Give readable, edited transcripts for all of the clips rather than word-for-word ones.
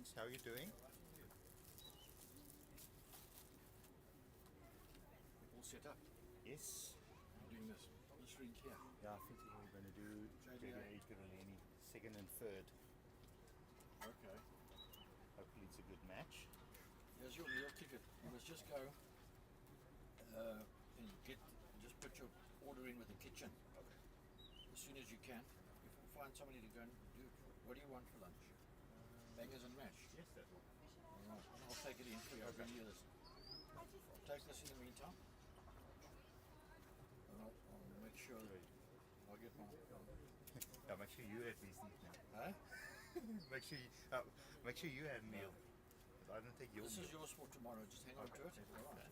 mornings. How are you doing? All set up. Yes. I'm doing this rink here. Yeah, I think we're going to do Ekurhuleni second and third. Okay. Hopefully it's a good match. Here's your meal ticket. You must just go and just put your order in with the kitchen as soon as you can. If you find somebody to go and do it. What do you want for lunch? Bangers and mash? Yes, that will. All right. I'll take it in for you. I'll bring you this. I'll take this in the meantime. And I'll make sure that I'll get my... Yeah, make sure you at least eat now. Huh? Make sure you have a meal. But I don't take your This meal. is yours for tomorrow. Just hang on to it. All right.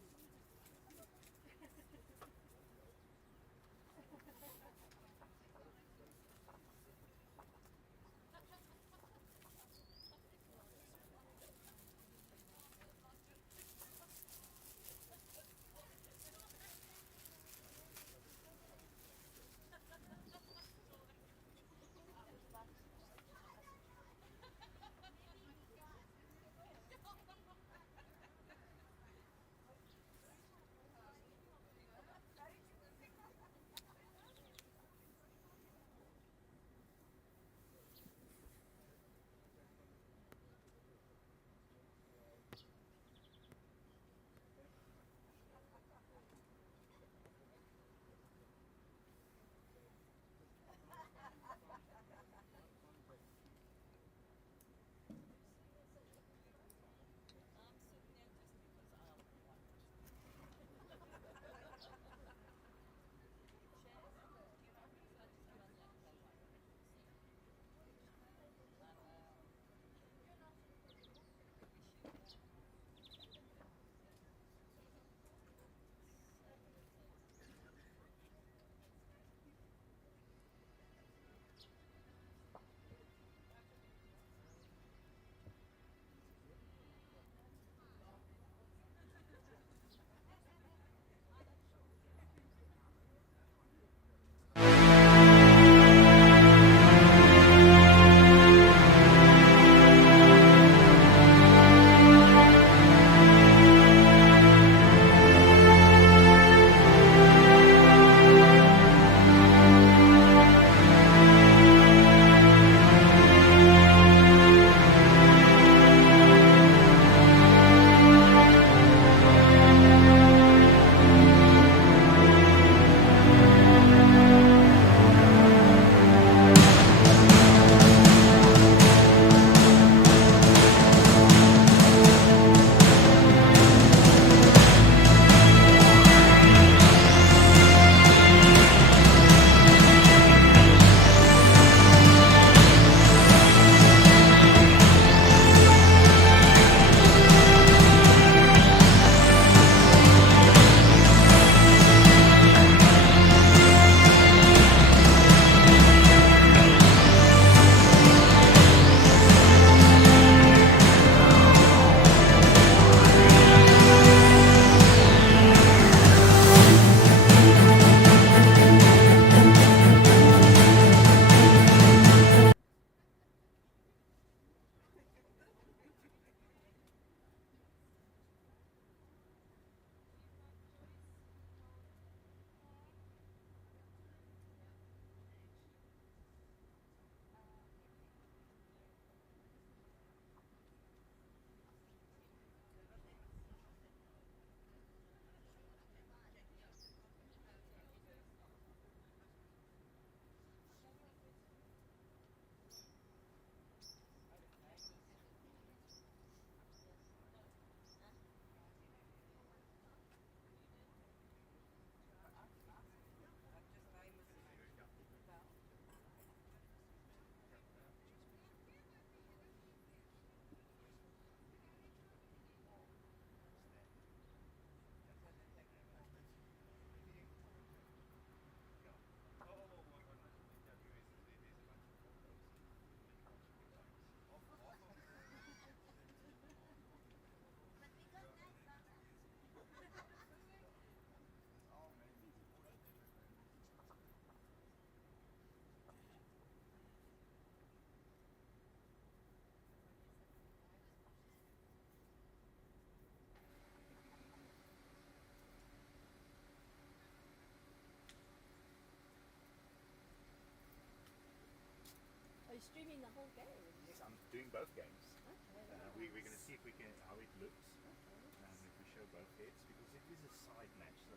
streaming the whole game? Yes, I'm doing both games. Okay. We're going to see if we can how it looks. Okay. If we show both heads, because it is a side match, so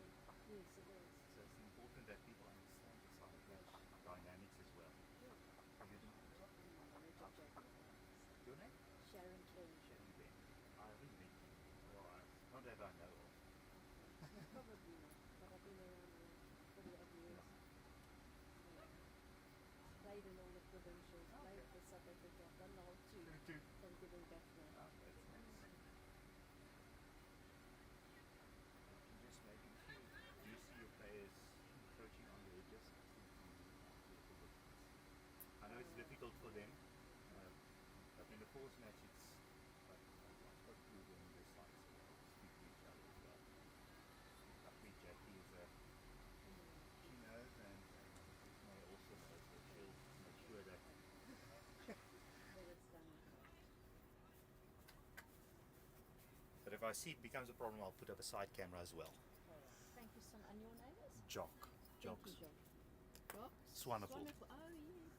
Yes, it is. it's important that people understand the side match dynamics as well. Yeah. Richard Jacob. Your name? Sharon King. Sherry Ben. I haven't met you. Well, not that I know of. Probably not, but I've been around here 48 years. Yeah. Played in all the provincials, played for South Africa, done the whole two. Two. So I'm giving back now. That's nice. Just making sure you see your players approaching on the edges. I know it's difficult for them, but in the force match it's like I've got two of them on their sides, so they'll speak to each other as well. Luckily Jackie is she knows, and Ismail also knows, so she'll make sure that That it's done. but if I see it becomes a problem, I'll put up a side camera as well. Alright. Thank you so much. And your name is? Jock. Thank you, Jock. Jock? Swanepoel. Swanepoel. Oh, yes.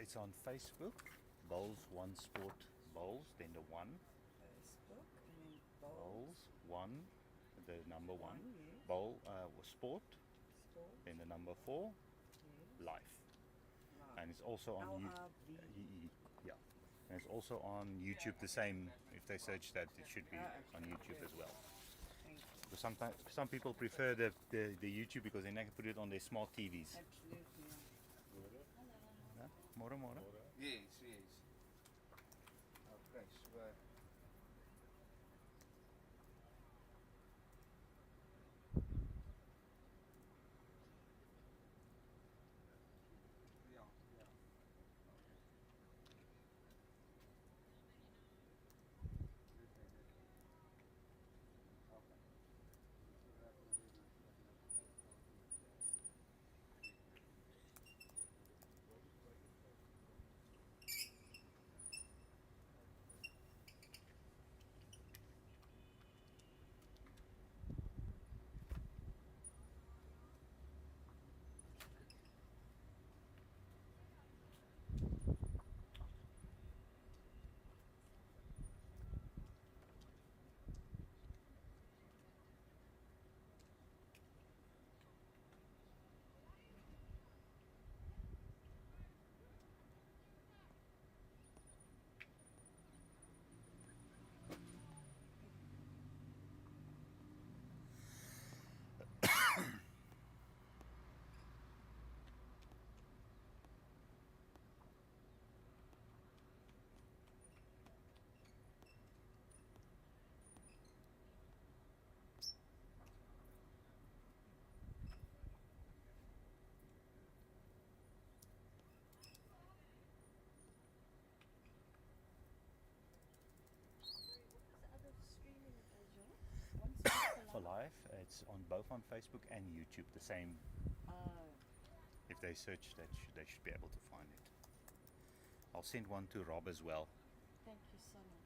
It's on Facebook, Bowls One Sport Bowls, then the one, Facebook and then Bowls One, the number one, yes. Bowl Sport, Sport. then the number 4, Yes. Life. And it's also on LRV. yeah, and it's also on YouTube. The same. If they search that, it should be on YouTube as well. Thank you. But sometimes some people prefer the YouTube because then they can put it on their smart TVs. Absolutely. Yeah? Mora mora. Yes, yes. Okay, so For Life, it's on both on Facebook and YouTube. The same. If they search that, they should be able to find it. I'll send one to Rob as well. Thank you so much.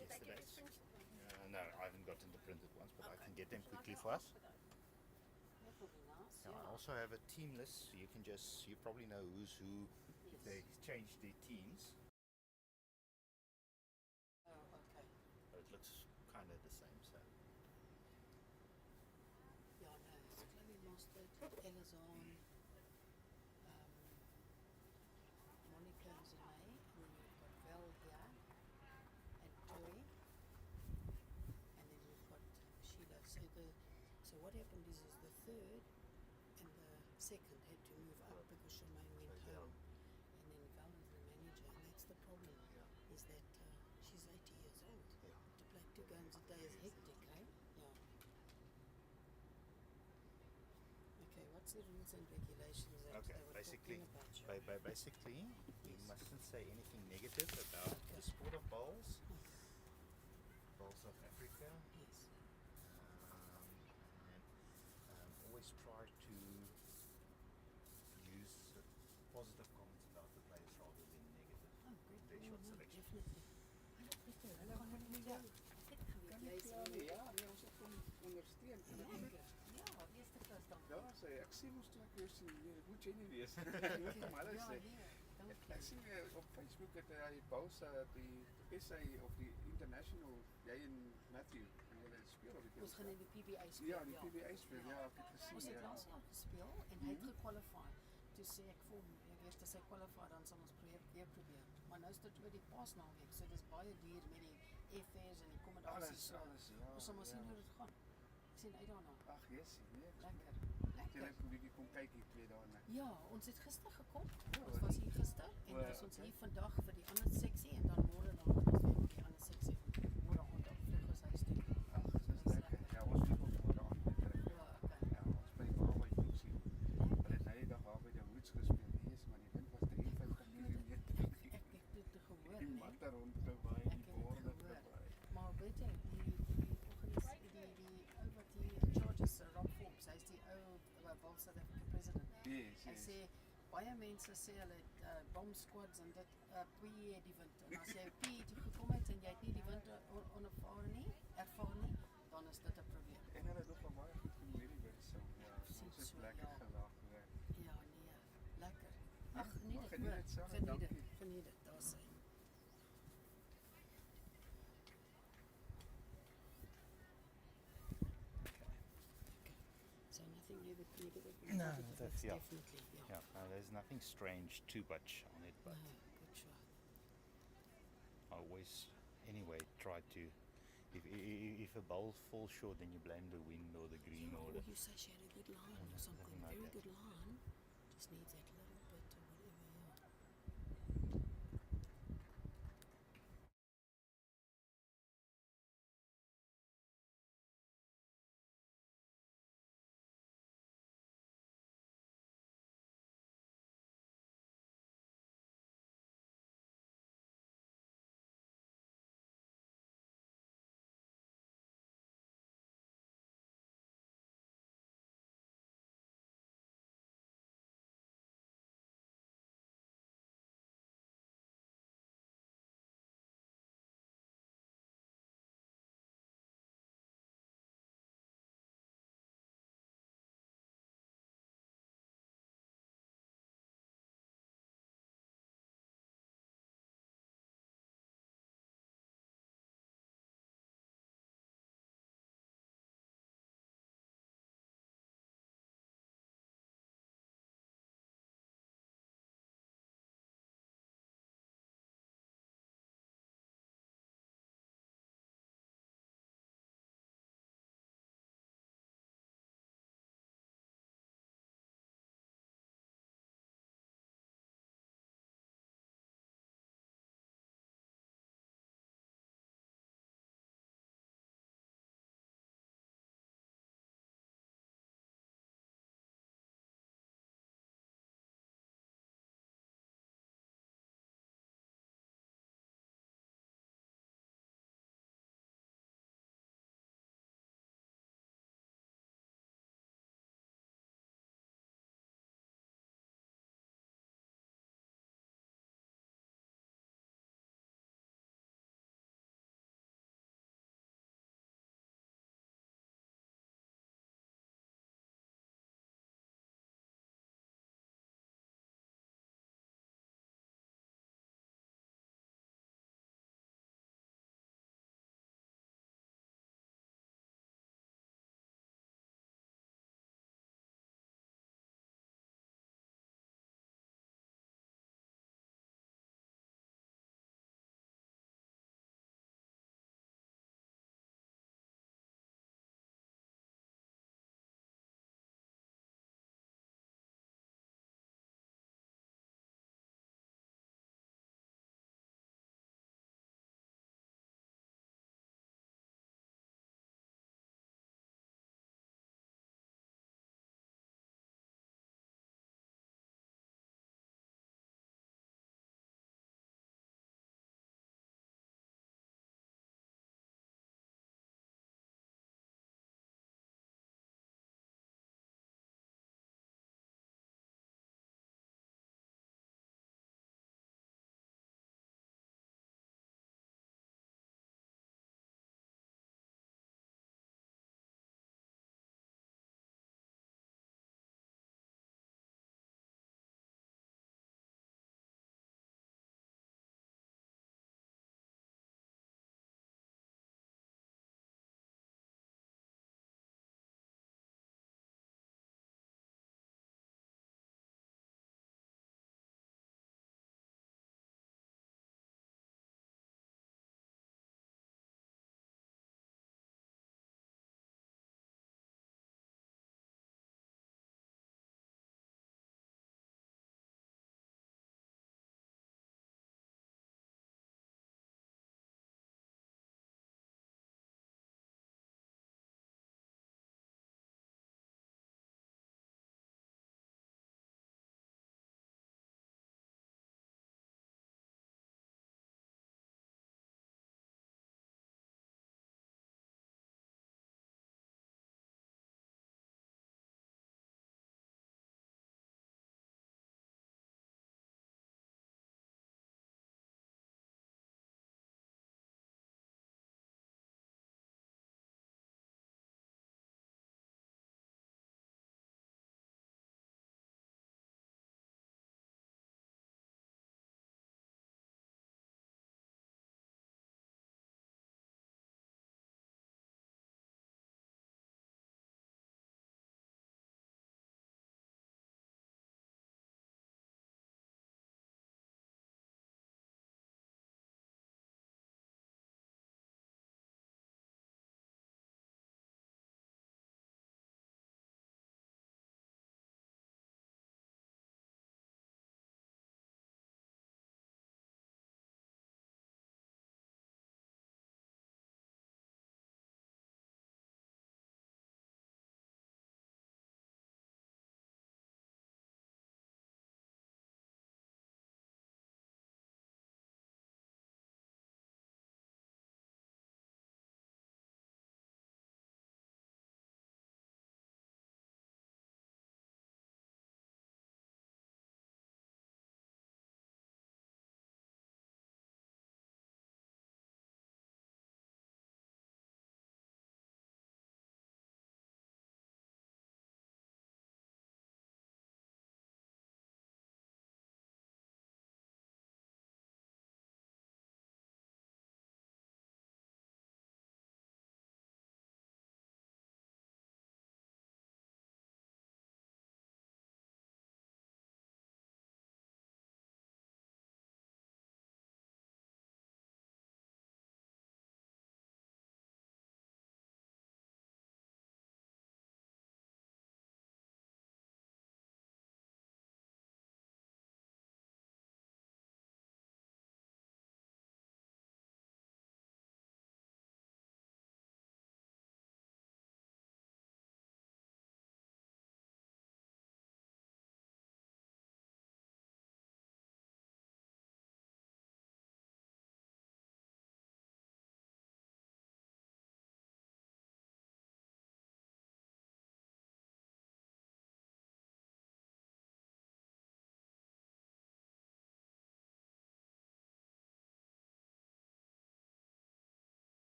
yesterday's. No, I haven't gotten the printed ones, but I can get them quickly for us. That will be nice. Now, I also have a team list, so you can you probably know who's who. If they change their teams, Oh, okay. but it looks kind of the same. So Ja, no, it's Chloe Mostert, Ella's on, Monica and Zane, and then we've got Val here, and Joy, and then we've got Sheila. So what happened is the third and the second had to move up because Charmaine went home, and then Val is the manager, and that's the problem, is that she's 80 years old. To play 2 games a day is hectic, eh? Yeah. Okay, what's the rules and regulations that okay, they were basically, talking about? basically, you Yes. mustn't say anything negative about the sport of bowls, bowls of Africa. Yes. And always try to use positive comments about the players rather than negative. Oh, great. Their shot No, selection. definitely. Hallo Pieter, hoe gaan dit met jou? Dit gaan met jy se Ja, nee, ons het hom ondersteun. lekker. Ja, eerste klas dan. Ja, ek sien mos toe ek hier sien, nee, dit moet jy nie wees. Ek hoor hom alles Ja, sê. nee, dankie. Ek sien op Facebook dat hy bous die SA of die international, jy en Matthew, en julle speel op die Ons gaan in die PBA speel. Ja, die PBA speel, ja, ek het gesien. Ons het ja. laas jaar gespeel en hy het gekwalify. Toe sê ek vir hom, jy weet as hy qualify dan sal ons weer probeer. Maar nou is dit oor die paasnaweek, so dis baie duur met die airfares en die akkommodasie. Alles, ja. Ons sal maar sien hoe dit gaan. Ek sien uit daarna. Ag, jessie, nee. Lekker. Jy Lekker. het 'n bietjie kom kyk hier 2 dae net. Ja, ons het gister gekom. Oh, Ons was hier gister en oh, dan is ons okay. hier vandag vir die ander seksie en dan môre dan gaan ons weer vir die ander seksie. Môre aand dan vlieg ons huis toe. Ag, dis lekker. Ja, ons vlieg op môre aan weer terug. Ja, okay. Ja, ons by die Baha'i Flieksie. Hulle het nou die dag daar by die Woods gespeel. Yes, maar die wind was 53 km. Ek het dit gehoor, Die nee. matte rondgewaai, Ek die het dit borde gehoor. gewaai. Maar weet jy, die ou wat hier in charge is, Rob Forbes, hy is die ou Bal South African president. Yes, Hy yes. sê baie mense sê hulle het bomb squads en dit PE die winter. En as jy PE toe gekom het en jy het nie die winter ervaar nie, dan is dit 'n probleem. En hulle het nog wel baie goed van hierdie wind so. Ja, Sien ons het so, lekker ja. gelag gewerk. Ja, nee, lekker. Ja, Ag, geniet maar dit, geniet hoor. dit saam, Geniet dankie. dit, geniet dit, daar sê. So nothing negative. No, positive, that's- yeah. definitely, yeah. Yeah, there's nothing strange too much on it, but No, good shot. I always, anyway, try to. If a bowl falls short, then you blame the wind or the green or the. You say she had a good line Oh, or something, something like very that. good line. Just needs that little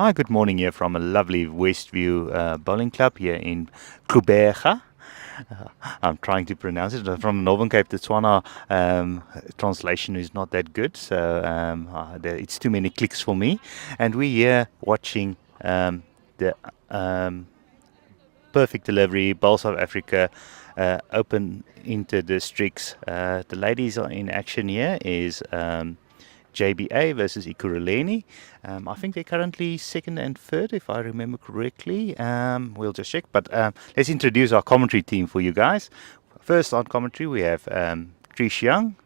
Hi, good morning here from a lovely Westview bowling club here in Ekurhuleni. I'm trying to pronounce it. From Northern Cape, the Tswana translation is not that good, so it's too many clicks for me. And we're here watching the perfect delivery, Bowl South Africa Open Inter Districts. The ladies are in action here is JBA versus Ekurhuleni. I think they're currently second and third, if I remember correctly. We'll just check. But let's introduce our commentary team for you guys. First on commentary, we have Trish Young.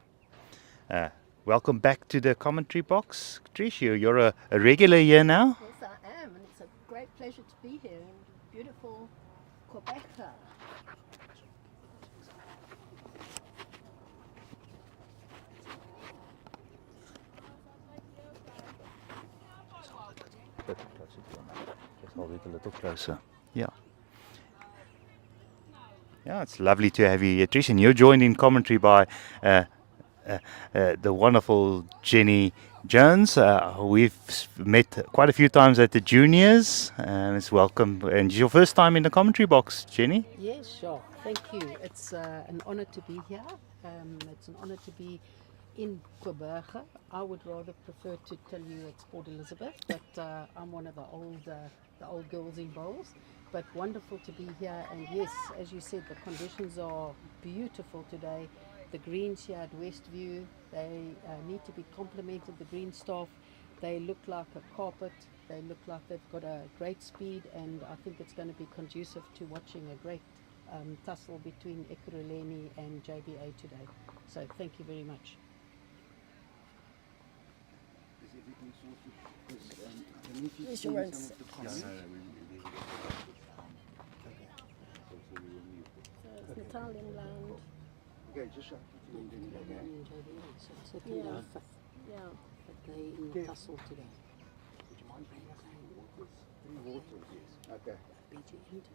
Welcome back to the commentary box. Trish, you're a regular here now. Yes, I am, and it's a great pleasure to be here in beautiful Quebec. Just hold it a little closer. Yeah. Yeah, it's lovely to have you here, Trish. And you're joined in commentary by the wonderful Jenny Jones. We've met quite a few times at the juniors. It's welcome. And it's your first time in the commentary box, Jenny? Yes, sure. Thank you. It's an honor to be here. It's an honor to be in Quebec. I would rather prefer to tell you it's Port Elizabeth, but I'm one of the old girls in bowls. But wonderful to be here. And yes, as you said, the conditions are beautiful today. The greens here at Westview, they need to be complimented, the green staff. They look like a carpet. They look like they've got a great speed, and I think it's going to be conducive to watching a great tussle between Ekurhuleni and JBA today. So thank you very much. Is everything sorted? Because I don't know if you've Yes, seen your some own of the comments. It's Italian land. Okay, just shout it to me then. Okay. And JBA, so second and fifth. Yeah. But they in the tussle today. Would you mind bringing us three waters? Three waters, yes. Okay. BGN today.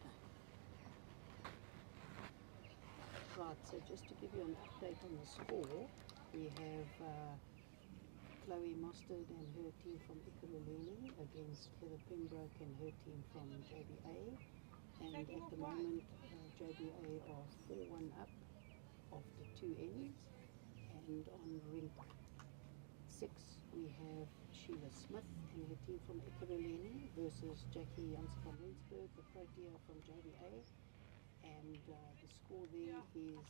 Right, so just to give you an update on the score, we have Chloe Mostard and her team from Ekurhuleni against Heather Pembroke and her team from JBA. And at the moment, JBA are 4-1 up after two ends. And on Rink 6, we have Sheila Smith and her team from Ekurhuleni versus Jackie Janssen from Johannesburg, the Protea from JBA. And the score there is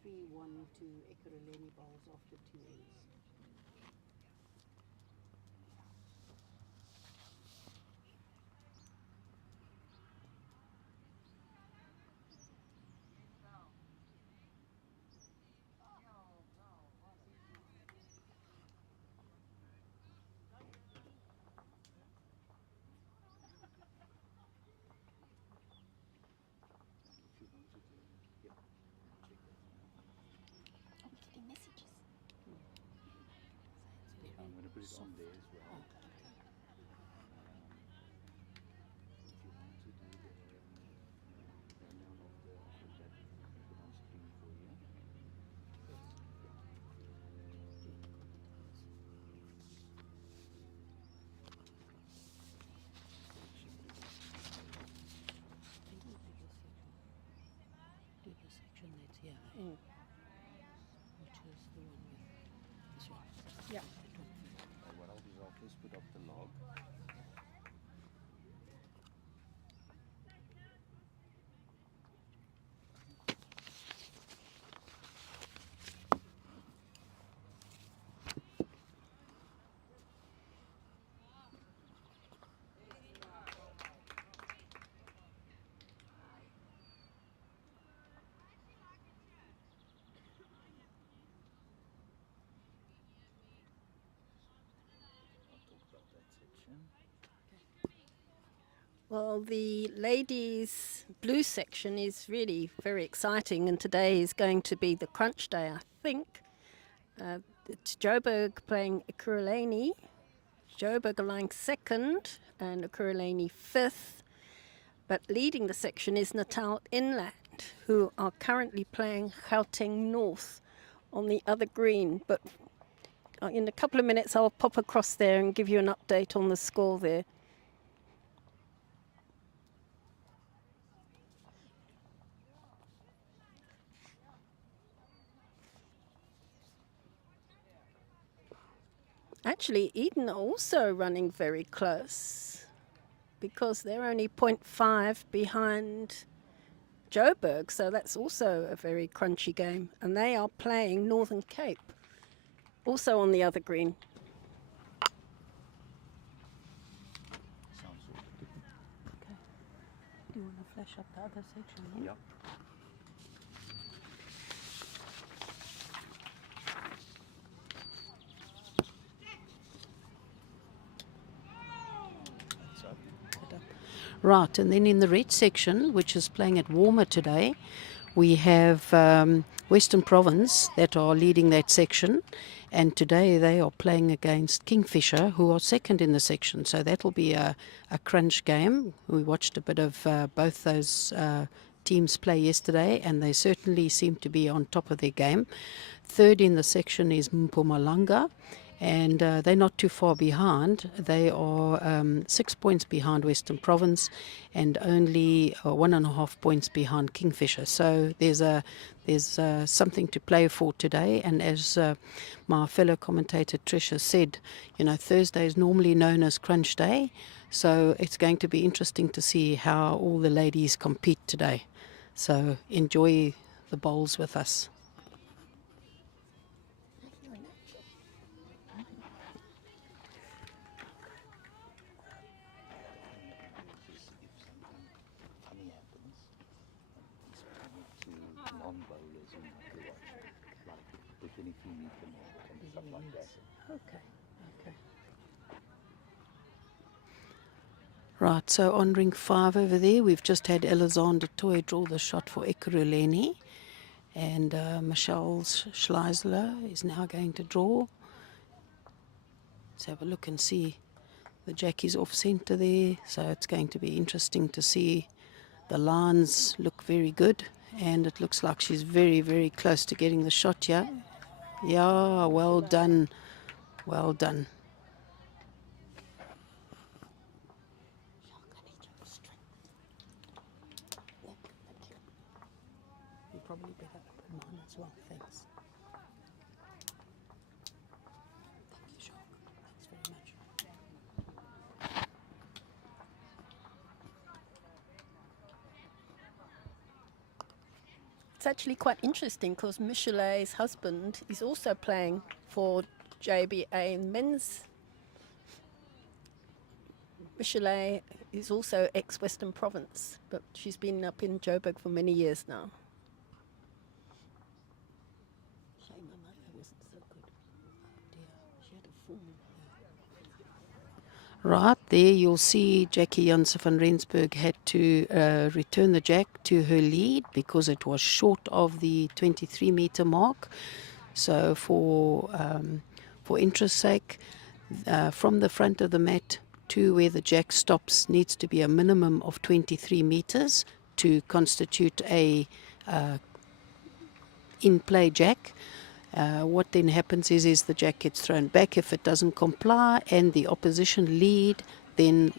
3-1 to Ekurhuleni bowls after two ends. I'm going to put it on there as well. If you want to do the rundown of that, put on screen for you. Bigger section that's here, which is the one with this one. Yeah. The top bit. What I'll do is I'll first put up the log. Well, the ladies' blue section is really very exciting, and today is going to be the crunch day, I think. It's Joburg playing Ekurhuleni. Joburg are lying second, and Ekurhuleni fifth. But leading the section is Natal Inland, who are currently playing Gauteng North on the other green. But in a couple of minutes I'll pop across there and give you an update on the score there. Actually, Eden are also running very close because they're only 0.5 behind Joburg, so that's also a very crunchy game. And they are playing Northern Cape, also on the other green. Sounds good. Okay. Do you want to flash up the other section? Yeah? Yep. That's up. Right, and then in the red section, which is playing at warmer today, we have Western Province that are leading that section, and today they are playing against Kingfisher, who are second in the section, so that'll be a crunch game. We watched a bit of both those teams play yesterday, and they certainly seem to be on top of their game. Third in the section is Mpumalanga, and they're not too far behind. They are 6 points behind Western Province and only 1.5 points behind Kingfisher. So there's something to play for today. And as my fellow commentator Tricia said, you know, Thursday is normally known as Crunch Day, so it's going to be interesting to see how all the ladies compete today. So enjoy the bowls with us. If something funny happens, explain it to non-bowlers who might be watching, like within a few meter mark and stuff like that. Okay, okay. Right, so on Rink 5 over there, we've just had Alexander Toy draw the shot for Ekurhuleni, and Michelle Schleisler is now going to draw. Let's have a look and see. The Jackie's off centre there, so it's going to be interesting to see. The lines look very good, and it looks like she's very, very close to getting the shot here. Yeah, well done. Well done. You probably better open mine as well, thanks. Thank you, Sean. Thanks very much. It's actually quite interesting because Michelet's husband is also playing for JBA in men's. Michelet is also ex-Western Province, but she's been up in Joburg for many years now. Shame my mother wasn't so good. Oh dear, she had a full Right, there you'll see Jackie Janse van Rensburg had to return the jack to her lead because it was short of the 23-meter mark. So for interest's sake, from the front of the mat to where the jack stops needs to be a minimum of 23 meters to constitute a in-play jack. What then happens is the jack gets thrown back if it doesn't comply, and the opposition lead then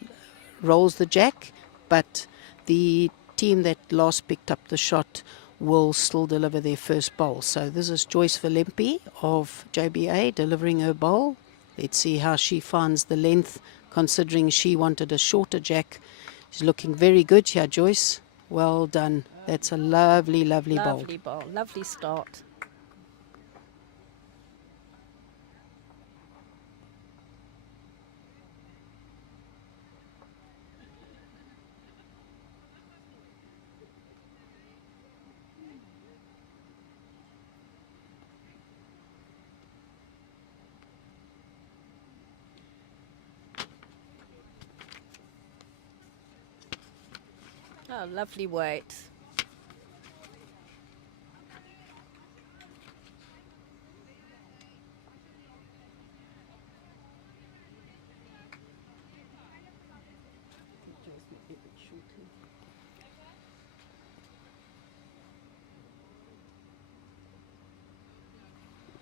rolls the jack, but the team that last picked up the shot will still deliver their first bowl. So this is Joyce Valempi of JBA delivering her bowl. Let's see how she finds the length, considering she wanted a shorter jack. She's looking very good here, Joyce. Well done. That's a lovely, lovely bowl. lovely bowl, lovely start. Oh, lovely weight.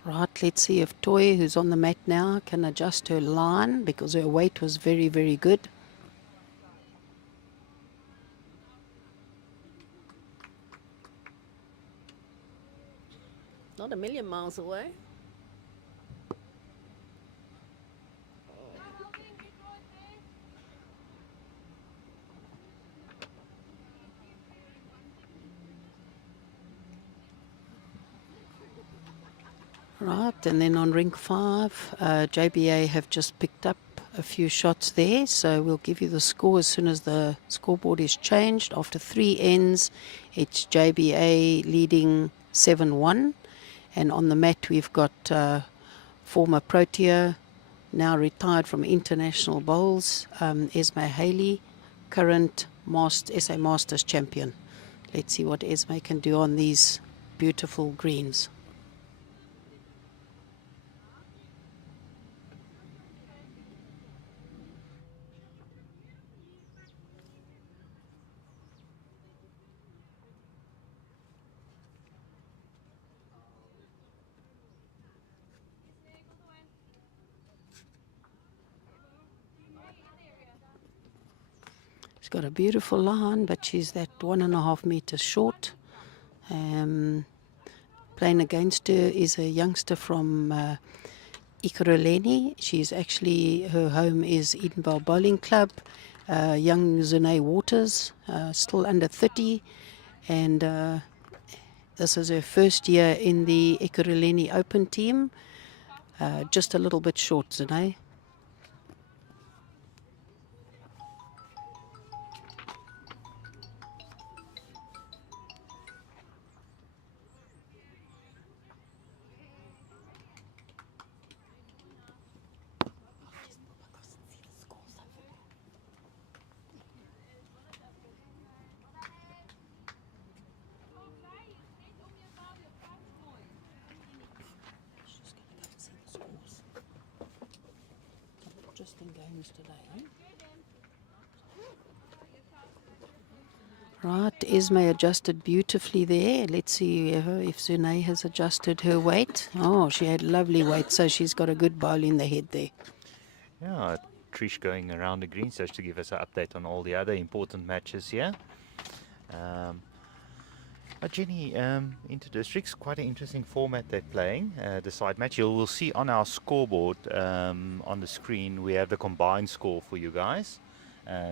Right, let's see if Toy, who's on the mat now, can adjust her line because her weight was very, very good. Not a million miles away. Right, and then on Rink 5, JBA have just picked up a few shots there, so we'll give you the score as soon as the scoreboard is changed. After 3 ends, it's JBA leading 7-1, and on the mat we've got former Protea, now retired from international bowls, Esme Haley, current SA Masters champion. Let's see what Esme can do on these beautiful greens. She's got a beautiful line, but she's that 1.5 meters short. Playing against her is a youngster from Ekurhuleni. Her home is Edenvale Bowling Club. Young Zune Waters, still under 30, and this is her first year in the Ekurhuleni Open team. Just a little bit short, Zune. Just in games today, eh? Right, Esme adjusted beautifully there. Let's see if Zune has adjusted her weight. Oh, she had lovely weight, so she's got a good bowl in the head there. Yeah, Trish going around the greens just to give us an update on all the other important matches here. But Jenny, inter-districts, quite an interesting format they're playing. The side match, you'll see on our scoreboard on the screen, we have the combined score for you guys,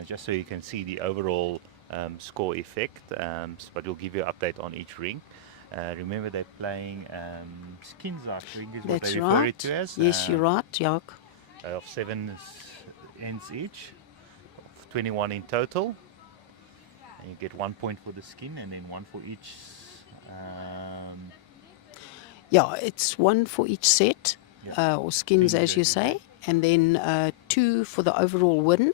just so you can see the overall score effect. But we'll give you an update on each ring. Remember, they're playing Skinzak ring is what That's they refer right. it to as. Yes, you're right, Jacques. Of 7 ends each, of 21 in total. And you get 1 point for the skin and then 1 for each. Yeah, it's 1 for each set, or skins, as you say, and then 2 for the overall win.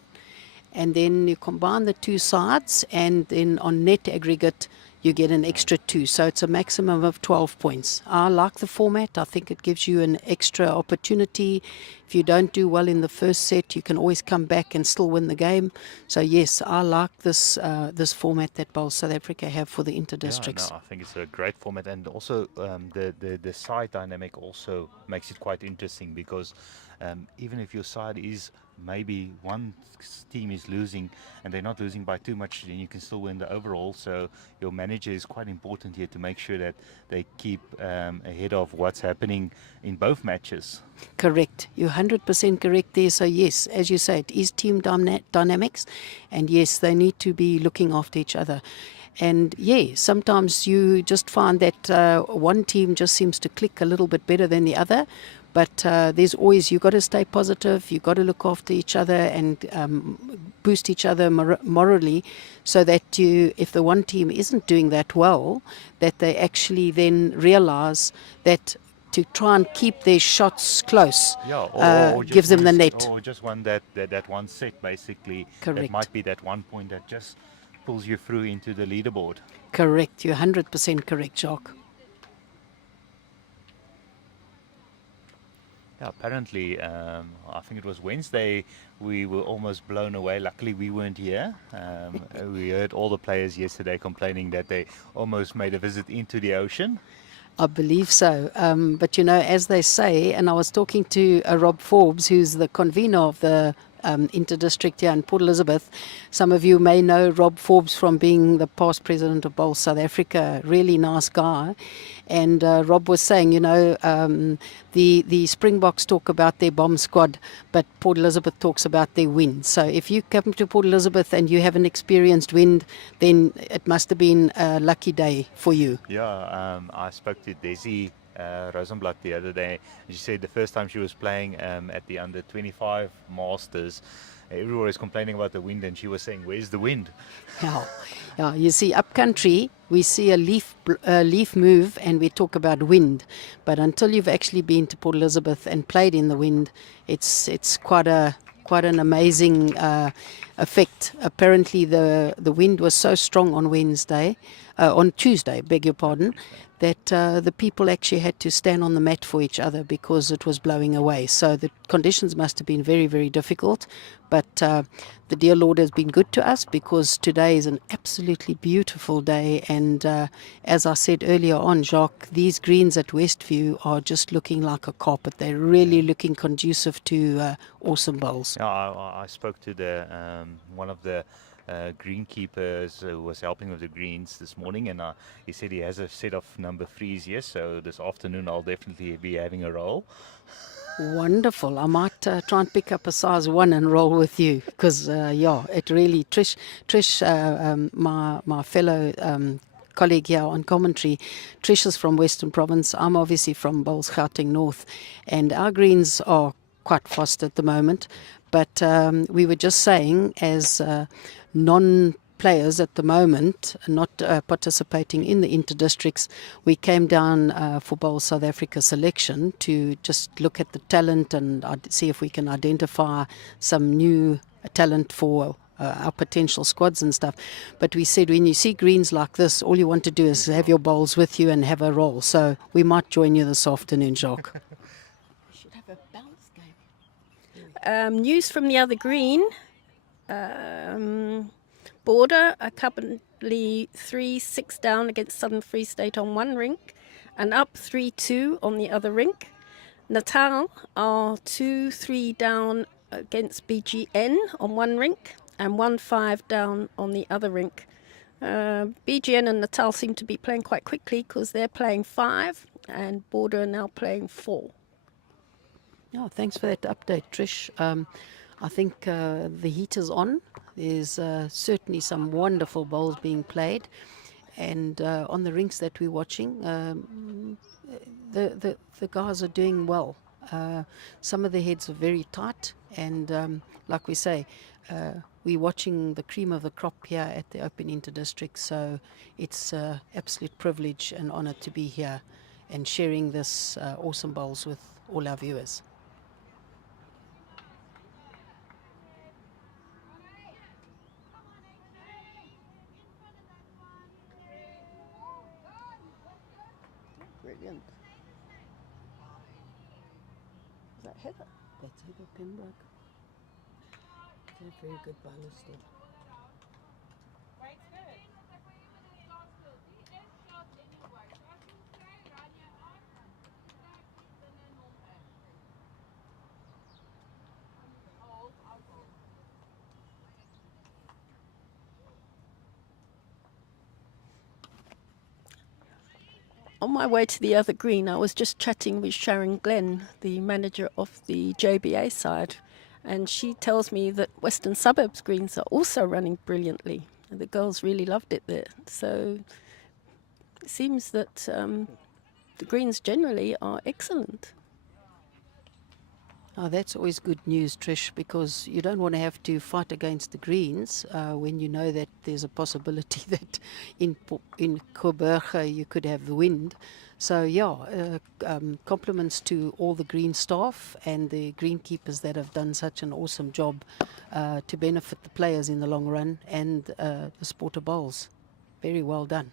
And then you combine the 2 sides, and then on net aggregate, you get an extra 2. So it's a maximum of 12 points. I like the format. I think it gives you an extra opportunity. If you don't do well in the first set, you can always come back and still win the game. So yes, I like this this format that Bowl South Africa have for the inter-districts. Yeah, no, I think it's a great format, and also the side dynamic also makes it quite interesting, because even if your side is maybe one team is losing and they're not losing by too much, then you can still win the overall. So your manager is quite important here to make sure that they keep ahead of what's happening in both matches. Correct. You're 100% correct there. So yes, as you say, it is team dynamics, and yes, they need to be looking after each other. And yeah, sometimes you just find that one team just seems to click a little bit better than the other. But there's always, you've got to stay positive, you've got to look after each other and boost each other morally, so that if the one team isn't doing that well, that they actually then realize that to try and keep their shots close gives them the net. Or just one that one set, basically. Correct. That might be that 1 point that just pulls you through into the leaderboard. Correct. You're 100% correct, Jacques. Yeah, apparently, I think it was Wednesday, we were almost blown away. Luckily, we weren't here. We heard all the players yesterday complaining that they almost made a visit into the ocean. I believe so. But you know, as they say, and I was talking to Rob Forbes, who's the convener of the Interdistrict here in Port Elizabeth. Some of you may know Rob Forbes from being the past president of Bowls South Africa. Really nice guy. And Rob was saying, you know, the Springboks talk about their bomb squad, but Port Elizabeth talks about their wind. So if you come to Port Elizabeth and you haven't experienced wind, then it must have been a lucky day for you. Yeah, I spoke to Desi Rosenblatt the other day. And she said the first time she was playing at the under 25 Masters, everyone was complaining about the wind, and she was saying, "Where's the wind?" Yeah, yeah. You see, up country, we see a leaf move, and we talk about wind. But until you've actually been to Port Elizabeth and played in the wind, it's quite an amazing effect. Apparently, the wind was so strong on Tuesday, beg your pardon, that the people actually had to stand on the mat for each other because it was blowing away. So the conditions must have been very, very difficult. But the dear Lord has been good to us, because today is an absolutely beautiful day. And as I said earlier on, Jacques, these greens at Westview are just looking like a carpet. They're really looking conducive to awesome bowls. Yeah, I spoke to the one of the greenkeepers who was helping with the greens this morning, and he said he has a set of number threes here. So this afternoon I'll definitely be having a roll. Wonderful. I might try and pick up a size 1 and roll with you, because yeah, it really Trish, my fellow colleague here on commentary, Trish is from Western Province. I'm obviously from Bowls Gauteng North, and our greens are quite fast at the moment. But we were just saying, as non players at the moment not participating in the interdistricts, we came down for Bowl South Africa selection to just look at the talent and see if we can identify some new talent for our potential squads and stuff. But we said, when you see greens like this, all you want to do is have your bowls with you and have a roll. So we might join you this afternoon, Jacques. We should have a bounce game. News from the other green. Border are currently 3-6 down against Southern Free State on one rink, and up 3-2 on the other rink. Natal are 2-3 down against BGN on one rink, and 1-5 down on the other rink. BGN and Natal seem to be playing quite quickly, because they're playing 5 and Border are now playing 4. Yeah, thanks for that update, Trish. I think the heat is on. There's certainly some wonderful bowls being played, and on the rinks that we're watching, the guys are doing well. Some of the heads are very tight, and like we say, we're watching the cream of the crop here at the Open Interdistrict. So it's an absolute privilege and honour to be here and sharing this awesome bowls with all our viewers. Brilliant. Is that Heather? That's Heather Pembroke. They're very good bowlers still. On my way to the other green, I was just chatting with Sharon Glenn, the manager of the JBA side, and she tells me that Western Suburbs greens are also running brilliantly. The girls really loved it there. So it seems that the greens generally are excellent. Oh, that's always good news, Trish, because you don't want to have to fight against the greens when you know that there's a possibility that in Coburg you could have the wind. So, yeah, compliments to all the green staff and the greenkeepers that have done such an awesome job to benefit the players in the long run, and the sport of bowls. Very well done.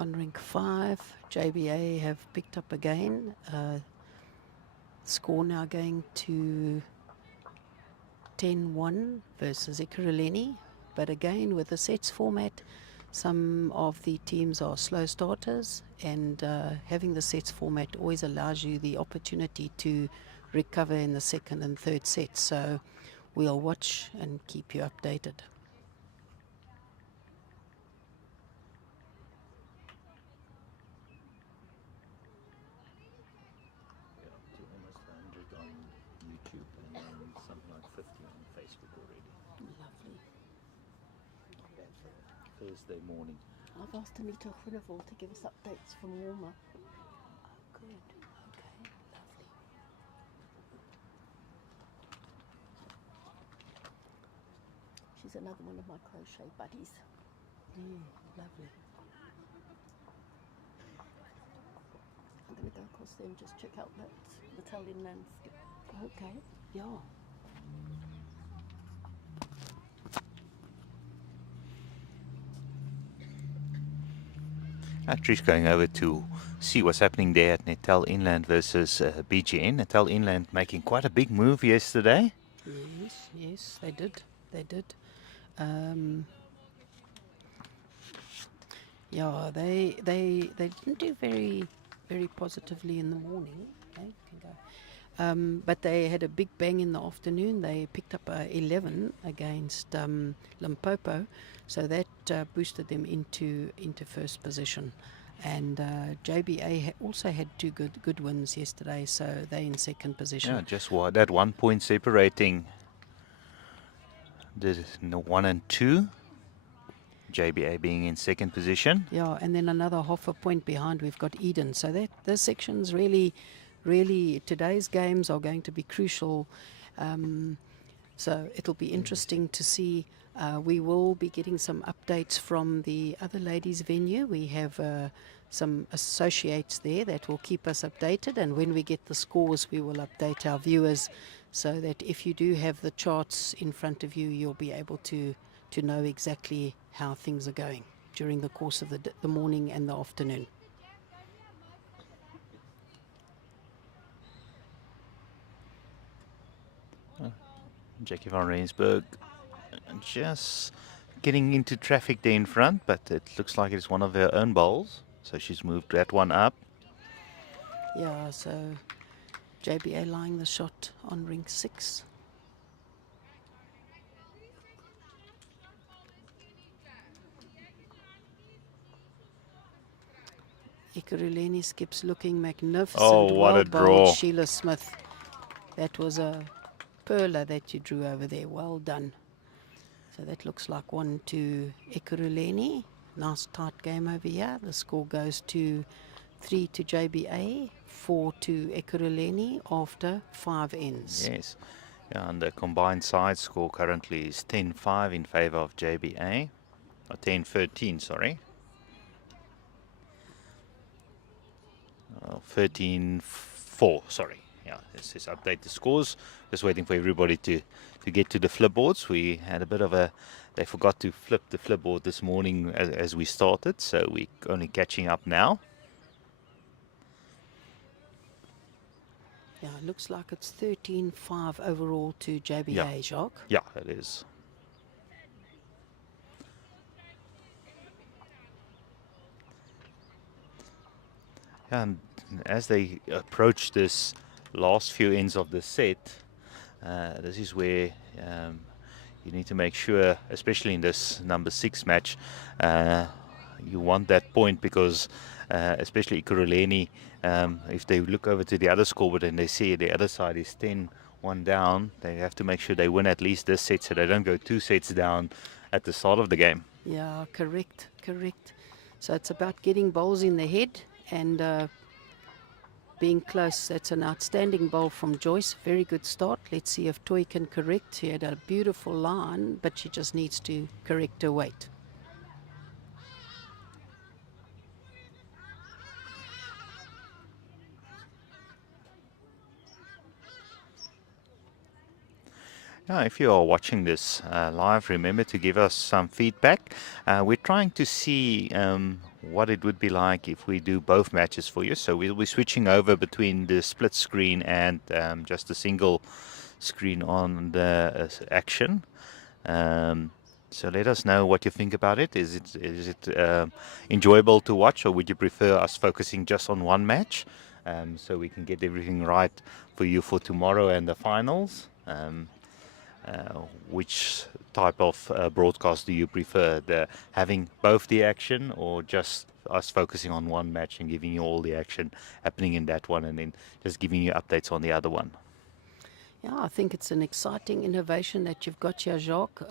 on Rink 5. JBA have picked up again. Score now going to 10-1 versus Ekurhuleni. But again, with the sets format, some of the teams are slow starters, and having the sets format always allows you the opportunity to recover in the second and third sets. So we'll watch and keep you updated. Yeah, to almost 100 on YouTube and then something like 50 on Facebook already. Lovely. Thursday morning. I've asked Anita Groenewald to give us updates from Walmer. Good. Okay. Lovely. She's another one of my crochet buddies. Lovely. I'm going to go across there and just check out that Italian landscape. Okay. Yeah. Trish going over to see what's happening there at Natal Inland versus BGN. Natal Inland making quite a big move yesterday. Yes, they did. Yeah, they didn't do very positively in the morning. They can go. But they had a big bang in the afternoon. They picked up 11 against Limpopo, so that boosted them into first position. And JBA also had two good wins yesterday, so they're in second position. Yeah, just that 1 point separating the 1 and 2. JBA being in second position. Yeah, and then another half a point behind we've got Eden. So that those sections really, today's games are going to be crucial. So it'll be interesting to see. We will be getting some updates from the other ladies' venue. We have some associates there that will keep us updated, and when we get the scores, we will update our viewers so that if you do have the charts in front of you, you'll be able to know exactly how things are going during the course of the morning and the afternoon. Jackie van Rensburg just getting into traffic there in front, but it looks like it's one of her own bowls, so she's moved that one up. Yeah, so JBA lying the shot on Rink 6. Ekurhuleni skips looking magnificent. Oh, what well a bowled, draw. Sheila Smith. That was a perler that you drew over there. Well done. So that looks like 1 to Ekurhuleni. Nice tight game over here. The score goes to 3 to JBA, 4 to Ekurhuleni after 5 ends. Yes. Yeah, and the combined side score currently is 10-5 in favor of JBA. Or 10-13, sorry. 13-4, sorry. Yeah, let's just update the scores. Just waiting for everybody to get to the flipboards. We had a bit of they forgot to flip the flipboard this morning as we started, so we're only catching up now. Yeah, it looks like it's 13-5 overall to JBA, Yeah. Jacques. Yeah, it is. And as they approach this last few ends of the set, this is where you need to make sure, especially in this number 6 match, you want that point because especially Ekurhuleni, if they look over to the other scoreboard and they see the other side is 10-1 down, they have to make sure they win at least this set so they don't go 2 sets down at the start of the game. Yeah, correct. So it's about getting bowls in the head and being close. That's an outstanding bowl from Joyce. Very good start. Let's see if Toy can correct. She had a beautiful line, but she just needs to correct her weight. Yeah, if you are watching this live, remember to give us some feedback. We're trying to see what it would be like if we do both matches for you. So we'll be switching over between the split screen and just a single screen on the action. So let us know what you think about it. Is it enjoyable to watch, or would you prefer us focusing just on one match, so we can get everything right for you for tomorrow and the finals? Which type of broadcast do you prefer? The having both the action, or just us focusing on one match and giving you all the action happening in that one, and then just giving you updates on the other one? Yeah, I think it's an exciting innovation that you've got here, Jacques.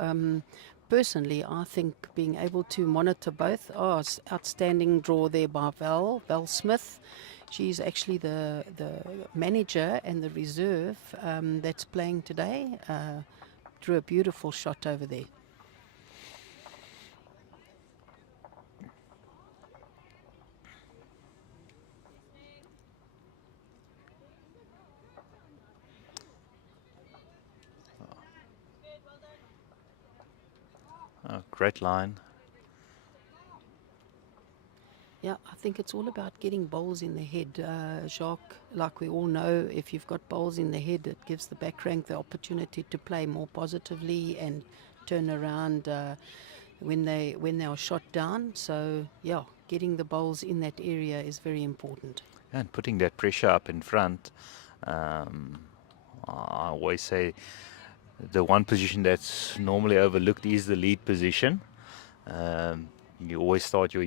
Personally, I think being able to monitor both, outstanding draw there by Val Smith. She's actually the manager and the reserve that's playing today. Drew a beautiful shot over there. Oh, great line. Yeah, I think it's all about getting bowls in the head. Jacques, like we all know, if you've got bowls in the head, it gives the back rank the opportunity to play more positively and turn around when they are shot down. So, yeah, getting the bowls in that area is very important. And putting that pressure up in front. I always say the one position that's normally overlooked is the lead position. You always start your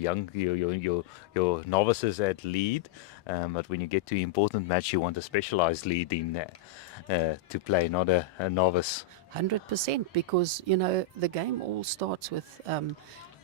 novices at lead, but when you get to important match, you want a specialized lead in to play, not a novice. 100%, because you know the game all starts with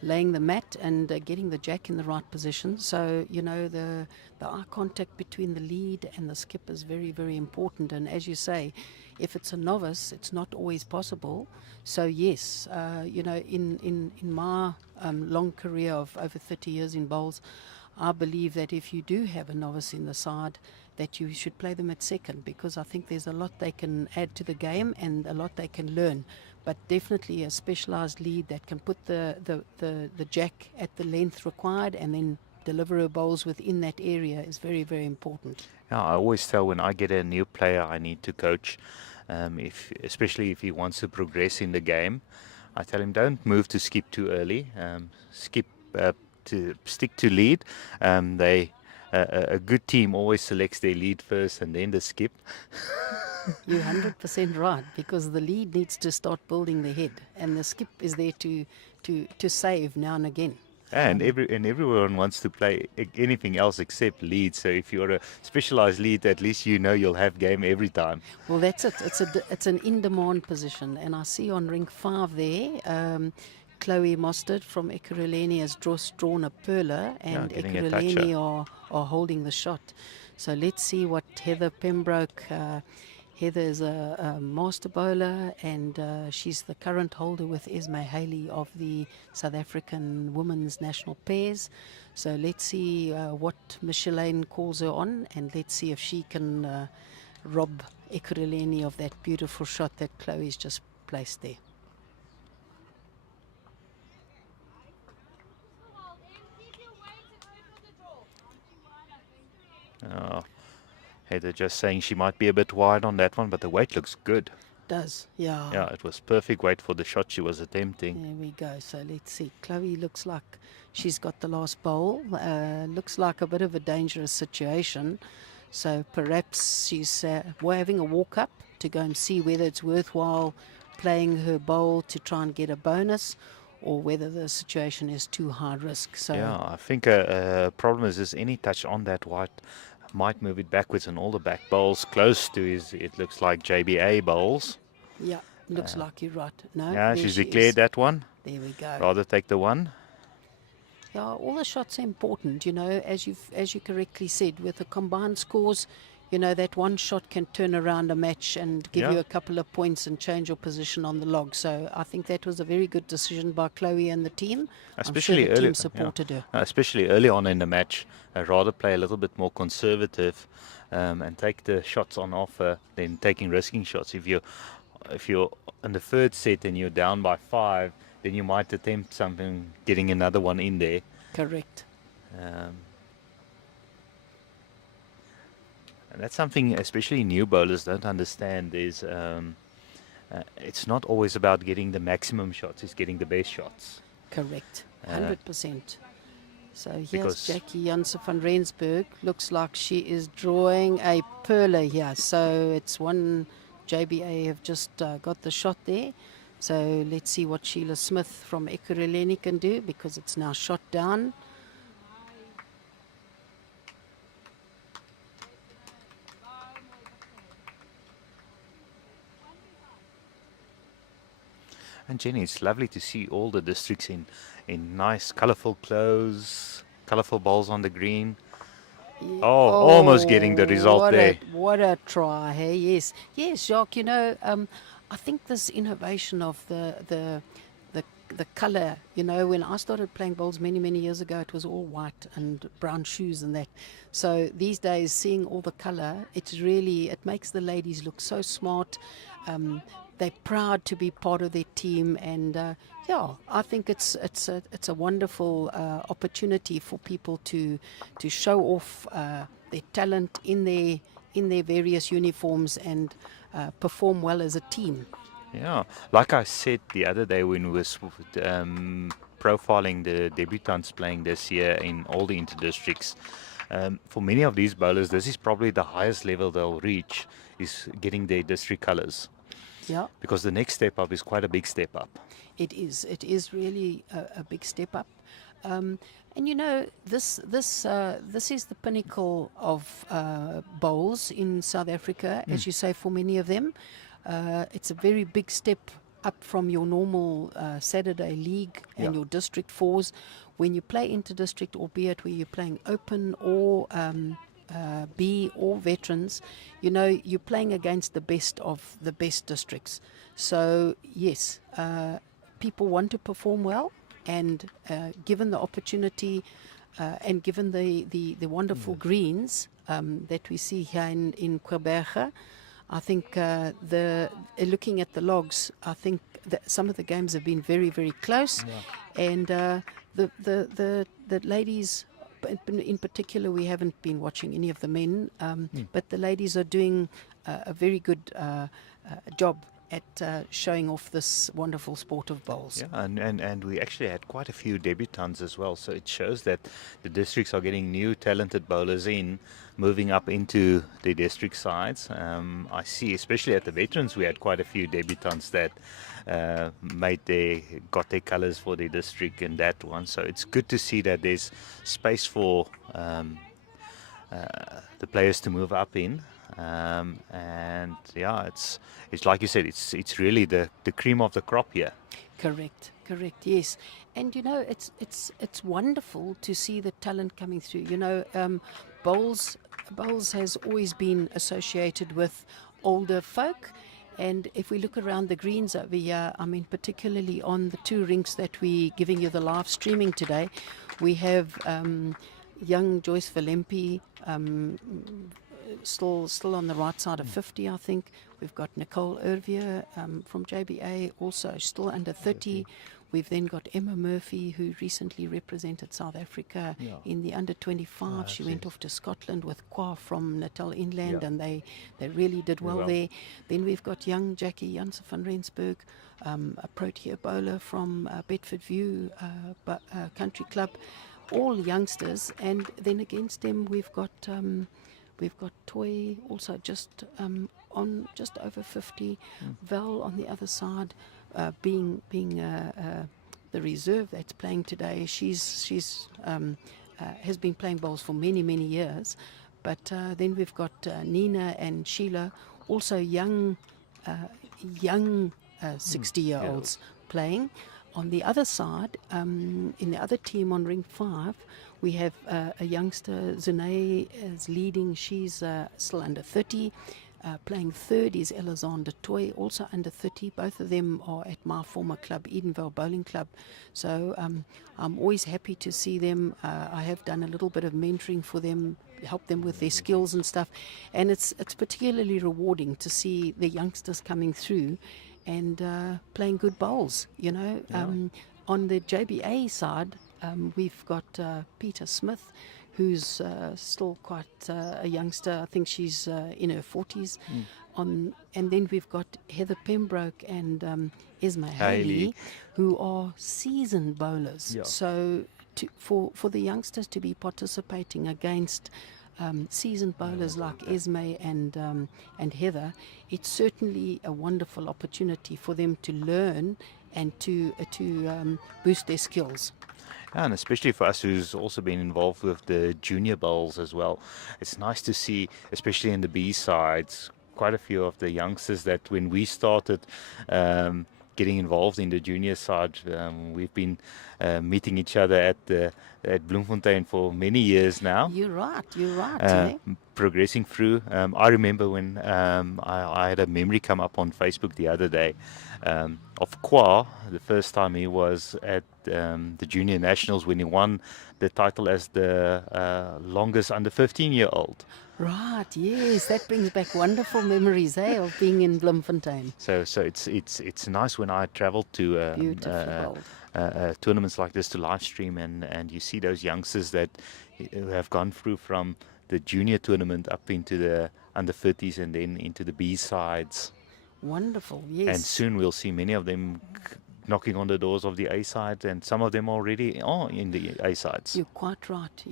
laying the mat and getting the jack in the right position. So you know the eye contact between the lead and the skip is very, very important. And as you say, if it's a novice, it's not always possible. So yes, you know, in my long career of over 30 years in bowls, I believe that if you do have a novice in the side, that you should play them at second, because I think there's a lot they can add to the game and a lot they can learn. But definitely a specialised lead that can put the jack at the length required and then deliver her bowls within that area is very, very important. Yeah, I always tell when I get a new player I need to coach, especially if he wants to progress in the game, I tell him don't move to skip too early. Skip to stick to lead. A good team always selects their lead first and then the skip. You're 100% right, because the lead needs to start building the head, and the skip is there to save now and again. And everyone wants to play anything else except lead. So if you're a specialized lead, at least you know you'll have game every time. Well, that's it. It's an in-demand position, and I see on Rink 5 there, Chloe Mostert from Ekurhuleni has drawn a perler, and getting a Ekurhuleni toucher. are holding the shot. So let's see what Heather Pembroke. Heather is a master bowler, and she's the current holder with Esme Haley of the South African women's national pairs. So let's see what Micheline calls her on, and let's see if she can rob Ekurhuleni of that beautiful shot that Chloe's just placed there. Heather just saying she might be a bit wide on that one, but the weight looks good. Does, yeah. Yeah, it was perfect weight for the shot she was attempting. There we go. So let's see. Chloe looks like she's got the last bowl. Looks like a bit of a dangerous situation. So perhaps she's having a walk up to go and see whether it's worthwhile playing her bowl to try and get a bonus, or whether the situation is too high risk. So Yeah, I think a problem is any touch on that white might move it backwards, and all the back bowls close to it looks like JBA bowls. yeah, looks like you're right. No, Yeah, there she's she declared is. that one. There we go. Rather take the one. Yeah, all the shots are important, you know, as you correctly said, with the combined scores, you know, that one shot can turn around a match and give Yeah. you a couple of points and change your position on the log. So I think that was a very good decision by Chloe and the team. Especially I'm sure the early, team supported her. especially early on in the match. I'd rather play a little bit more conservative and take the shots on offer than taking risking shots. If you if you're in the third set and you're down by 5, then you might attempt something, getting another one in there. Correct. Um, and that's something especially new bowlers don't understand is it's not always about getting the maximum shots, it's getting the best shots. Correct. Uh, 100%. So here's because- Jackie Jansen van Rensburg. Looks like she is drawing a perler here. So it's one JBA have just got the shot there. So let's see what Sheila Smith from Ekurhuleni can do, because it's now shot down. And Jenny, it's lovely to see all the districts in nice, colourful clothes, colourful balls on the green. Ye- Oh, almost getting the result what there. What a try, hey? Yes, yes, Jacques. You know, I think this innovation of the color. You know, when I started playing bowls many years ago, it was all white and brown shoes and that. So these days, seeing all the color, it makes the ladies look so smart. They're proud to be part of their team, and yeah, I think it's a wonderful opportunity for people to show off their talent in their various uniforms and perform well as a team. Yeah, like I said the other day when we was profiling the debutants playing this year in all the inter-districts, for many of these bowlers, this is probably the highest level they'll reach, is getting their district colours. Yeah, Because the next step up is quite a big step up. it is. It is really a big step up. And you know, this is the pinnacle of bowls in South Africa, as you say, for many of them. It's a very big step up from your normal Saturday league and Yeah. your district fours. When you play inter-district, albeit where you're playing open or B or veterans, you know, you're playing against the best of the best districts. So yes, people want to perform well, and given the opportunity and given the wonderful greens that we see here in Quebec, I think looking at the logs, I think that some of the games have been very close, and the ladies, in particular, we haven't been watching any of the men, but the ladies are doing a very good job at showing off this wonderful sport of bowls. Yeah, and we actually had quite a few debutants as well, so it shows that the districts are getting new talented bowlers in, moving up into the district sides. I see, especially at the veterans, we had quite a few debutants that got their colours for their district in that one. So it's good to see that there's space for the players to move up in. And yeah, it's like you said, it's really the cream of the crop here. Correct, yes. And you know, it's wonderful to see the talent coming through. You know, bowls has always been associated with older folk. And if we look around the greens over here, I mean, particularly on the two rinks that we're giving you the live streaming today, we have young Joyce Valempi, still on the right side of 50, I think. We've got Nicole Ervier from JBA, also still under 30. We've then got Emma Murphy, who recently represented South Africa in the under 25. She went off to Scotland with Kwa from Natal Inland, and they really did well there. Then we've got young Jackie Jansen van Rensburg, a Protea bowler from Bedford View Country Club, all youngsters. And then against them we've got Toy, also just over 50. Val on the other side, being the reserve that's playing today. She's has been playing bowls for many years. But then we've got Nina and Sheila, also young 60-year-olds playing. On the other side, in the other team on Rink 5, we have a youngster, Zune, is leading. She's still under 30. Playing third is Elizonde Toy, also under 30. Both of them are at my former club, Edenvale Bowling Club. So I'm always happy to see them. I have done a little bit of mentoring for them help them with their skills and stuff. And it's particularly rewarding to see the youngsters coming through and playing good bowls, you know. On the JBA side, we've got Peter Smith, who's still quite a youngster. I think she's in her 40s. And then we've got Heather Pembroke and Esma Haley, who are seasoned bowlers. Yeah. So for the youngsters to be participating against seasoned bowlers like Esme and Heather, it's certainly a wonderful opportunity for them to learn and to boost their skills. And especially for us who's also been involved with the junior bowls as well. It's nice to see, especially in the B sides, quite a few of the youngsters that when we started getting involved in the junior side, we've been meeting each other at Bloemfontein for many years now. You're right. Eh? Progressing through. I remember when I had a memory come up on Facebook the other day of Kwa, the first time he was at the Junior Nationals when he won the title as the longest under 15-year-old. Right, yes, that brings back wonderful memories, of being in Bloemfontein. So it's nice when I travel to Beautiful tournaments like this to live stream and you see those youngsters that have gone through from the junior tournament up into the under 30s and then into the B sides. Wonderful, yes. And soon we'll see many of them knocking on the doors of the A sides, and some of them already are in the A sides. You're quite right.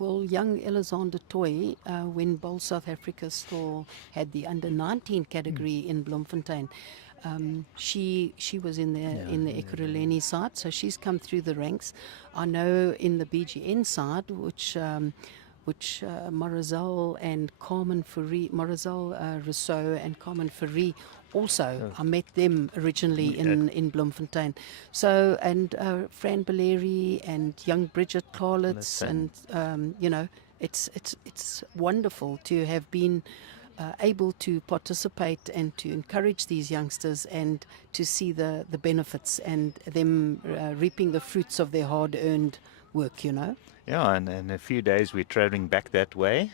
Well, young Alexander Toy, when Bowl South Africa still had the under 19 category in Bloemfontein, she was in the Ekurhuleni side, so she's come through the ranks. I know in the BGN side, which Marizal and Carmen Fourie, Marizal Rousseau and Carmen Fourie also, I met them originally in Bloemfontein. So, and Fran Belleri and young Bridget Carlitz, and it's wonderful to have been able to participate and to encourage these youngsters and to see the benefits and them reaping the fruits of their hard-earned work, you know. Yeah, and in a few days we're traveling back that way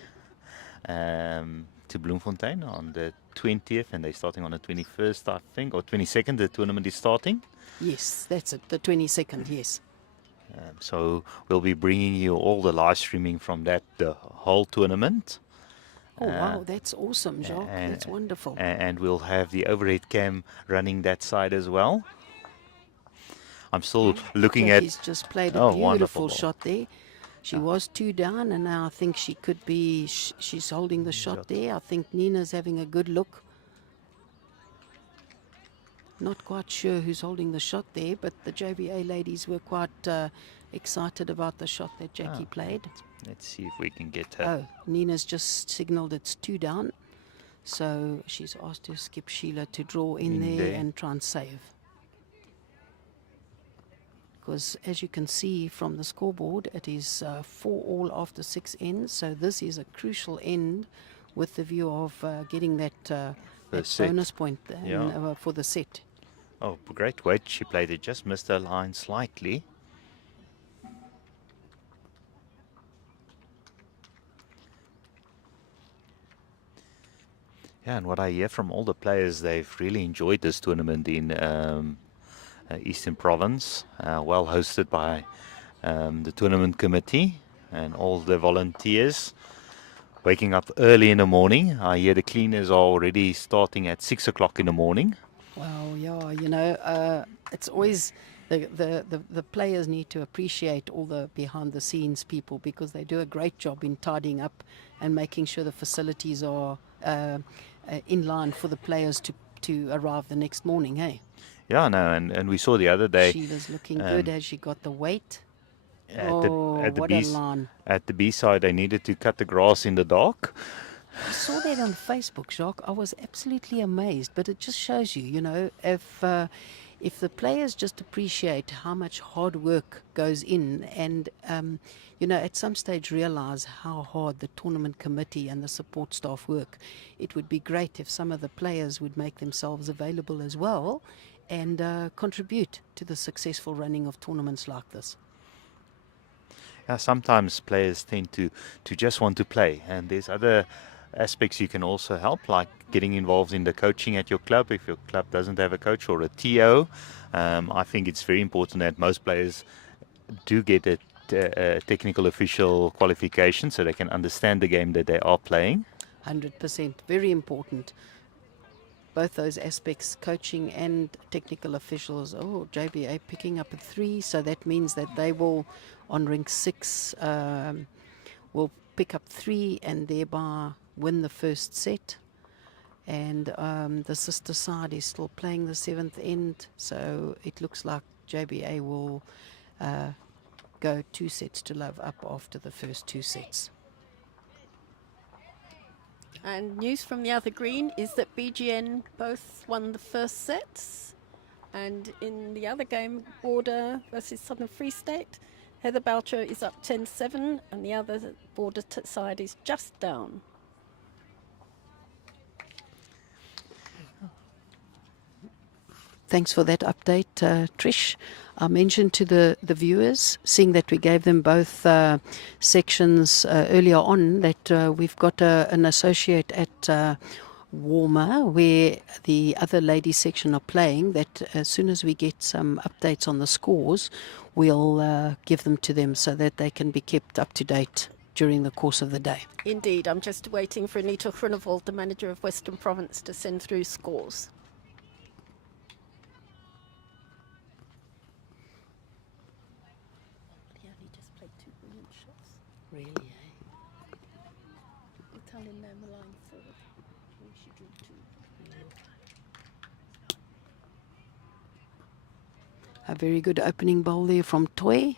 to Bloemfontein on the 20th, and they're starting on the 21st, I think, or 22nd. The tournament is starting. Yes, that's it, the 22nd, yes. So we'll be bringing you all the live streaming from the whole tournament. Oh, wow, that's awesome, Jacques. That's wonderful. And we'll have the overhead cam running that side as well. I'm still looking Jackie's just played a beautiful wonderful shot there. She was 2 down, and now I think she could be, she's holding the shot there. I think Nina's having a good look. Not quite sure who's holding the shot there, but the JBA ladies were quite excited about the shot that Jackie played. Let's see if we can get her. Oh, Nina's just signalled it's 2 down. So she's asked her skip Sheila to draw in there and try and save. Because as you can see from the scoreboard, it is 4 all after 6 ends. So this is a crucial end with the view of getting that bonus point for the set. Oh, great weight she played it. Just missed her line slightly. Yeah, and what I hear from all the players, they've really enjoyed this tournament in Eastern Province, well hosted by the tournament committee and all the volunteers. Waking up early in the morning. I hear the cleaners are already starting at 6 o'clock in the morning. Well, yeah, you know, it's always the players need to appreciate all the behind the scenes people, because they do a great job in tidying up and making sure the facilities are in line for the players to arrive the next morning, hey? Yeah, no, and we saw the other day. Sheila's looking good as she got the weight. At what a line. At the B side, they needed to cut the grass in the dark. I saw that on Facebook, Jacques. I was absolutely amazed, but it just shows you, you know, if the players just appreciate how much hard work goes in and, you know, at some stage realize how hard the tournament committee and the support staff work, it would be great if some of the players would make themselves available as well and contribute to the successful running of tournaments like this. Sometimes players tend to just want to play, and there's other aspects you can also help, like getting involved in the coaching at your club. If your club doesn't have a coach or a TO, I think it's very important that most players do get a technical official qualification so they can understand the game that they are playing. 100%. Very important. Both those aspects, coaching and technical officials. Oh, JBA picking up a 3, so that means that they will, on Rink 6, will pick up 3 and thereby win the first set. And the sister side is still playing the 7th end, so it looks like JBA will go 2 sets to love up after the first 2 sets. And news from the other green is that BGN both won the first sets. And in the other game, Border versus Southern Free State, Heather Boucher is up 10-7 and the other Border side is just down. Thanks for that update, Trish. I mentioned to the viewers, seeing that we gave them both sections earlier on, that we've got an associate at Warmer where the other ladies section are playing, that as soon as we get some updates on the scores, we'll give them to them so that they can be kept up to date during the course of the day. Indeed, I'm just waiting for Anita Groenewald, the manager of Western Province, to send through scores. Really, Italian name line forward. She drew 2. A very good opening bowl there from Toy.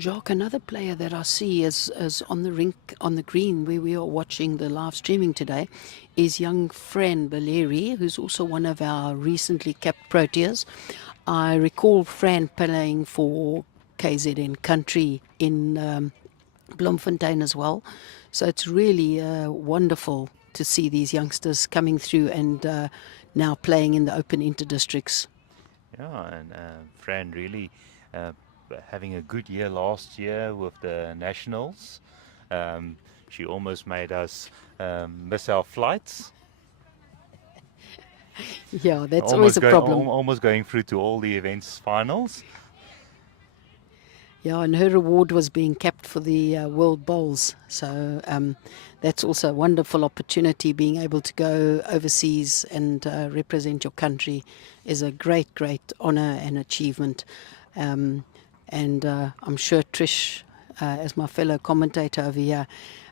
Jacques, another player that I see is on the rink, on the green where we are watching the live streaming today, is young Fran Baleri, who's also one of our recently capped Proteas. I recall Fran playing for KZN Country in Bloemfontein as well. So it's really wonderful to see these youngsters coming through and now playing in the Open Interdistricts. Yeah, and Fran really having a good year last year with the Nationals. She almost made us miss our flights. Yeah, that's always a problem. Almost going through to all the events finals. Yeah, and her reward was being capped for the World Bowls. So that's also a wonderful opportunity. Being able to go overseas and represent your country is a great, great honour and achievement. And I'm sure Trish, as my fellow commentator over here,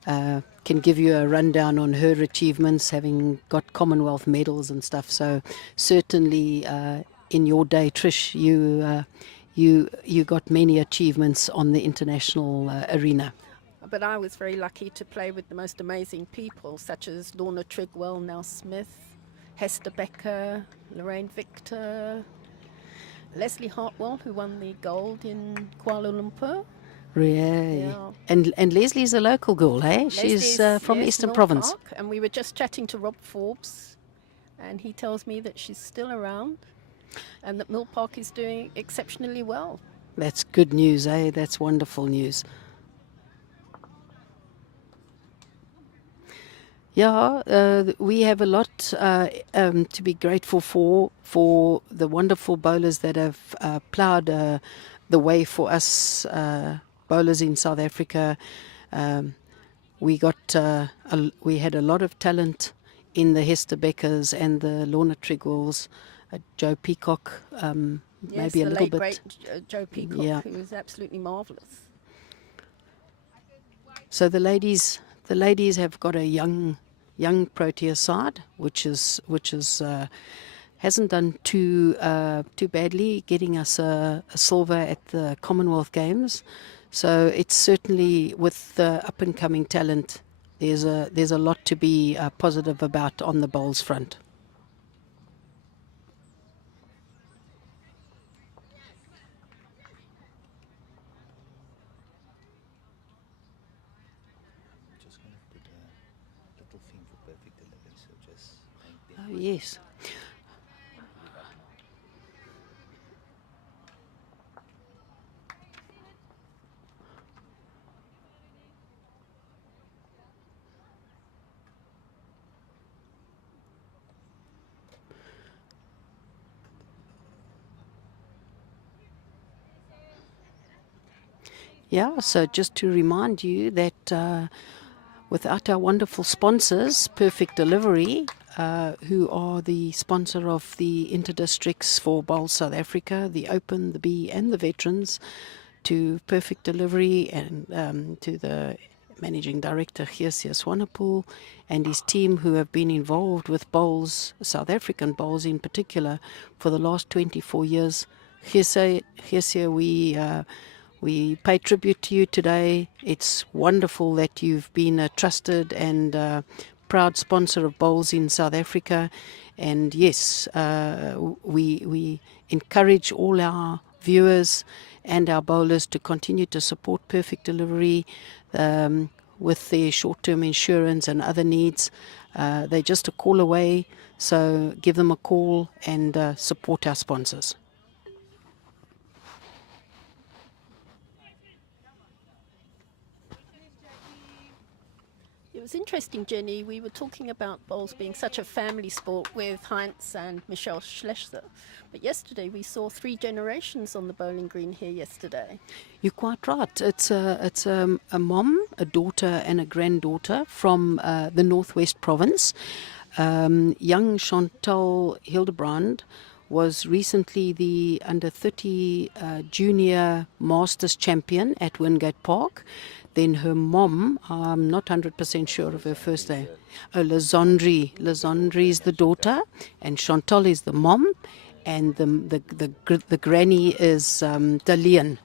can give you a rundown on her achievements, having got Commonwealth medals and stuff. So certainly in your day, Trish, you got many achievements on the international arena. But I was very lucky to play with the most amazing people, such as Lorna Trigwell, Nell Smith, Hester Becker, Lorraine Victor, Leslie Hartwell, who won the gold in Kuala Lumpur. Really? Yeah. And Leslie's a local girl, hey? She's from yes, Eastern Mill Province. Park, and we were just chatting to Rob Forbes, and he tells me that she's still around and that Mill Park is doing exceptionally well. That's good news, eh? That's wonderful news. Yeah, we have a lot to be grateful for the wonderful bowlers that have ploughed the way for us bowlers in South Africa. We had a lot of talent in the Hester Beckers and the Lorna Trigwells, Joe Peacock, Yes, maybe a the little late bit. great Joe Peacock, Yeah. who was absolutely marvellous. So the ladies have got a young Protea side, which hasn't done too badly, getting us a silver at the Commonwealth Games. So it's certainly, with the up and coming talent, there's a lot to be positive about on the bowls front. perfect delivery. So just thank them. Oh, yes. Give up now. Yeah, so just to remind you that without our wonderful sponsors, Perfect Delivery, who are the sponsor of the Interdistricts for Bowl South Africa, the Open, the B, and the Veterans, to Perfect Delivery and to the Managing Director, Geesie Swanepoel, and his team who have been involved with bowls, South African bowls in particular, for the last 24 years. Geesie, we pay tribute to you today. It's wonderful that you've been a trusted and proud sponsor of bowls in South Africa. And yes, we encourage all our viewers and our bowlers to continue to support Perfect Delivery with their short-term insurance and other needs. They're just a call away, so give them a call and support our sponsors. It was interesting, Jenny. We were talking about bowls being such a family sport with Heinz and Michelle Schlechter. But yesterday we saw 3 generations on the bowling green here yesterday. You're quite right. It's a mom, a daughter, and a granddaughter from the Northwest Province. Young Chantal Hildebrand was recently the under 30 junior masters champion at Wingate Park. Then her mom, I'm not 100% sure of her first name. Oh, Lazondri. Lazondri is the daughter, and Chantal is the mom, and the granny is Dalian.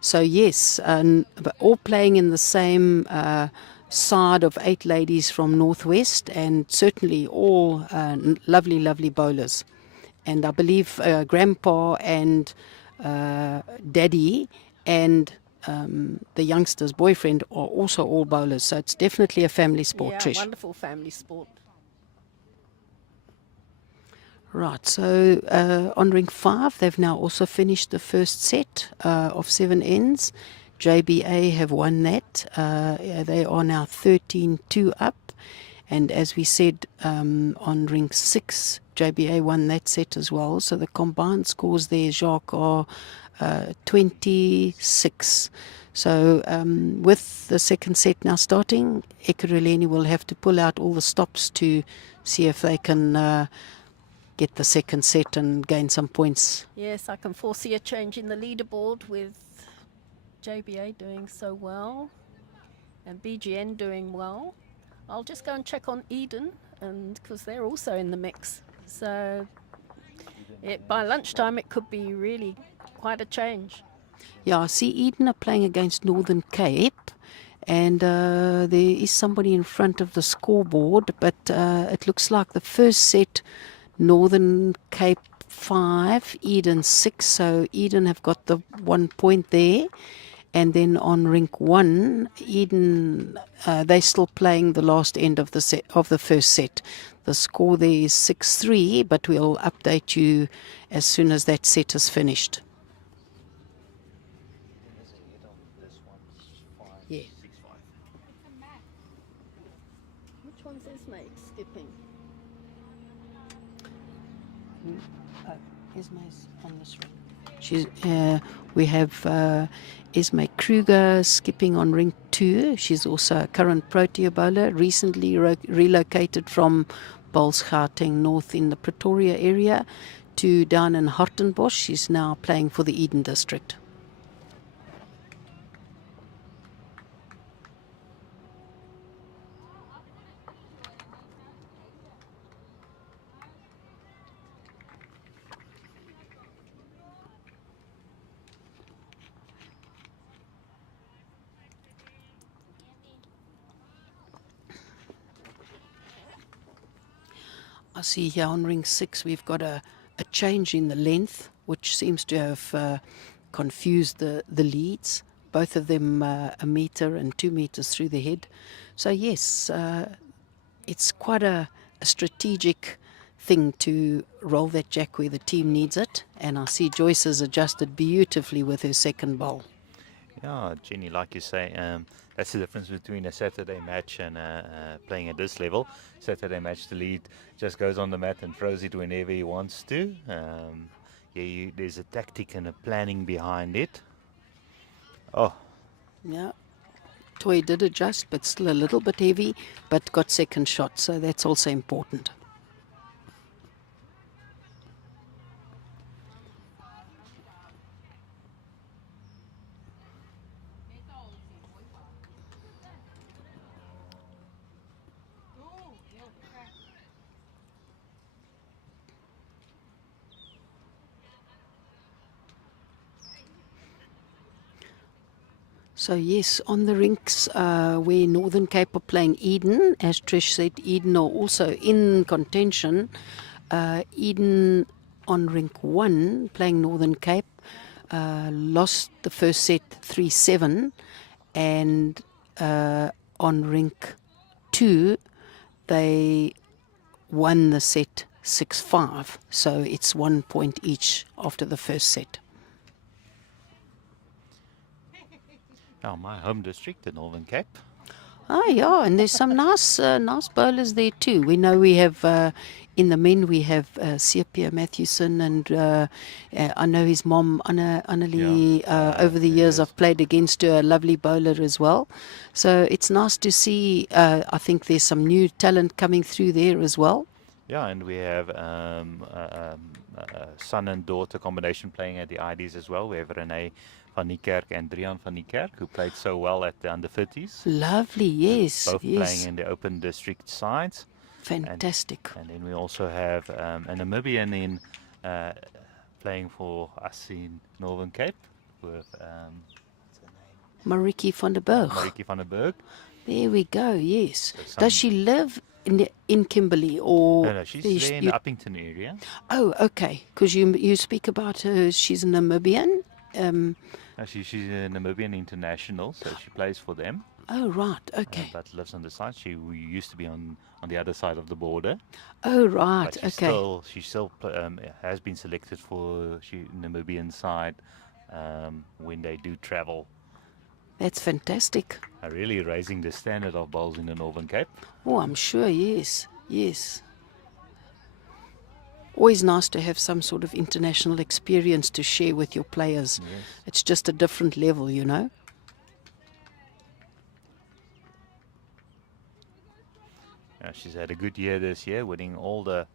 So yes, but all playing in the same side of 8 ladies from Northwest, and certainly all lovely, lovely bowlers. And I believe Grandpa and Daddy and the youngster's boyfriend are also all bowlers. So it's definitely a family sport, Trish. Yeah, wonderful family sport. Right, so on Rink 5, they've now also finished the first set of 7 ends. JBA have won that. They are now 13-2 up. And as we said, on Rink 6, JBA won that set as well. So the combined scores there, Jacques, are 26. So with the second set now starting, Ekurhuleni will have to pull out all the stops to see if they can get the second set and gain some points. Yes, I can foresee a change in the leaderboard with JBA doing so well and BGN doing well. I'll just go and check on Eden, and because they're also in the mix. So by lunchtime, it could be really quite a change. Yeah, I see Eden are playing against Northern Cape, and there is somebody in front of the scoreboard, but it looks like the first set, Northern Cape 5, Eden 6, so Eden have got the 1 point there. And then on Rink 1, Eden, they're still playing the last end of the set, of the first set. The score there is 6-3, but we'll update you as soon as that set is finished. Yeah. Which one's Esme skipping? Oh, Esme's on this ring. We have Esme Kruger skipping on Rink 2. She's also a current Protea bowler, recently relocated from Gauteng North in the Pretoria area to down in Hartenbosch. She's now playing for the Eden District. I see here on Ring 6 we've got a change in the length, which seems to have confused the leads. Both of them 1 metre and 2 metres through the head. So yes, it's quite a strategic thing to roll that jack where the team needs it. And I see Joyce has adjusted beautifully with her second bowl. Yeah, Jenny, like you say, that's the difference between a Saturday match and playing at this level. Saturday match, the lead just goes on the mat and throws it whenever he wants to. There's a tactic and a planning behind it. Oh, Yeah. Toy did adjust, but still a little bit heavy, but got second shot, so that's also important. So yes, on the rinks where Northern Cape are playing Eden, as Trish said, Eden are also in contention. Eden on rink 1 playing Northern Cape lost the first set 3-7, and on rink 2 they won the set 6-5. So it's 1 point each after the first set. now my home district, the Northern Cape. Oh yeah, and there's some nice bowlers there too. We know we have in the men we have Sepia Matthewson, and I know his mom Annalie. Over the years, I've played against her, a lovely bowler as well. So it's nice to see. I think there's some new talent coming through there as well. Yeah, and we have son and daughter combination playing at the IDs as well. We have Renee van Niekerk and Drian van Niekerk, who played so well at the under-50s. Lovely, yes, Both yes. playing in the open district sides. Fantastic. And then we also have a Namibian in playing for us in Northern Cape with what's her name? Mariki van der Berg. Mariki van der Berg. There we go, yes. So Does she live in Kimberley or? No, she's there in the Uppington area. Oh, okay. Because you speak about her, she's a Namibian. No, she's a Namibian international, so she plays for them. Oh, right. Okay. But lives on the side. She used to be on the other side of the border. Oh, right. But she still has been selected for Namibian side when they do travel. That's fantastic. Really raising the standard of bowls in the Northern Cape. Oh, I'm sure, yes. Yes. Always nice to have some sort of international experience to share with your players. Yes. It's just a different level, you know. Yeah, she's had a good year this year, winning all the,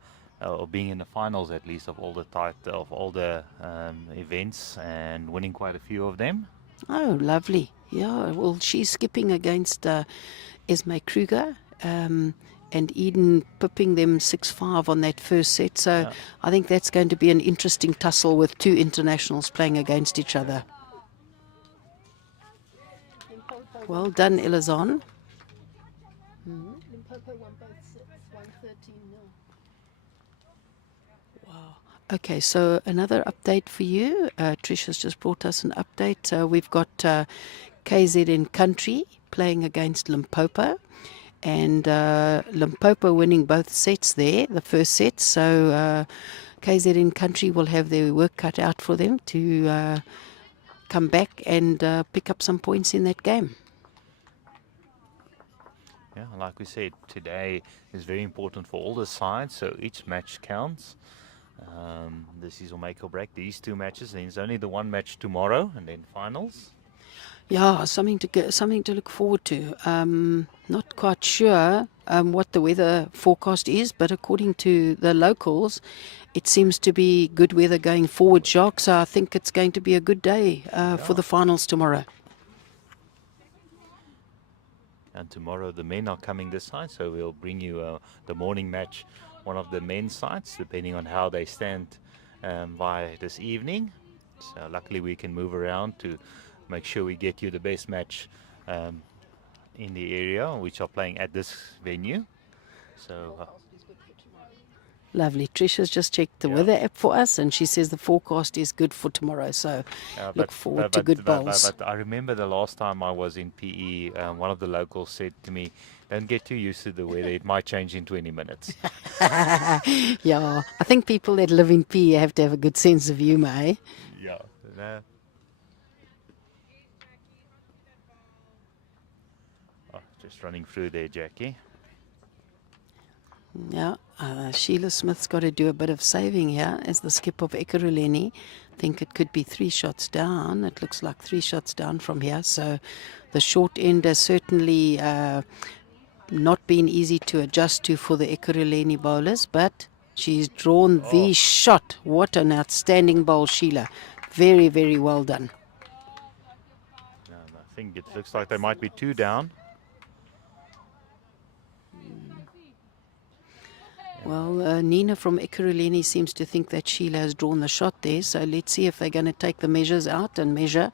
or being in the finals at least of all the events, and winning quite a few of them. Oh, lovely. Yeah, well, she's skipping against Esme Kruger, and Eden pipping them 6-5 on that first set. So yeah. I think that's going to be an interesting tussle with two internationals playing against each other. Well done, Elizon. Limpopo won both sets, 113 nil. Wow. Okay, so another update for you. Trish has just brought us an update. We've got KZN Country playing against Limpopo, and Limpopo winning both sets there, the first set. So KZN Country will have their work cut out for them to come back and pick up some points in that game. Yeah, like we said, today is very important for all the sides, so each match counts. This is will make or break these two matches. Then there's only the one match tomorrow, and then finals. Yeah, something to look forward to. Not quite sure what the weather forecast is, but according to the locals, it seems to be good weather going forward, Jacques. So I think it's going to be a good day for the finals tomorrow. And tomorrow the men are coming this side, so we'll bring you the morning match, one of the men's sides, depending on how they stand by this evening. So luckily we can move around to make sure we get you the best match in the area, which are playing at this venue. So Lovely. Trisha's just checked the Yeah. weather app for us, and she says the forecast is good for tomorrow. So look forward to good bowls. But I remember the last time I was in PE, one of the locals said to me, "Don't get too used to the weather. It might change in 20 minutes." Yeah, I think people that live in PE have to have a good sense of humour, eh? Yeah. Uh, just running through there, Jackie. Yeah, Sheila Smith's got to do a bit of saving here as the skip of Ekurhuleni. I think it could be 3 shots down. It looks like 3 shots down from here. So the short end has certainly not been easy to adjust to for the Ekurhuleni bowlers, but she's drawn the shot. What an outstanding bowl, Sheila. Very, very well done. I think it looks like they might be 2 down. Well, Nina from Ekurhuleni seems to think that Sheila has drawn the shot there, so let's see if they're going to take the measures out and measure.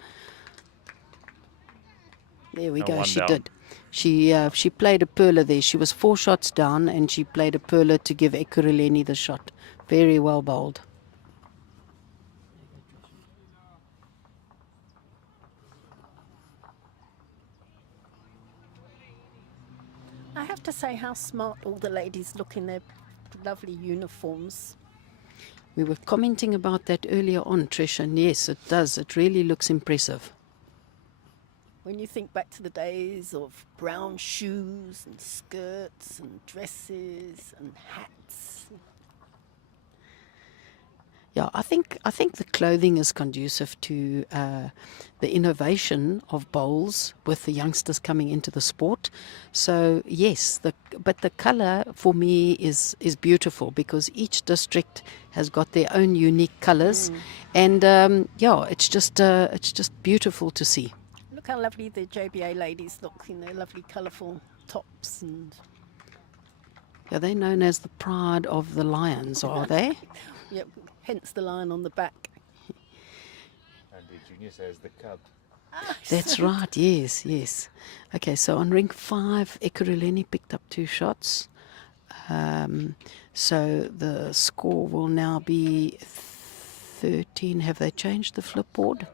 There we No, go, 1 she down. did. She played a perler there. She was 4 shots down, and she played a perler to give Ekurhuleni the shot. Very well bowled. I have to say how smart all the ladies look in their lovely uniforms. We were commenting about that earlier on, Trish, and yes, it does. It really looks impressive. When you think back to the days of brown shoes and skirts and dresses and hats. Yeah, I think the clothing is conducive to the innovation of bowls with the youngsters coming into the sport. So yes, but the colour for me is beautiful because each district has got their own unique colours, and yeah, it's just beautiful to see. Look how lovely the JBA ladies look in their lovely colourful tops and Yeah, they're known as the pride of the Lions, are they? yep, hence the lion on the back. And the junior says the cub. That's right, yes, yes. Okay, so on Rink 5, Ekurhuleni picked up 2 shots. So the score will now be 13. Have they changed the flipboard?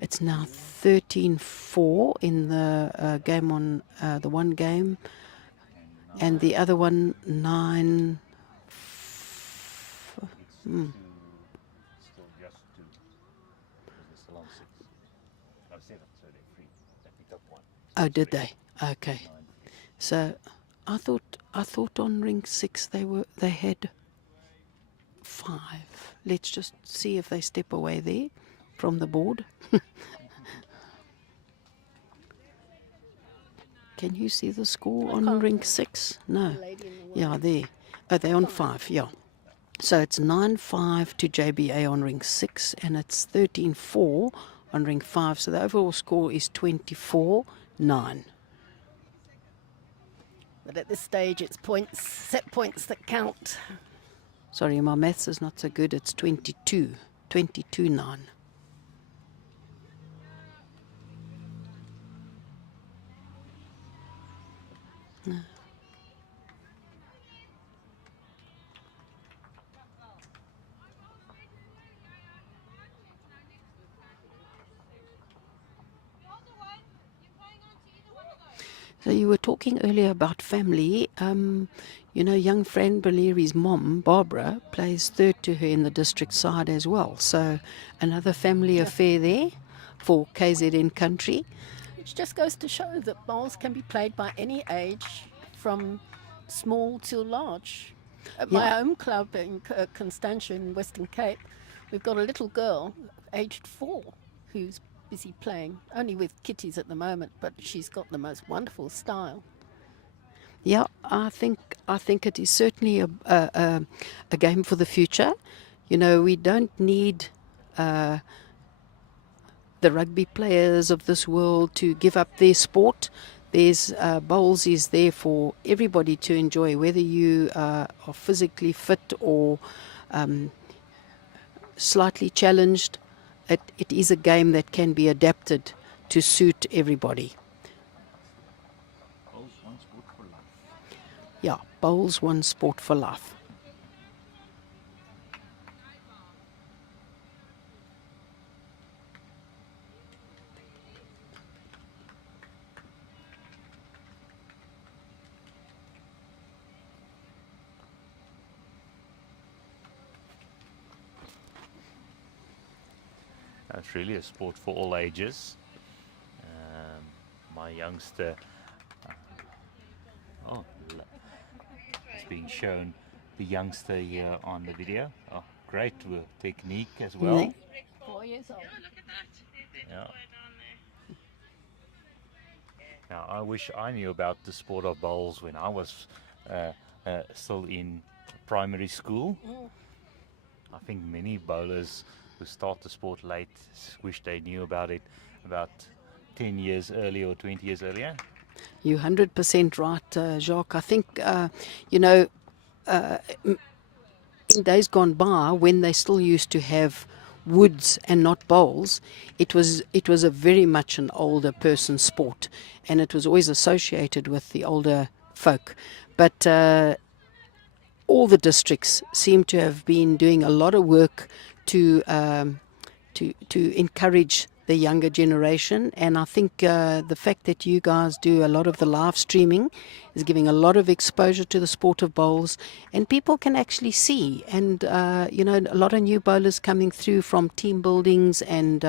It's now 13-4 in the game on the one game. And the other one, 9. Still just 2. Because they're still on 6. No, 7, so they're free. They picked up 1. Oh, did they? Okay. 9. So I thought on Ring 6 they had 5. Let's just see if they step away there from the board. Can you see the score on Ring 6? No. Lady in the Yeah, there. Oh, they're on 5, yeah. So it's 9-5 to JBA on Ring 6, and it's 13-4 on Ring 5. So the overall score is 24-9. But at this stage, it's points, set points that count. Sorry, my maths is not so good. It's 22. 22-9. So you were talking earlier about family. Young Fran Baleri's mom, Barbara, plays third to her in the district side as well. So another family affair there for KZN country. Which just goes to show that bowls can be played by any age, from small to large. At my Yeah. home club in Constantia in Western Cape, we've got a little girl aged 4 who's busy playing, only with kitties at the moment, but she's got the most wonderful style. Yeah, I think it is certainly a game for the future. You know, we don't need the rugby players of this world to give up their sport. There's bowls is there for everybody to enjoy, whether you are physically fit or slightly challenged. It is a game that can be adapted to suit everybody. Bowls, 1 sport for life. Yeah, bowls, 1 sport for life. It's really a sport for all ages. My youngster, oh, it's being shown the youngster here on the video. Oh, great technique as well. 4 years old. Yeah. Now, I wish I knew about the sport of bowls when I was still in primary school. I think many bowlers who start the sport late wish they knew about it about 10 years earlier or 20 years earlier. You're 100% right, Jacques. I think, you know, in days gone by, when they still used to have woods and not bowls, it was a very much an older person sport, and it was always associated with the older folk. But all the districts seem to have been doing a lot of work to encourage the younger generation, and I think the fact that you guys do a lot of the live streaming is giving a lot of exposure to the sport of bowls, and people can actually see, and you know, a lot of new bowlers coming through from team buildings and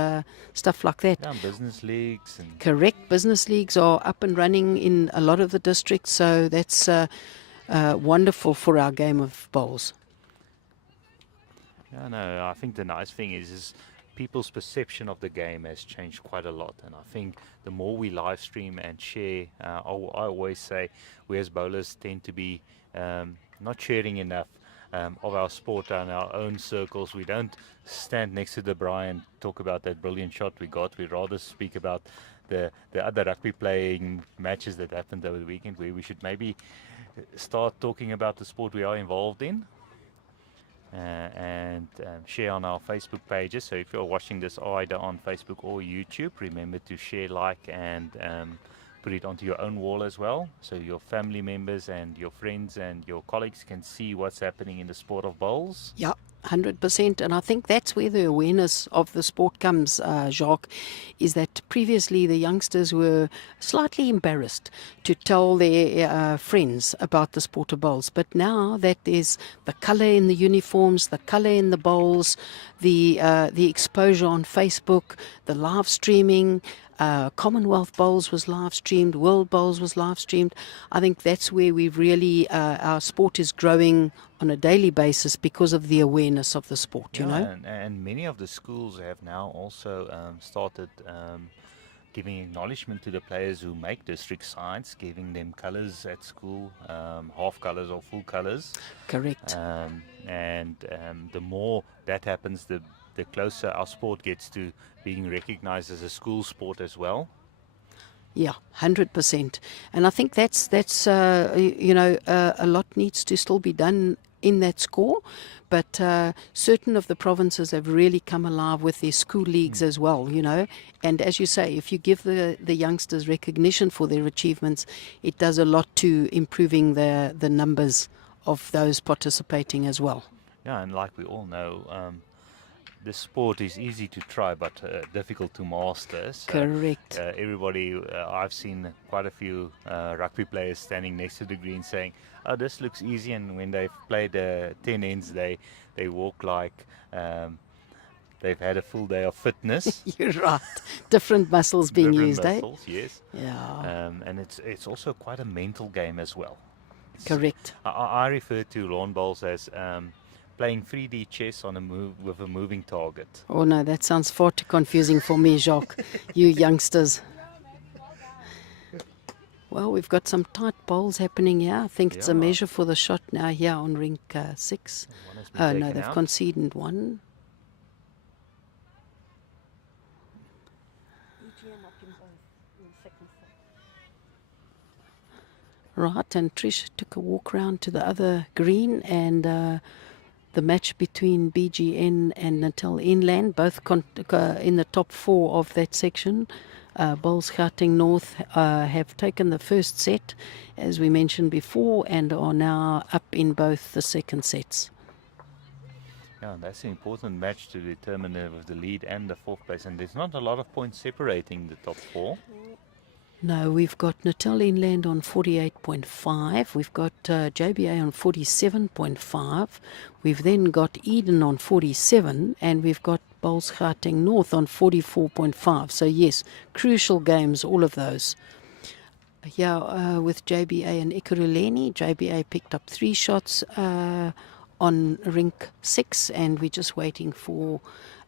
stuff like that. Yeah, business leagues and Correct, business leagues are up and running in a lot of the districts, so that's wonderful for our game of bowls. yeah, no, I think the nice thing is people's perception of the game has changed quite a lot, and I think the more we live stream and share, I always say we as bowlers tend to be not sharing enough of our sport in our own circles. We don't stand next to the braai and talk about that brilliant shot we got. We rather speak about the other rugby playing matches that happened over the weekend, where we should maybe start talking about the sport we are involved in. And share on our Facebook pages. So if you're watching this either on Facebook or YouTube, remember to share, like, and put it onto your own wall as well, so your family members and your friends and your colleagues can see what's happening in the sport of bowls. Yeah, 100%. And I think that's where the awareness of the sport comes, Jacques, is that previously the youngsters were slightly embarrassed to tell their friends about the sport of bowls. But now that there's the colour in the uniforms, the colour in the bowls, the exposure on Facebook, the live streaming, Commonwealth Bowls was live streamed, World Bowls was live streamed. I think that's where we've really, our sport is growing on a daily basis because of the awareness of the sport, you know. And many of the schools have now also started giving acknowledgement to the players who make district sides, giving them colours at school, half colours or full colours. Correct. And the more that happens, the closer our sport gets to being recognized as a school sport as well. Yeah, 100%. And I think that's you know, a lot needs to still be done in that score. But certain of the provinces have really come alive with their school leagues as well, you know. And as you say, if you give the youngsters recognition for their achievements, it does a lot to improving the numbers of those participating as well. Yeah, and like we all know, this sport is easy to try but difficult to master. So, Correct. Everybody, I've seen quite a few rugby players standing next to the green saying, "Oh, this looks easy," and when they've played 10 ends, they walk like they've had a full day of fitness. You're right. Different muscles being Different used, muscles, yes. Yeah. And it's also quite a mental game as well. Correct. I refer to lawn bowls as playing 3D chess on a with a moving target. Oh no, that sounds far too confusing for me, Jacques. You youngsters. Well, we've got some tight bowls happening here. I think it's a Yeah. measure for the shot now here on Rink 6. One has been Oh no, taken they've out. conceded one. Right, and Trish took a walk round to the other green, and the match between BGN and Natal Inland, both in the top 4 of that section. Bowls Gauteng North have taken the first set, as we mentioned before, and are now up in both the second sets. Yeah, that's an important match to determine the lead and the fourth place, and there's not a lot of points separating the top 4. No, we've got Natal Inland on 48.5. We've got JBA on 47.5. We've then got Eden on 47, and we've got bowls Gauteng North on 44.5. So yes, crucial games, all of those. Yeah, with JBA and Ekurhuleni, JBA picked up 3 shots on Rink 6, and we're just waiting for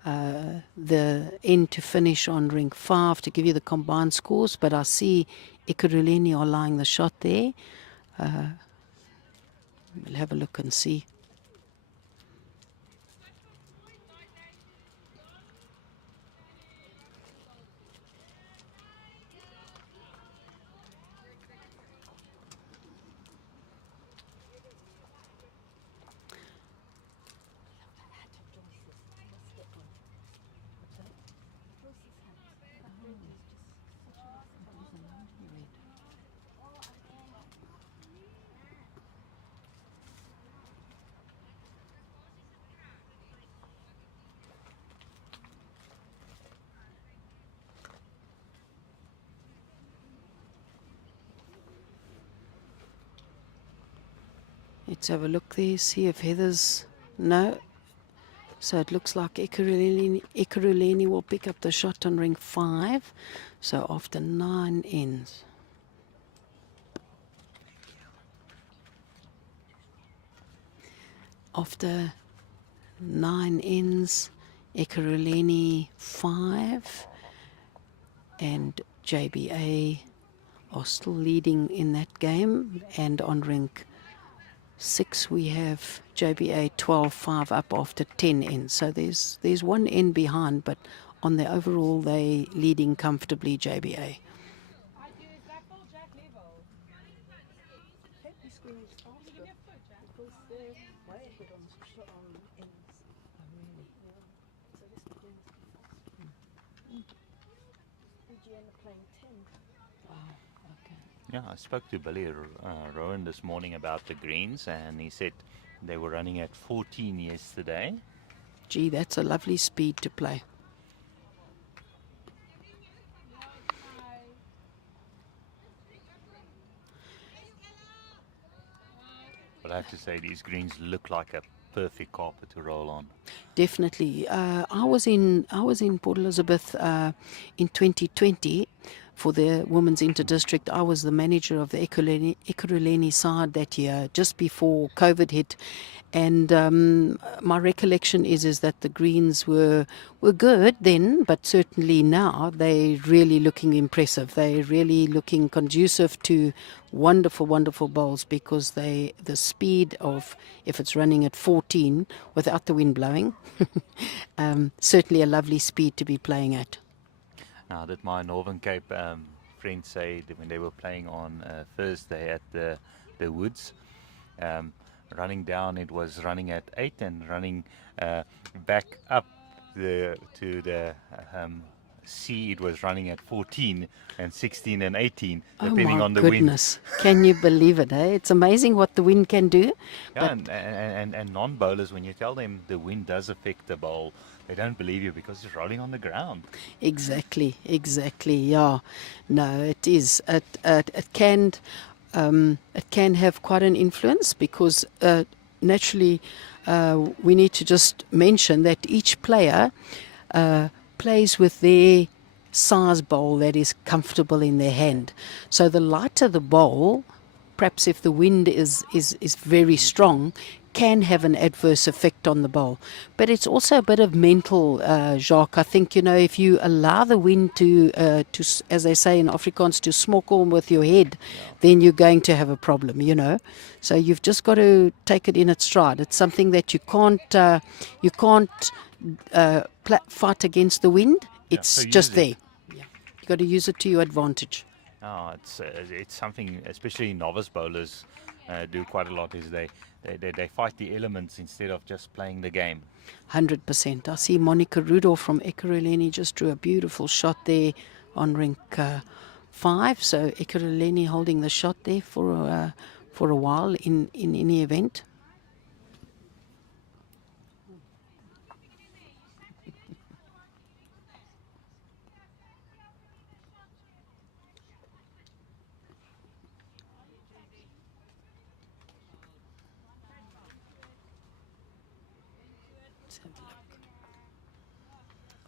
the end to finish on Rink 5 to give you the combined scores. But I see Ekurhuleni are lying the shot there. We'll have a look and see. Let's have a look there, see if Heather's... No. So it looks like Ekurhuleni will pick up the shot on Ring 5. So after 9 ends. After 9 ends, Ekurhuleni 5 and JBA are still leading in that game. And on Rink 6 we have JBA 12-5 up after 10 ends. So there's 1 end behind, but on the overall they leading comfortably, JBA. Yeah, I spoke to Billy Rowan this morning about the greens, and he said they were running at 14 yesterday. Gee, that's a lovely speed to play. But I have to say, these greens look like a perfect carpet to roll on. Definitely. I was in Port Elizabeth in 2020 for the Women's Inter-District. I was the manager of the Ekurhuleni side that year, just before COVID hit. And my recollection is that the greens were good then, but certainly now they're really looking impressive. They're really looking conducive to wonderful, wonderful bowls, because the speed of, if it's running at 14 without the wind blowing, certainly a lovely speed to be playing at. Now, did my Northern Cape friends say that when they were playing on Thursday at the Woods, running down it was running at 8, and running back up to the sea it was running at 14 and 16 and 18, depending on the goodness. Can you believe it, eh? It's amazing what the wind can do. Yeah, and non-bowlers, when you tell them the wind does affect the bowl, they don't believe you because it's rolling on the ground. Exactly, yeah. No, it is. It can have quite an influence, because naturally we need to just mention that each player plays with their size bowl that is comfortable in their hand. So the lighter the bowl, perhaps if the wind is very strong, can have an adverse effect on the bowl. But it's also a bit of mental, Jacques. I think, if you allow the wind to as they say in Afrikaans, to smokkel with your head, then you're going to have a problem, So you've just got to take it in its stride. It's something that you can't fight against the wind. It's so just there. it. Yeah. You've got to use it to your advantage. Oh, it's something, especially novice bowlers do quite a lot, is they fight the elements instead of just playing the game. 100%. I see Monica Rudolph from Ekurhuleni just drew a beautiful shot there on Rink 5. So Ekurhuleni holding the shot there for a while in any event.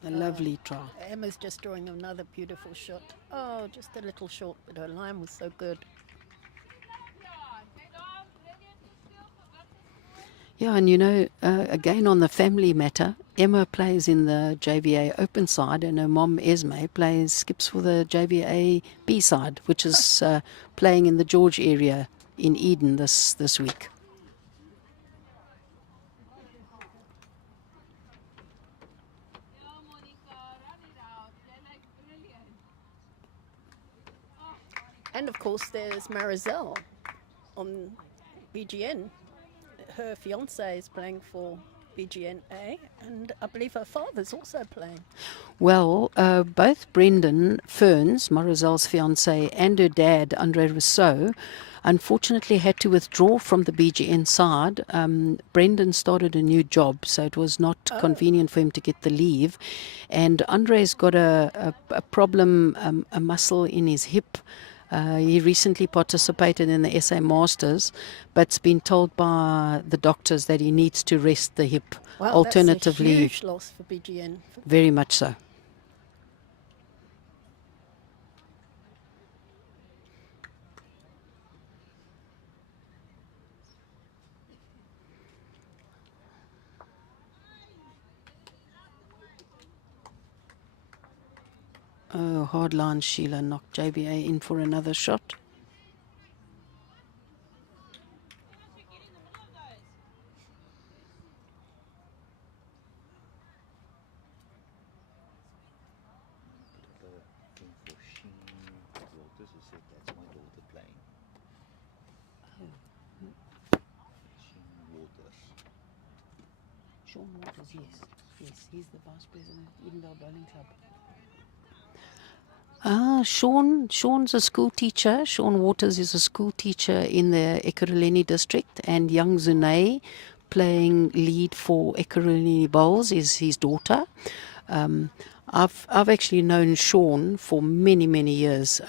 A lovely try. Emma's just drawing another beautiful shot. Oh, just a little short, but her line was so good. Yeah, and you know, again on the family matter, Emma plays in the JVA open side, and her mom Esme skips for the JVA B side, which is playing in the George area in Eden this week. And of course, there's Marizelle on BGN. Her fiance is playing for BGNA, and I believe her father's also playing. Well, both Brendan Ferns, Marizelle's fiance, and her dad, Andre Rousseau, unfortunately had to withdraw from the BGN side. Brendan started a new job, so it was not convenient for him to get the leave. And Andre's got a problem, a muscle in his hip. He recently participated in the SA Masters, but's been told by the doctors that he needs to rest the hip. Wow, Alternatively, that's a huge loss for BGN. Very much so. Oh, hard line, Sheila knocked JBA in for another shot. Looking for Sheen Waters, who said that's my daughter playing. Sheen Waters. Sean Waters, yes. Yes, he's the vice president of Edendale Bowling Club. Sean's a school teacher. Sean Waters is a school teacher in the Ekurhuleni district, and young Zune playing lead for Ekurhuleni Bowls is his daughter. I've actually known Sean for many, many years.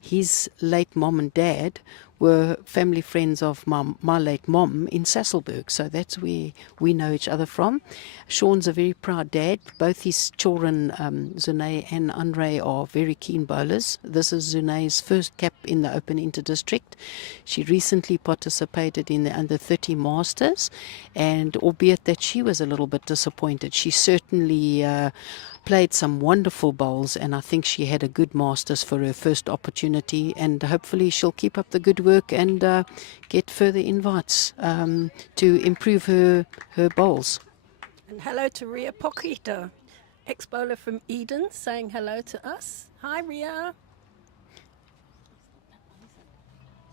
His late mom and dad were family friends of my late mom in Sasolburg, so that's where we know each other from. Sean's a very proud dad. Both his children, Zune and Andre, are very keen bowlers. This is Zune's first cap in the Open Inter-District. She recently participated in the Under-30 Masters, and albeit that she was a little bit disappointed, she certainly played some wonderful bowls, and I think she had a good Masters for her first opportunity, and hopefully she'll keep up the good work and get further invites to improve her bowls. And hello to Ria Pokita, ex-bowler from Eden, saying hello to us. Hi, Ria.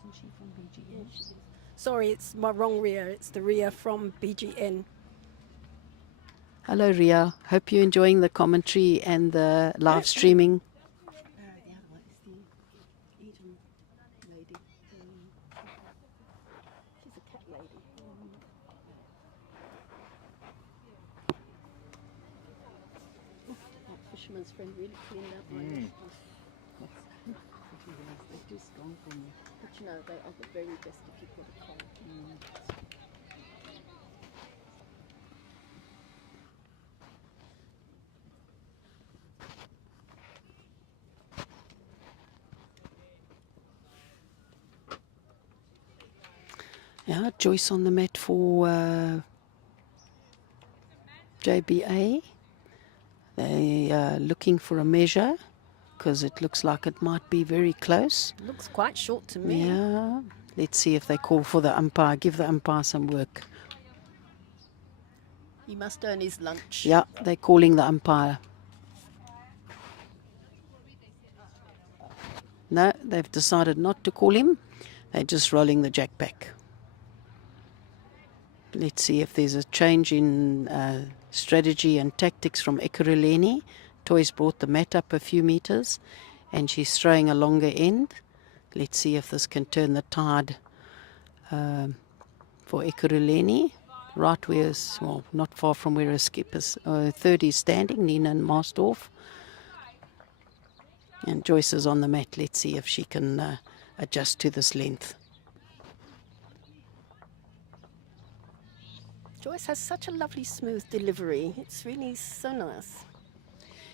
Isn't she from BGN? Sorry, it's my wrong Ria. It's the Ria from BGN. Hello, Ria. Hope you're enjoying the commentary and the live streaming. The other one is the Eden lady. She's a cat lady. That fisherman's friend really cleaned up my restaurant. They're too strong for me. But you know, they are the very best if you've got a cold. Yeah, Joyce on the mat for JBA. They are looking for a measure because it looks like it might be very close. Looks quite short to me. Yeah, let's see if they call for the umpire, give the umpire some work. He must earn his lunch. Yeah, they're calling the umpire. No, they've decided not to call him. They're just rolling the jack back. Let's see if there's a change in strategy and tactics from Ekurhuleni. Toys brought the mat up a few meters, and she's throwing a longer end. Let's see if this can turn the tide for Ekurhuleni. Right where, well, not far from where a skipper's third is standing, Nina and Marsdorf. And Joyce is on the mat. Let's see if she can adjust to this length. Joyce has such a lovely smooth delivery. It's really so nice.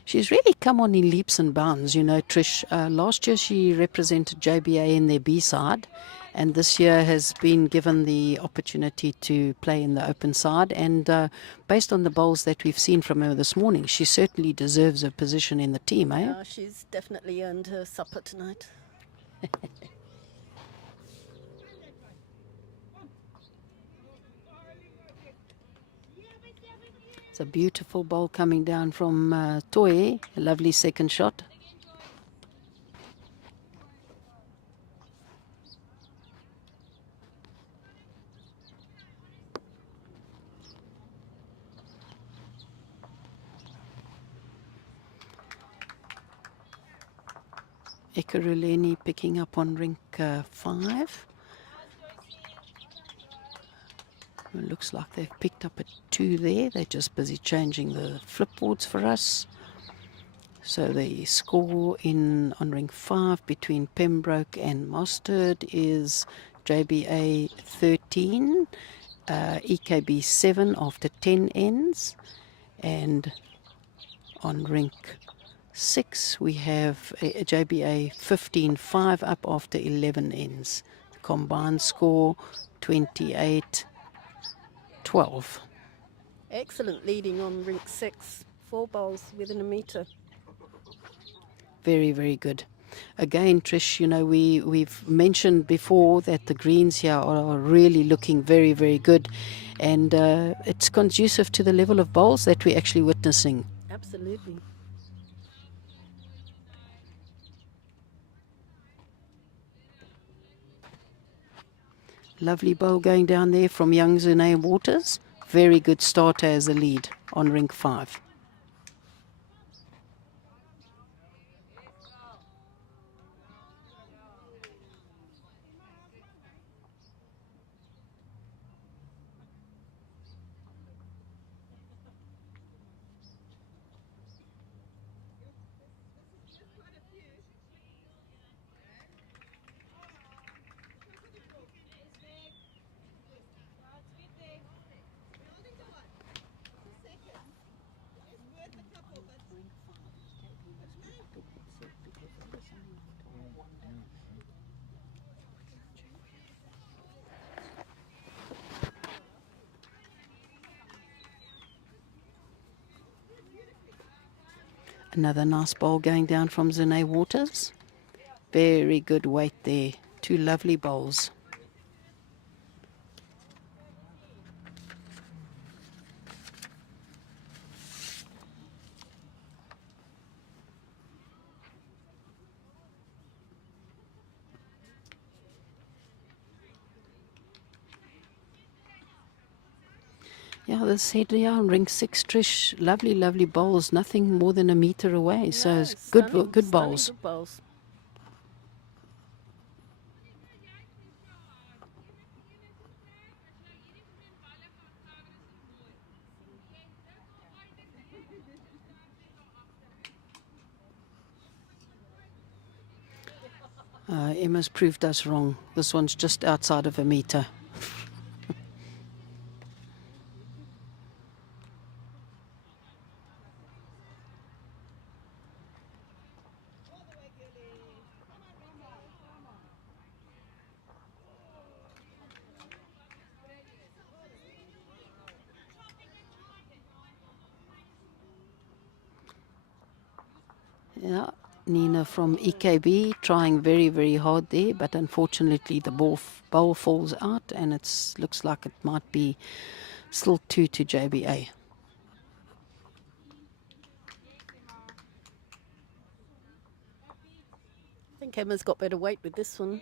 She's really come on in leaps and bounds, you know, Trish. Last year she represented JBA in their B-side, and this year has been given the opportunity to play in the open side. And based on the bowls that we've seen from her this morning, she certainly deserves a position in the team, eh? Yeah, she's definitely earned her supper tonight. It's a beautiful bowl coming down from Toye, a lovely second shot. Ekurhuleni picking up on Rink 5. It looks like they've picked up a 2 there. They're just busy changing the flipboards for us. So the score in on Rink 5 between Pembroke and Mustard is JBA 13, EKB 7 after 10 ends. And on Rink 6 we have a JBA 15-5 up after 11 ends. Combined score 28-12. Excellent leading on Rink 6. 4 bowls within a metre. Very, very good. Again, Trish, you know, we've mentioned before that the greens here are really looking very, very good. And it's conducive to the level of bowls that we're actually witnessing. Absolutely. Lovely bowl going down there from young Zune Waters. Very good starter as a lead on Rink 5. Another nice bowl going down from Zune Waters. Very good weight there. 2 lovely bowls. Yeah, this head here on Rink 6, Trish, lovely, lovely bowls. Nothing more than a metre away. So No, it's stunning, good stunning bowls. good bowls. Emma's proved us wrong. This one's just outside of a metre. Yeah, Nina from EKB trying very, very hard there, but unfortunately the bowl falls out and it looks like it might be still 2 to JBA. I think Emma's got better weight with this one.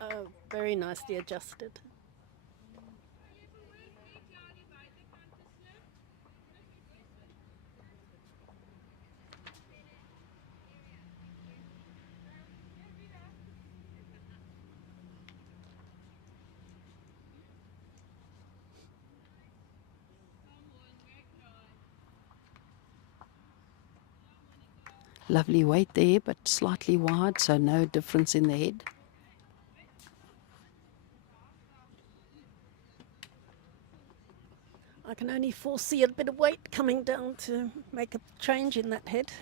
Oh, very nicely adjusted. Lovely weight there, but slightly wide, so no difference in the head. can only foresee a bit of weight coming down to make a change in that head.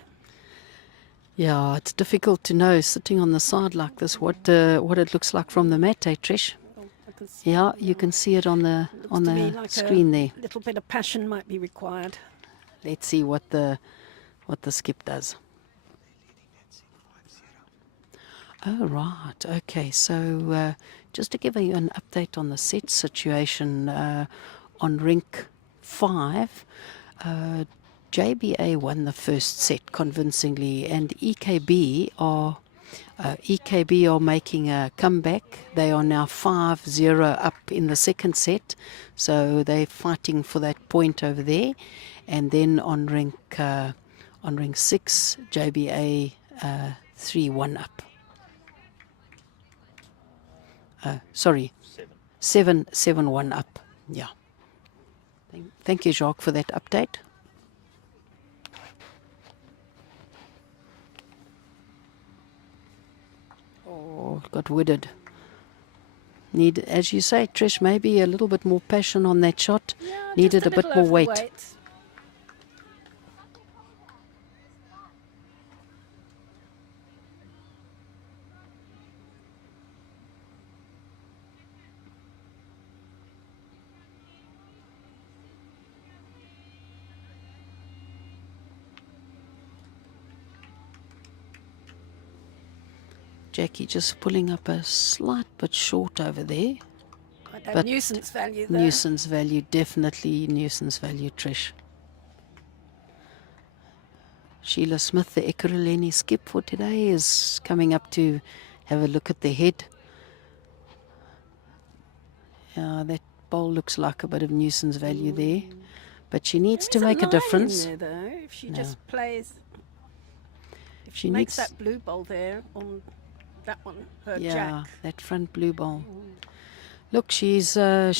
Yeah, it's difficult to know sitting on the side like this what it looks like from the mat, eh, Trish? Well, I can see, Yeah, you can see it on the looks to me like screen there. a little bit of passion might be required. Let's see what the skip does. Oh, right. Okay, so just to give you an update on the set situation on Rink 5, JBA won the first set convincingly, and EKB are making a comeback. They are now 5-0 up in the second set, so they're fighting for that point over there. And then on Rink 6, JBA 3-1 up. Sorry, 7-1 up. Yeah. Thank you, Jacques, for that update. Oh, got wooded. Need, as you say, Trish, maybe a little bit more passion on that shot. Yeah, Needed just a bit little more weight. overweight. Jackie just pulling up a slight bit short over there. Might have But nuisance value there. Nuisance value, definitely nuisance value, Trish. Sheila Smith, the Ekurhuleni skip for today, is coming up to have a look at the head. Yeah, that bowl looks like a bit of nuisance value there. But she needs to There is make a line difference. in there, though, if she No. just plays. If She she makes needs- that blue bowl there on that one, her Yeah, jack. that front blue bowl. Look, she's a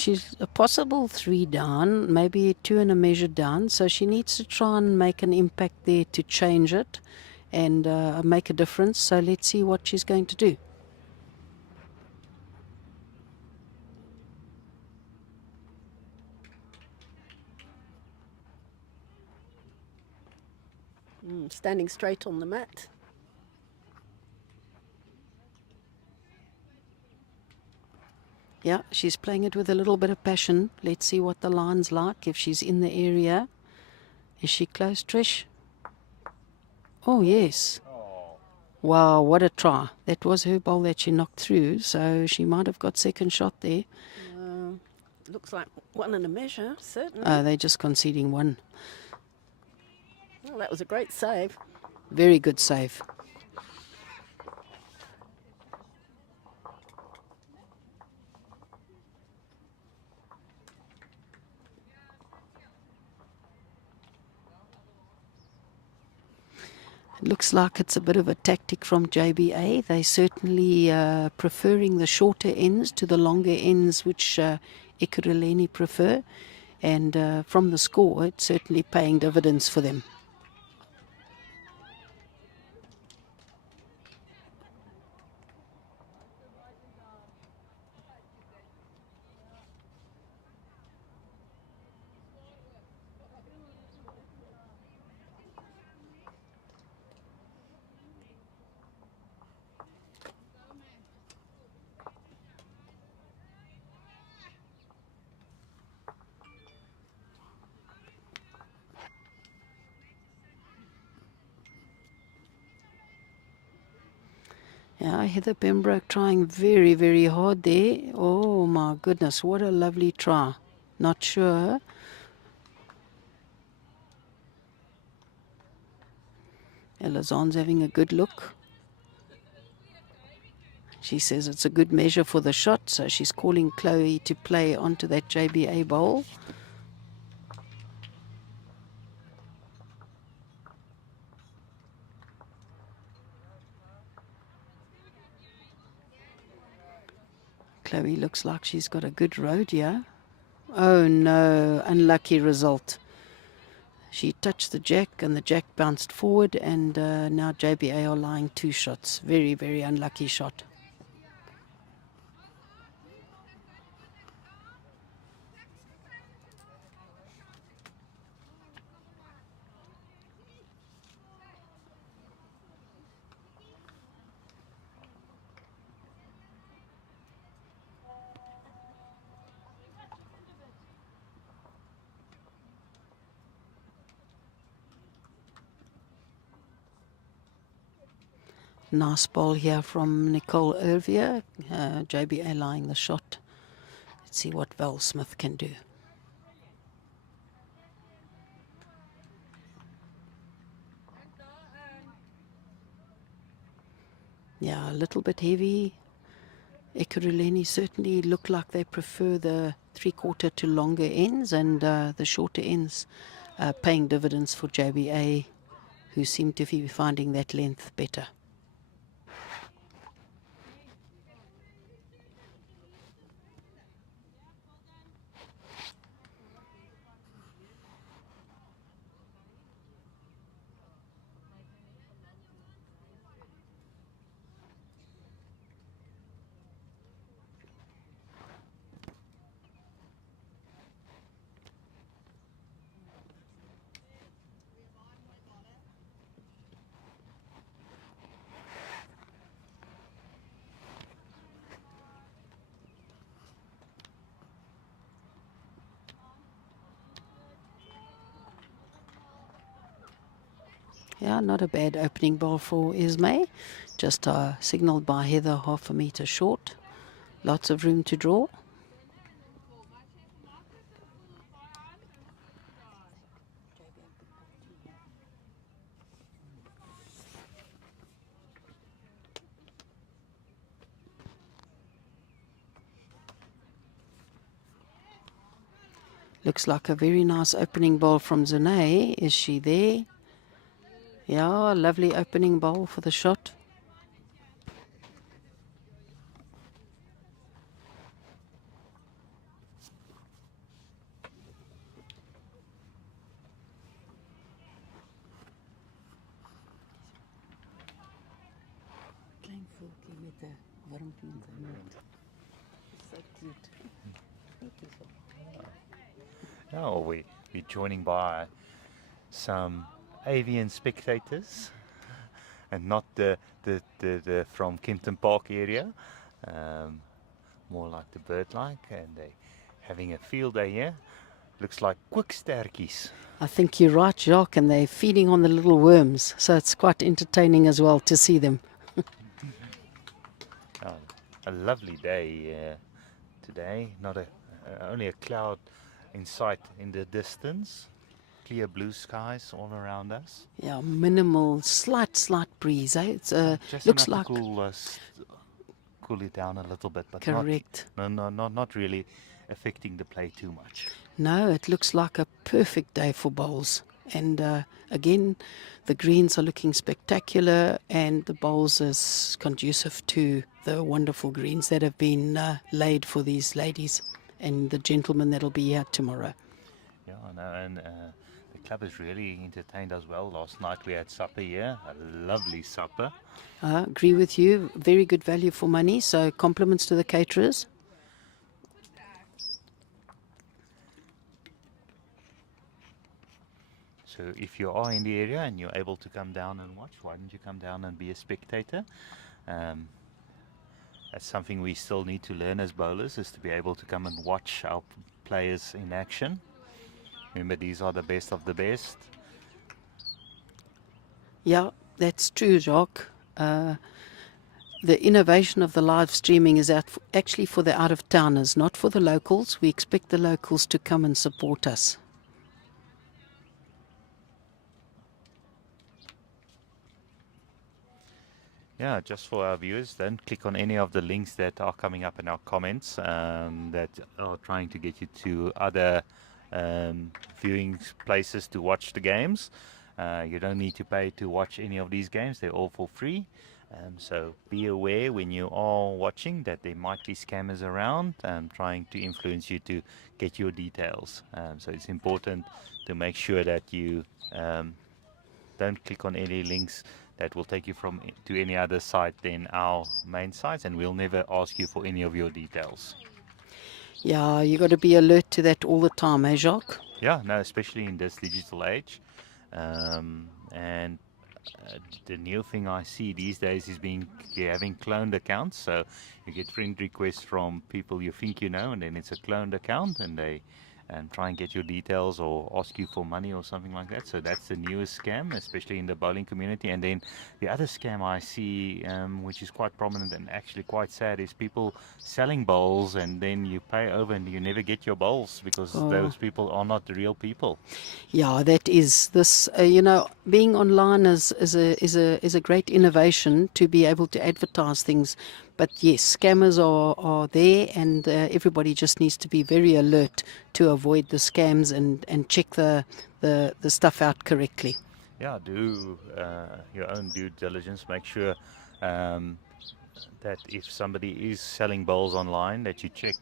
possible 3 down, maybe 2 and a measure down. So she needs to try and make an impact there to change it and make a difference. So let's see what she's going to do. Standing straight on the mat. Yeah, she's playing it with a little bit of passion. Let's see what the line's like, if she's in the area. Is she close, Trish? Oh, yes. Oh, Wow, what a try. That was her ball that she knocked through, so she might have got second shot there. Looks like one and a measure, certainly. They're just conceding 1. Well, that was a great save. Very good save. Looks like it's a bit of a tactic from JBA. They certainly preferring the shorter ends to the longer ends, which Ekurhuleni prefer. And from the score, it's certainly paying dividends for them. Yeah, Heather Pembroke trying very, very hard there. Oh my goodness, what a lovely try. Not sure. Elazon's having a good look. She says it's a good measure for the shot, so she's calling Chloe to play onto that JBA bowl. Chloe looks like she's got a good road here. Oh no, unlucky result. She touched the jack and the jack bounced forward, and now JBA are lying 2 shots. Very, very unlucky shot. Nice ball here from Nicole earlier. JBA lying the shot. Let's see what Val Smith can do. Yeah, a little bit heavy. Ekurhuleni certainly look like they prefer the 3/4 to longer ends, and the shorter ends paying dividends for JBA, who seem to be finding that length better. Yeah, not a bad opening ball for Ismay. Just signalled by Heather 1/2 a metre short. Lots of room to draw. Looks like a very nice opening ball from Zane. Is she there? Yeah, lovely opening ball for the shot. Klein voeltjie met 'n warmpie in sy mond. So cute. Now we're joining by some avian spectators, and not the from Kempton Park area, more like the bird-like, and they having a field day here. Looks like quicksterkies. I think you're right, Jacques, and they're feeding on the little worms, so it's quite entertaining as well to see them. A lovely day today. Not only a cloud in sight in the distance. Clear blue skies all around us. Yeah, minimal, slight breeze. Eh? It's Just looks enough like to cool it down a little bit, but correct. not really affecting the play too much. No, it looks like a perfect day for bowls. And again, the greens are looking spectacular, and the bowls is conducive to the wonderful greens that have been laid for these ladies and the gentlemen that'll be here tomorrow. Yeah, no, and the club is really entertained as well. Last night we had supper here, a lovely supper. Agree with you. Very good value for money. So compliments to the caterers. So if you are in the area and you're able to come down and watch, why don't you come down and be a spectator? That's something we still need to learn as bowlers, is to be able to come and watch our players in action. Remember, these are the best of the best. Yeah, that's true, Jacques. The innovation of the live streaming is actually for the out-of-towners, not for the locals. We expect the locals to come and support us. Yeah, just for our viewers, don't click on any of the links that are coming up in our comments that are trying to get you to other viewing places to watch the games. You don't need to pay to watch any of these games. They're all for free. So be aware when you are watching that there might be scammers around trying to influence you to get your details. So it's important to make sure that you don't click on any links that will take you to any other site than our main sites, and we'll never ask you for any of your details. Yeah, you got to be alert to that all the time, eh, Jacques? Yeah, no, especially in this digital age. And the new thing I see these days is having cloned accounts. So you get friend requests from people you think you know, and then it's a cloned account, and they and try and get your details or ask you for money or something like that. So that's the newest scam, especially in the bowling community. And then the other scam I see, which is quite prominent and actually quite sad, is people selling bowls and then you pay over and you never get your bowls because those people are not the real people. Yeah, that is this. Being online is a great innovation to be able to advertise things. But yes, scammers are there, and everybody just needs to be very alert to avoid the scams and check the stuff out correctly. Yeah, do your own due diligence. Make sure that if somebody is selling bowls online, that you check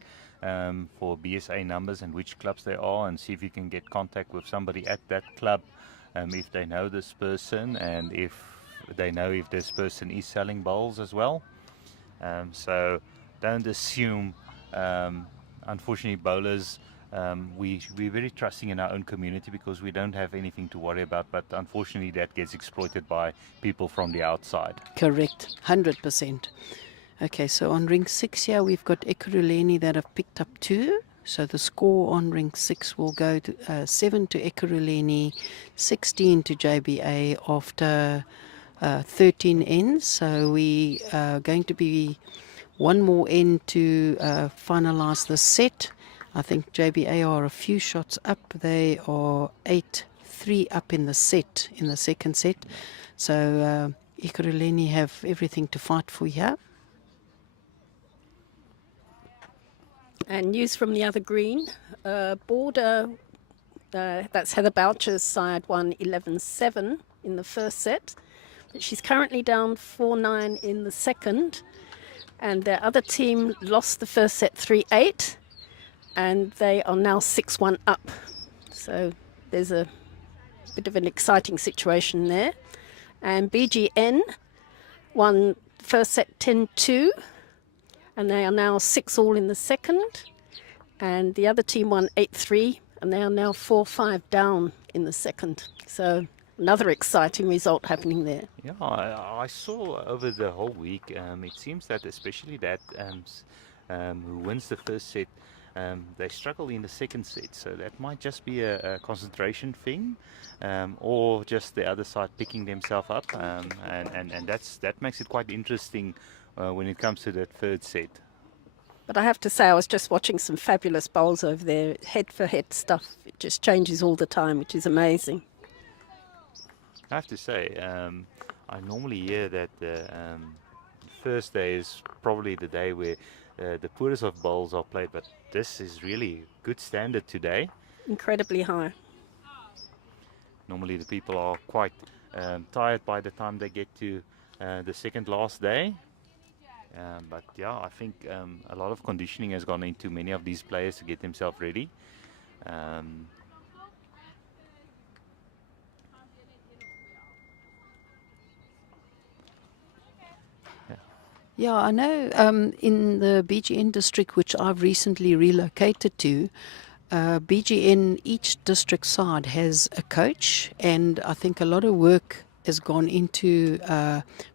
for BSA numbers and which clubs they are, and see if you can get contact with somebody at that club, if they know this person and if they know if this person is selling bowls as well. So don't assume. Unfortunately, bowlers, we're very trusting in our own community because we don't have anything to worry about. But unfortunately, that gets exploited by people from the outside. Correct, 100%. Okay, so on ring 6 here, we've got Ekurhuleni that have picked up 2. So the score on ring 6 will go to 7 to Ekurhuleni, 16 to JBA after 13 ends. So we are going to be one more end to finalize the set. I think JBA are a few shots up. They are 8-3 up in the set, in the second set. So Ekurhuleni have everything to fight for here. And news from the other green, Border, that's Heather Boucher's side, won 11-7 in the first set. But she's currently down 4-9 in the second. And their other team lost the first set 3-8. And they are now 6-1 up. So there's a bit of an exciting situation there. And BGN won first set 10-2. And they are now 6-all in the second. And the other team won 8-3, and they are now 4-5 down in the second. So another exciting result happening there. Yeah, I saw over the whole week, it seems that especially that who wins the first set, they struggle in the second set. So that might just be a concentration thing, or just the other side picking themselves up. And that makes it quite interesting when it comes to that third set. But I have to say, I was just watching some fabulous bowls over there, head-for-head stuff. It just changes all the time, which is amazing. I have to say, I normally hear that the first day is probably the day where the poorest of bowls are played, but this is really good standard today. Incredibly high. Normally the people are quite tired by the time they get to the second last day. But yeah, I think a lot of conditioning has gone into many of these players to get themselves ready. Yeah, I know in the BGN district, which I've recently relocated to, BGN, each district side has a coach, and I think a lot of work has gone into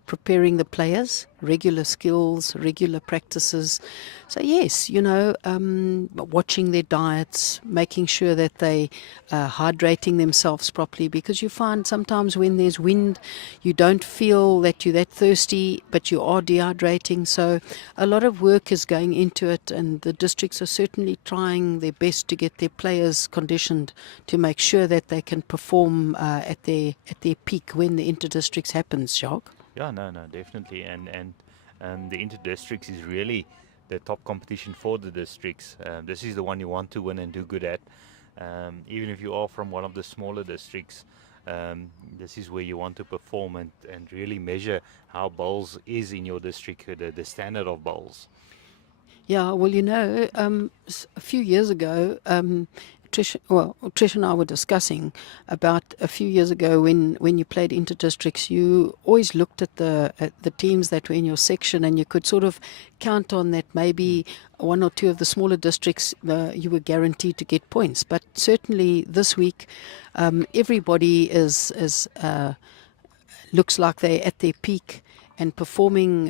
preparing the players, regular skills, regular practices. So yes, watching their diets, making sure that they hydrating themselves properly, because you find sometimes when there's wind, you don't feel that you're that thirsty, but you are dehydrating. So a lot of work is going into it, and the districts are certainly trying their best to get their players conditioned to make sure that they can perform at their peak when the inter-districts happens, Jacques. Yeah, no, definitely. And the inter-districts is really the top competition for the districts. This is the one you want to win and do good at. Even if you are from one of the smaller districts, this is where you want to perform and really measure how bowls is in your district, the standard of bowls. Yeah, well, a few years ago, Trish and I were discussing about a few years ago when you played inter-districts, you always looked at the teams that were in your section, and you could sort of count on that maybe one or two of the smaller districts you were guaranteed to get points. But certainly this week, everybody is looks like they're at their peak and performing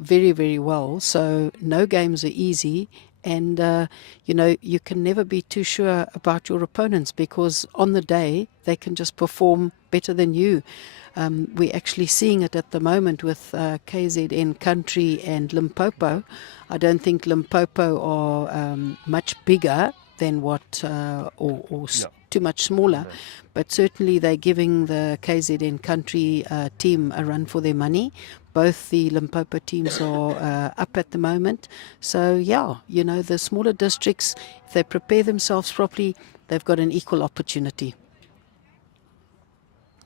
very, very well. So no games are easy. And, you can never be too sure about your opponents because on the day they can just perform better than you. We're actually seeing it at the moment with KZN Country and Limpopo. I don't think Limpopo are much bigger than what, too much smaller, but certainly they're giving the KZN Country team a run for their money. Both the Limpopo teams are up at the moment. So, the smaller districts, if they prepare themselves properly, they've got an equal opportunity.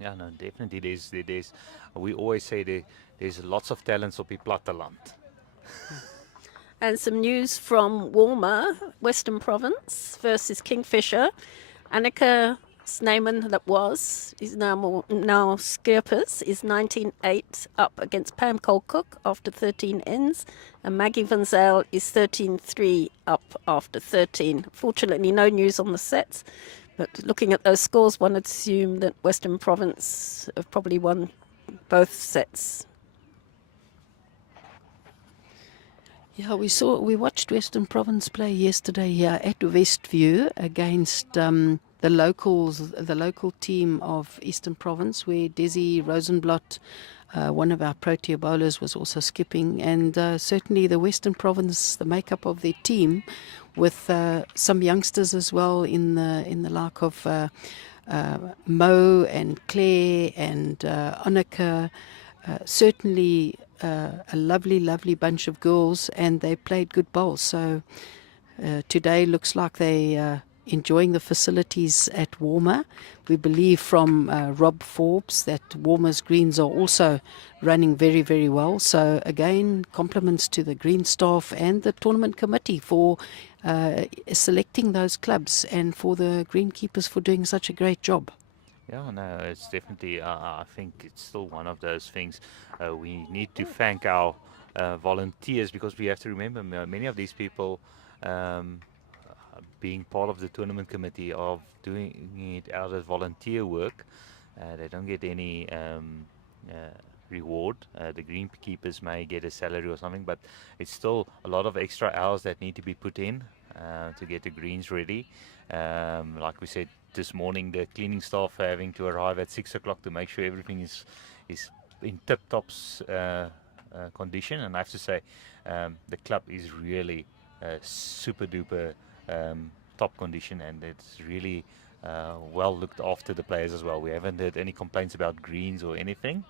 Yeah, no, definitely. There's we always say there's lots of talents op die platteland. And some news from Walmer, Western Province versus Kingfisher. Annika Snyman, is now Skirpers, is 19-8 up against Pam Colcook after 13 ends. And Maggie Van Zyl is 13-3 up after 13. Fortunately, no news on the sets. But looking at those scores, one would assume that Western Province have probably won both sets. Yeah, we watched Western Province play yesterday here at Westview against the local team of Eastern Province, where Desi Rosenblatt, one of our Protea bowlers, was also skipping, and certainly the Western Province, the makeup of their team, with some youngsters as well in the like of Mo and Claire and Annika. Certainly a lovely bunch of girls, and they played good bowls. So today looks like they enjoying the facilities at Walmer. We believe from Rob Forbes that Walmer's greens are also running very, very well. So again, compliments to the green staff and the tournament committee for selecting those clubs, and for the greenkeepers for doing such a great job. Yeah, no, it's definitely, I think it's still one of those things. We need to thank our volunteers, because we have to remember many of these people being part of the tournament committee, of doing it out as volunteer work. They don't get any reward. The greenkeepers may get a salary or something, but it's still a lot of extra hours that need to be put in to get the greens ready. Like we said this morning, the cleaning staff are having to arrive at 6 o'clock to make sure everything is in tip-top condition. And I have to say, the club is really super duper top condition, and it's really well looked after the players as well. We haven't heard any complaints about greens or anything.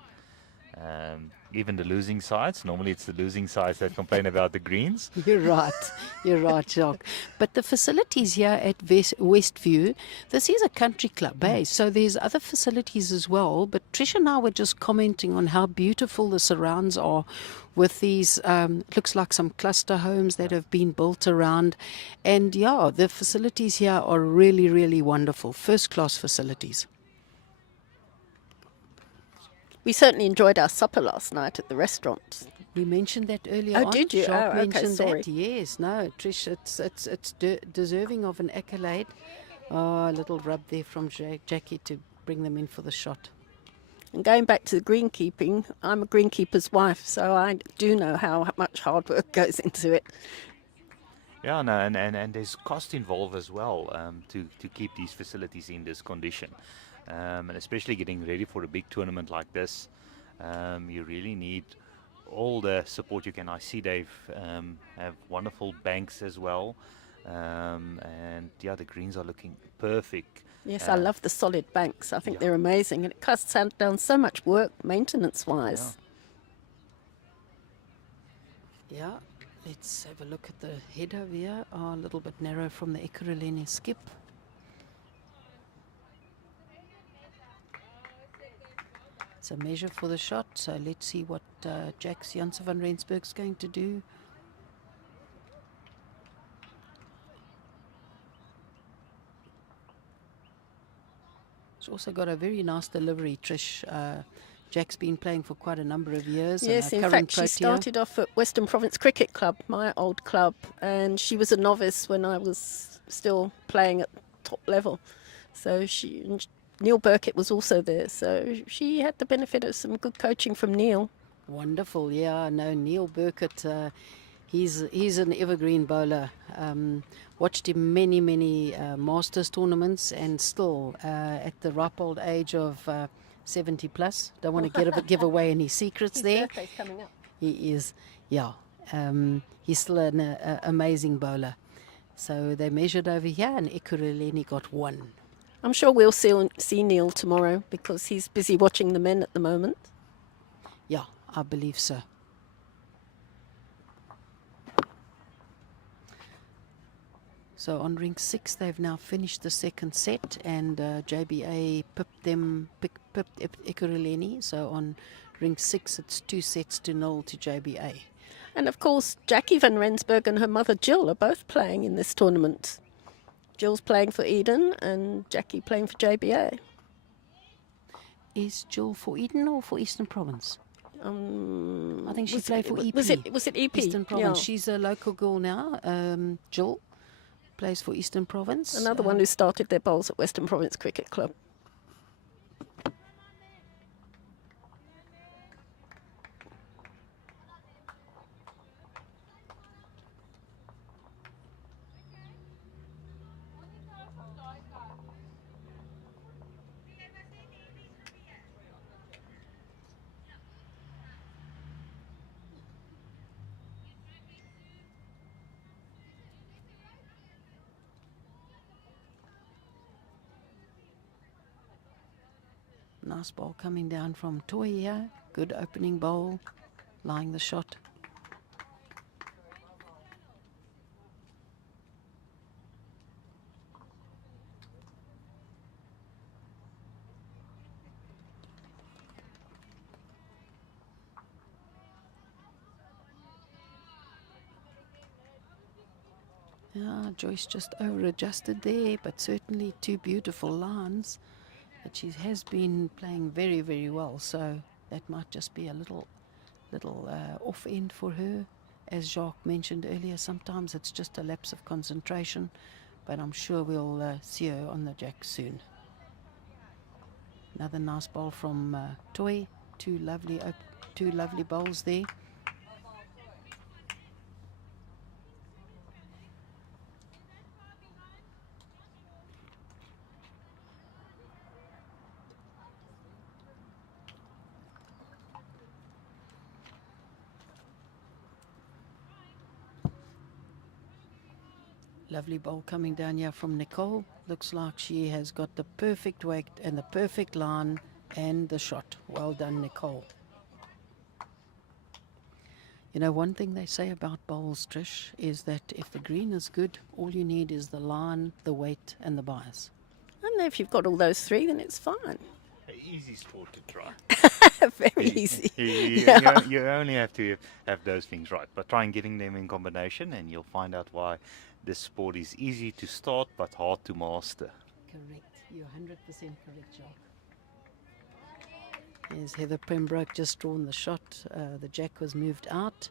Even the losing sides, normally it's the losing sides that complain about the greens. You're right, Jacques. But the facilities here at Westview, this is a country club, so there's other facilities as well. But Trish and I were just commenting on how beautiful the surrounds are with these, looks like some cluster homes that have been built around. And yeah, the facilities here are really, really wonderful, first-class facilities. We certainly enjoyed our supper last night at the restaurant. We mentioned that earlier Oh, on. did you? Jacques Oh, okay, mentioned sorry. that. Yes, no, Trish, it's deserving of an accolade. Oh, a little rub there from Jackie to bring them in for the shot. And going back to the greenkeeping, I'm a greenkeeper's wife, so I do know how much hard work goes into it. Yeah, no, and there's cost involved as well to keep these facilities in this condition. And especially getting ready for a big tournament like this, you really need all the support you can. I see they've have wonderful banks as well, and yeah, the greens are looking perfect. Yes, I love the solid banks. I think they're amazing, and it cuts down so much work maintenance-wise. Yeah, let's have a look at the head over here. Oh, a little bit narrow from the Ekurhuleni skip. It's a measure for the shot, so let's see what Jax Janssen van Rensburg's going to do. It's also got a very nice delivery, Trish. Jack's been playing for quite a number of years. Yes, and in fact, she Protea. started off at Western Province Cricket Club, my old club, and she was a novice when I was still playing at top level. So Neil Burkett was also there, so she had the benefit of some good coaching from Neil. Wonderful, yeah. No, Neil Burkett, He's an evergreen bowler. Watched him many Masters tournaments, and still at the ripe old age of 70 plus. Don't want to give away any secrets His there. birthday's coming up. He is, yeah. He's still an amazing bowler. So they measured over here, and Ekurhuleni got 1. I'm sure we'll see Neil tomorrow because he's busy watching the men at the moment. Yeah, I believe so. So on Rink 6, they've now finished the second set, and JBA pipped Ekurhuleni. So on Rink 6, it's 2-0 to JBA. And of course, Jackie van Rensburg and her mother Jill are both playing in this tournament. Jill's playing for Eden and Jackie playing for JBA. Is Jill for Eden or for Eastern Province? I think she played for EP. Was it EP? Eastern Province. Yeah. She's a local girl now. Jill plays for Eastern Province. Another one who started their bowls at Western Province Cricket Club. Nice ball coming down from Toy here. Good opening bowl, lying the shot. Yeah, Joyce just over-adjusted there, but certainly 2 beautiful lines. But she has been playing very well, so that might just be a little off end for her. As Jacques mentioned earlier, sometimes it's just a lapse of concentration, but I'm sure we'll see her on the jack soon. Another nice ball from Toy. Two lovely bowls there. Lovely bowl coming down here from Nicole. Looks like she has got the perfect weight and the perfect line and the shot. Well done, Nicole. You know, one thing they say about bowls, Trish, is that if the green is good, all you need is the line, the weight, and the bias. I know if you've got all those 3, then it's fine. Easy sport to try. Very easy. You only have to have those things right. But try and getting them in combination, and you'll find out why this sport is easy to start but hard to master. Correct. You're 100% correct, Jacques. There's Heather Pembroke just drawn the shot. The jack was moved out,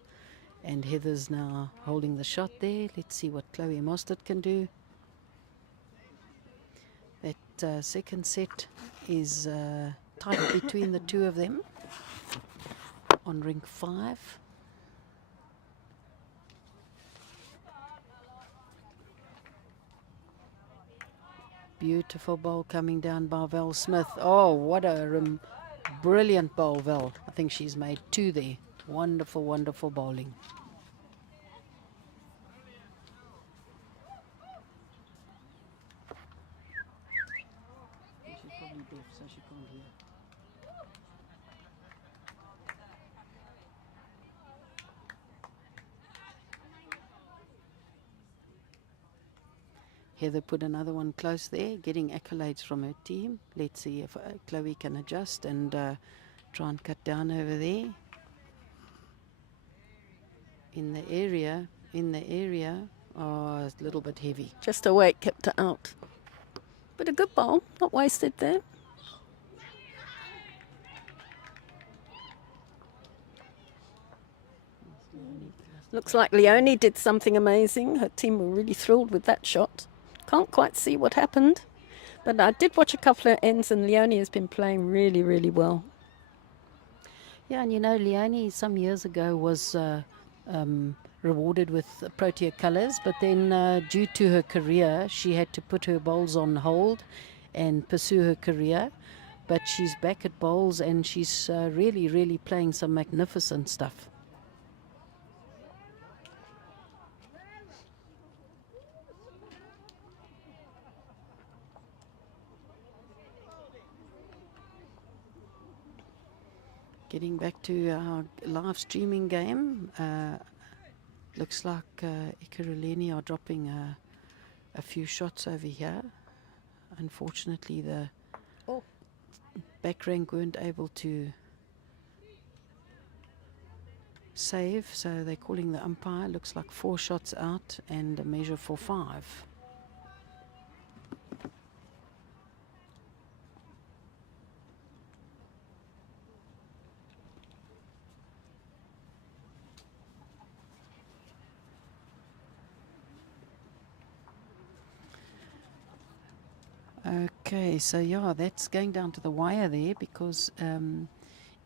and Heather's now holding the shot there. Let's see what Chloe Mostert can do. That second set is tight between the two of them on Rink 5. Beautiful bowl coming down by Val Smith. Oh, what a brilliant bowl, Val. I think she's made 2 there. Wonderful, wonderful bowling. She's probably deaf, so she can't hear. Heather put another one close there, getting accolades from her team. Let's see if Chloe can adjust and try and cut down over there. In the area, oh, it's a little bit heavy. Just a weight kept it out. But a good bowl, not wasted there. Looks like Leonie did something amazing. Her team were really thrilled with that shot. Can't quite see what happened. But I did watch a couple of ends, and Leonie has been playing really well. Yeah, and you know, Leonie some years ago was rewarded with Protea colours, but then due to her career, she had to put her bowls on hold and pursue her career. But she's back at bowls and she's really, really playing some magnificent stuff. Getting back to our live streaming game, looks like Ekurhuleni are dropping a few shots over here. Unfortunately, the back rank weren't able to save, so they're calling the umpire. Looks like 4 shots out and a measure for 5. Okay, so yeah, that's going down to the wire there because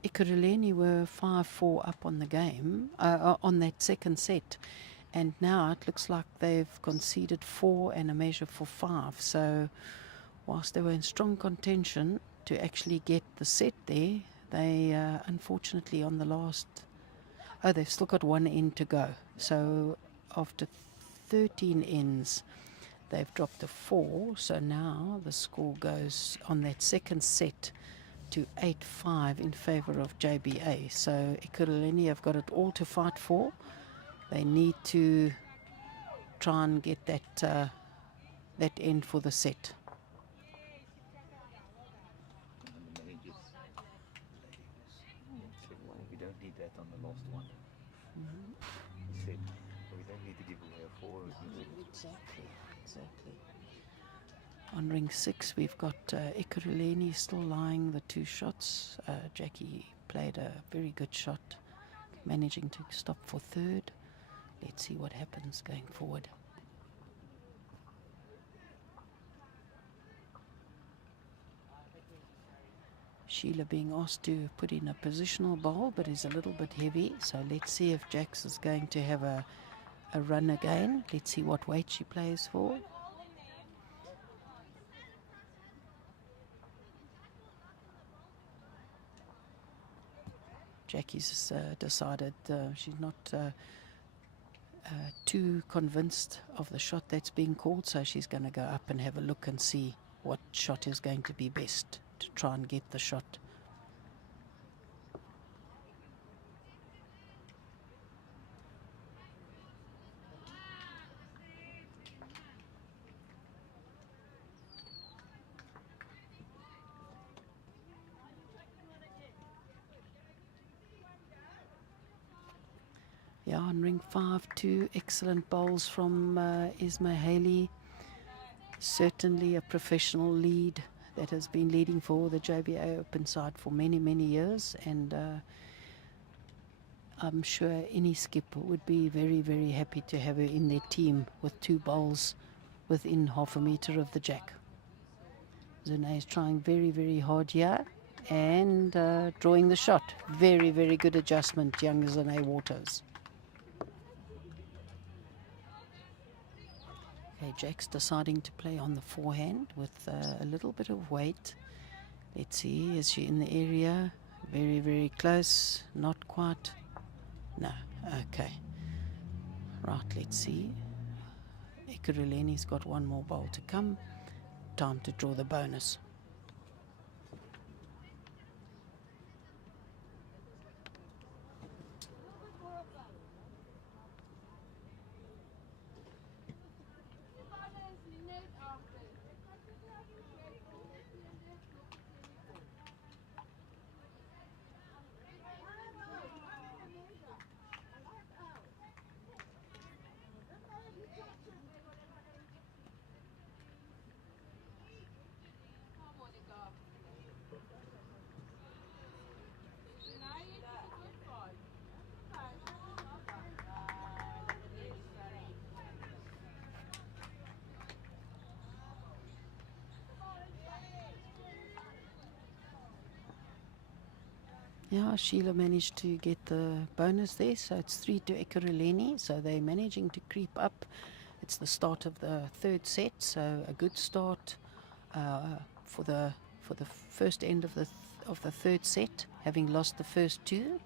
Ekurhuleni were 5-4 up on the game, on that second set. And now it looks like they've conceded 4 and a measure for 5. So whilst they were in strong contention to actually get the set there, they unfortunately on the last... Oh, they've still got 1 end to go. So after 13 ends... they've dropped a 4, so now the score goes on that second set to 8-5 in favour of JBA. So Ekurhuleni have got it all to fight for. They need to try and get that end for the set. And the managers, said, well, we don't need that on the last one. He said, well, we don't need to give away a 4. Exactly. On ring 6, we've got Ekurhuleni still lying the 2 shots. Jackie played a very good shot, managing to stop for 3rd. Let's see what happens going forward. Sheila being asked to put in a positional bowl, but is a little bit heavy. So let's see if Jax is going to have a run again. Let's see what weight she plays for. Jackie's decided she's not too convinced of the shot that's being called, so she's going to go up and have a look and see what shot is going to be best to try and get the shot. Yeah, on ring 5, 2 excellent bowls from Isma Haley. Certainly a professional lead that has been leading for the JBA Open side for many, many years. And I'm sure any skipper would be very, very happy to have her in their team with 2 bowls within half a metre of the jack. Zune is trying very, very hard here and drawing the shot. Very, very good adjustment, young Zune Waters. Okay, Jack's deciding to play on the forehand with a little bit of weight. Let's see, is she in the area? Very, very close. Not quite. No, okay. Right, let's see. Ekurhuleni's got 1 more bowl to come. Time to draw the bonus. Yeah, Sheila managed to get the bonus there, so it's 3 to Ekurhuleni. So they're managing to creep up. It's the start of the third set, so a good start for the first end of the third set, having lost the first two.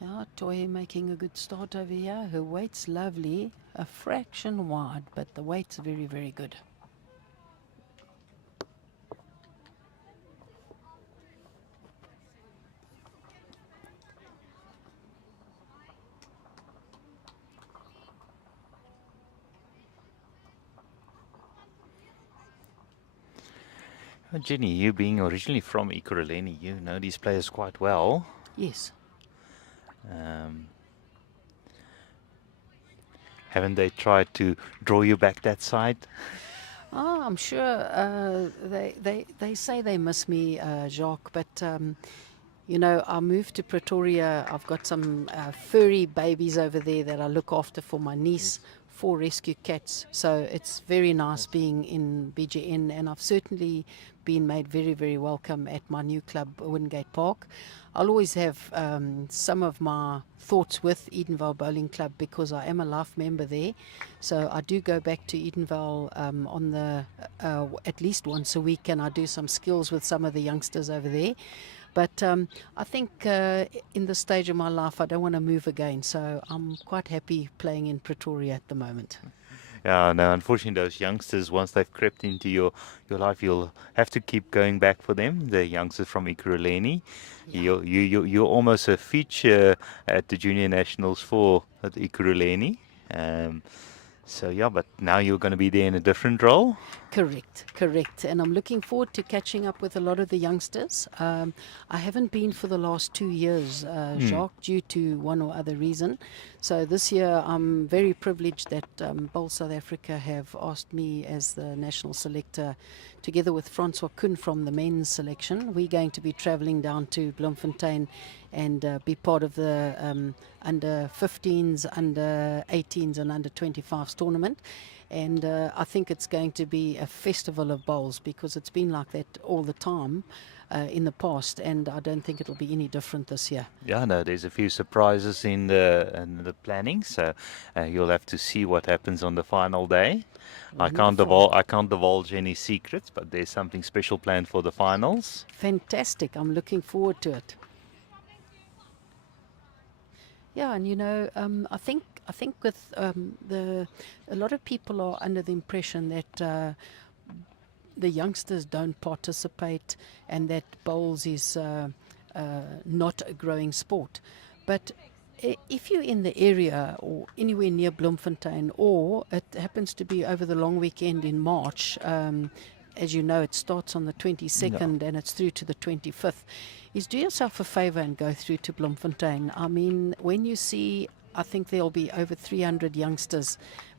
Yeah, Toy making a good start over here. Her weight's lovely, a fraction wide, but the weight's very, very good. Jenny, you being originally from Ekurhuleni, you know these players quite well. Yes. Haven't they tried to draw you back that side? Oh, I'm sure they say they miss me, Jacques, but you know, I moved to Pretoria. I've got some furry babies over there that I look after for my niece, 4 rescue cats. So it's very nice being in BGN, and I've certainly been made very, very welcome at my new club, Wingate Park. I'll always have some of my thoughts with Edenvale Bowling Club because I am a life member there. So I do go back to Edenvale on the at least once a week, and I do some skills with some of the youngsters over there. But I think in this stage of my life, I don't want to move again. So I'm quite happy playing in Pretoria at the moment. Yeah, no, unfortunately, those youngsters, once they've crept into your life, you'll have to keep going back for them. The youngsters from Ekurhuleni. Yeah. You're almost a feature at the Junior Nationals for the Ekurhuleni. So, yeah, but now you're going to be there in a different role. Correct. And I'm looking forward to catching up with a lot of the youngsters. I haven't been for the last 2 years, Jacques, due to one or other reason. So this year I'm very privileged that Bowl South Africa have asked me as the national selector, together with Francois Kuhn from the men's selection. We're going to be travelling down to Bloemfontein and be part of the under 15s, under 18s and under 25s tournament. And I think it's going to be a festival of bowls because it's been like that all the time in the past, and I don't think it'll be any different this year. Yeah, no, there's a few surprises in the planning, so you'll have to see what happens on the final day. I can't divulge any secrets, but there's something special planned for the finals. Fantastic. I'm looking forward to it. Yeah, and you know, I think with a lot of people are under the impression that the youngsters don't participate and that bowls is not a growing sport. But if you're in the area or anywhere near Bloemfontein, or it happens to be over the long weekend in March, as you know, it starts on the 22nd and it's through to the 25th, is do yourself a favour and go through to Bloemfontein. I mean, when you see, I think there'll be over 300 youngsters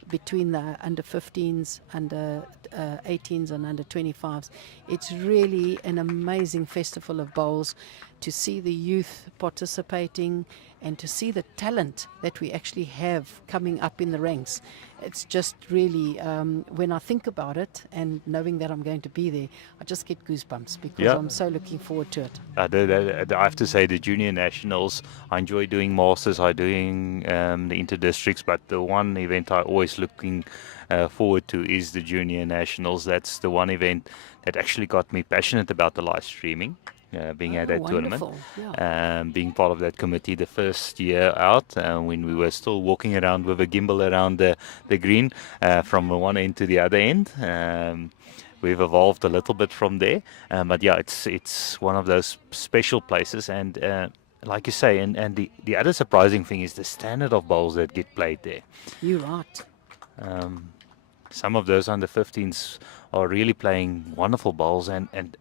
between the under 15s, under 18s and under 25s. It's really an amazing festival of bowls to see the youth participating and to see the talent that we actually have coming up in the ranks. It's just really, when I think about it and knowing that I'm going to be there, I just get goosebumps because I'm so looking forward to it. I have to say the junior nationals, I enjoy doing masters, I doing the inter-districts, but the one event I always looking forward to is the junior nationals. That's the one event that actually got me passionate about the live streaming. Being at that tournament, being part of that committee the first year out, when we were still walking around with a gimbal around the green from one end to the other end. We've evolved a little bit from there, but yeah, it's one of those special places, and like you say, and the other surprising thing is the standard of bowls that get played there. You're right. Some of those under 15s are really playing wonderful bowls, and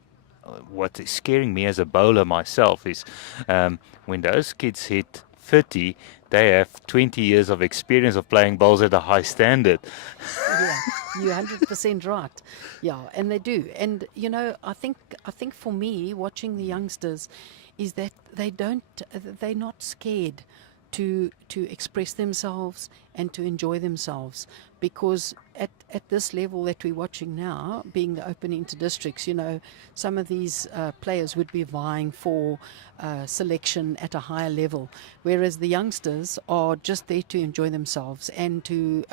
what is scaring me as a bowler myself is when those kids hit 30, they have 20 years of experience of playing bowls at a high standard. Yeah, you're 100% right. Yeah, and they do. And you know, I think for me, watching the youngsters, is that they're not scared to express themselves and to enjoy themselves, because at this level that we're watching now, being the open inter districts, you know, some of these players would be vying for selection at a higher level, whereas the youngsters are just there to enjoy themselves and to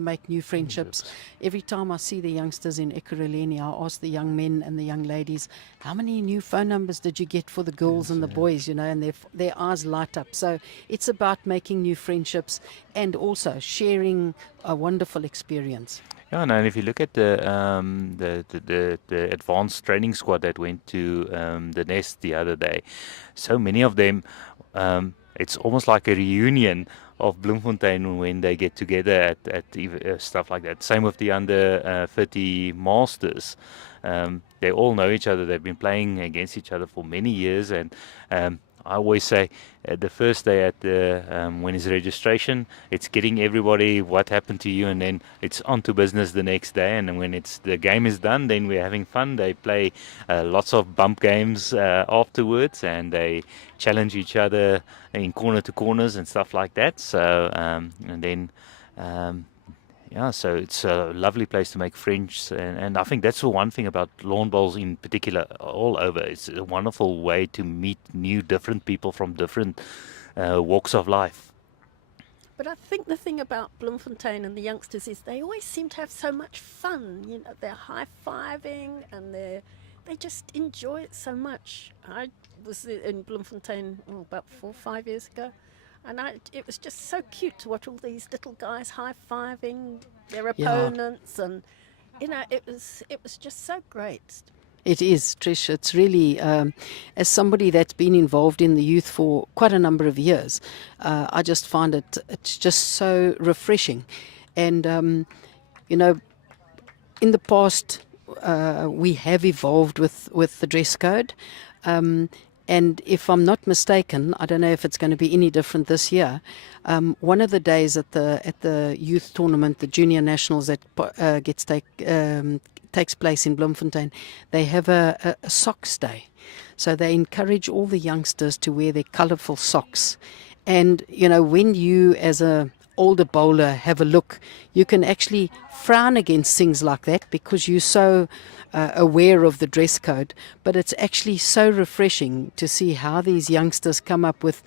make new friendships. Every time I see the youngsters in Ekurhuleni, I ask the young men and the young ladies, how many new phone numbers did you get for the girls and the boys, you know, and their eyes light up. So it's about making new friendships and also sharing a wonderful experience. Yeah, no, and if you look at the advanced training squad that went to the Nest the other day, so many of them, it's almost like a reunion of Bloemfontein when they get together at stuff like that. Same with the under 30 Masters. They all know each other. They've been playing against each other for many years, and I always say the first day at the when it's registration, it's getting everybody what happened to you, and then it's on to business the next day. And then when it's the game is done, then we're having fun. They play lots of bump games afterwards, and they challenge each other in corner to corners and stuff like that. So and then. Yeah, so it's a lovely place to make friends, and I think that's the one thing about lawn bowls in particular, all over. It's a wonderful way to meet new, different people from different walks of life. But I think the thing about Bloemfontein and the youngsters is they always seem to have so much fun. You know, they're high-fiving and they just enjoy it so much. I was in Bloemfontein about 4 or 5 years ago, and it was just so cute to watch all these little guys high-fiving their opponents, and you know, it was just so great. It is, Trish. It's really, as somebody that's been involved in the youth for quite a number of years, I just find it's just so refreshing. And, you know, in the past, we have evolved with the dress code. And if I'm not mistaken, I don't know if it's going to be any different this year. One of the days at the youth tournament, the junior nationals that takes place in Bloemfontein, they have a socks day. So they encourage all the youngsters to wear their colourful socks. And, you know, when you as a older bowler have a look, you can actually frown against things like that because you're so aware of the dress code. But it's actually so refreshing to see how these youngsters come up with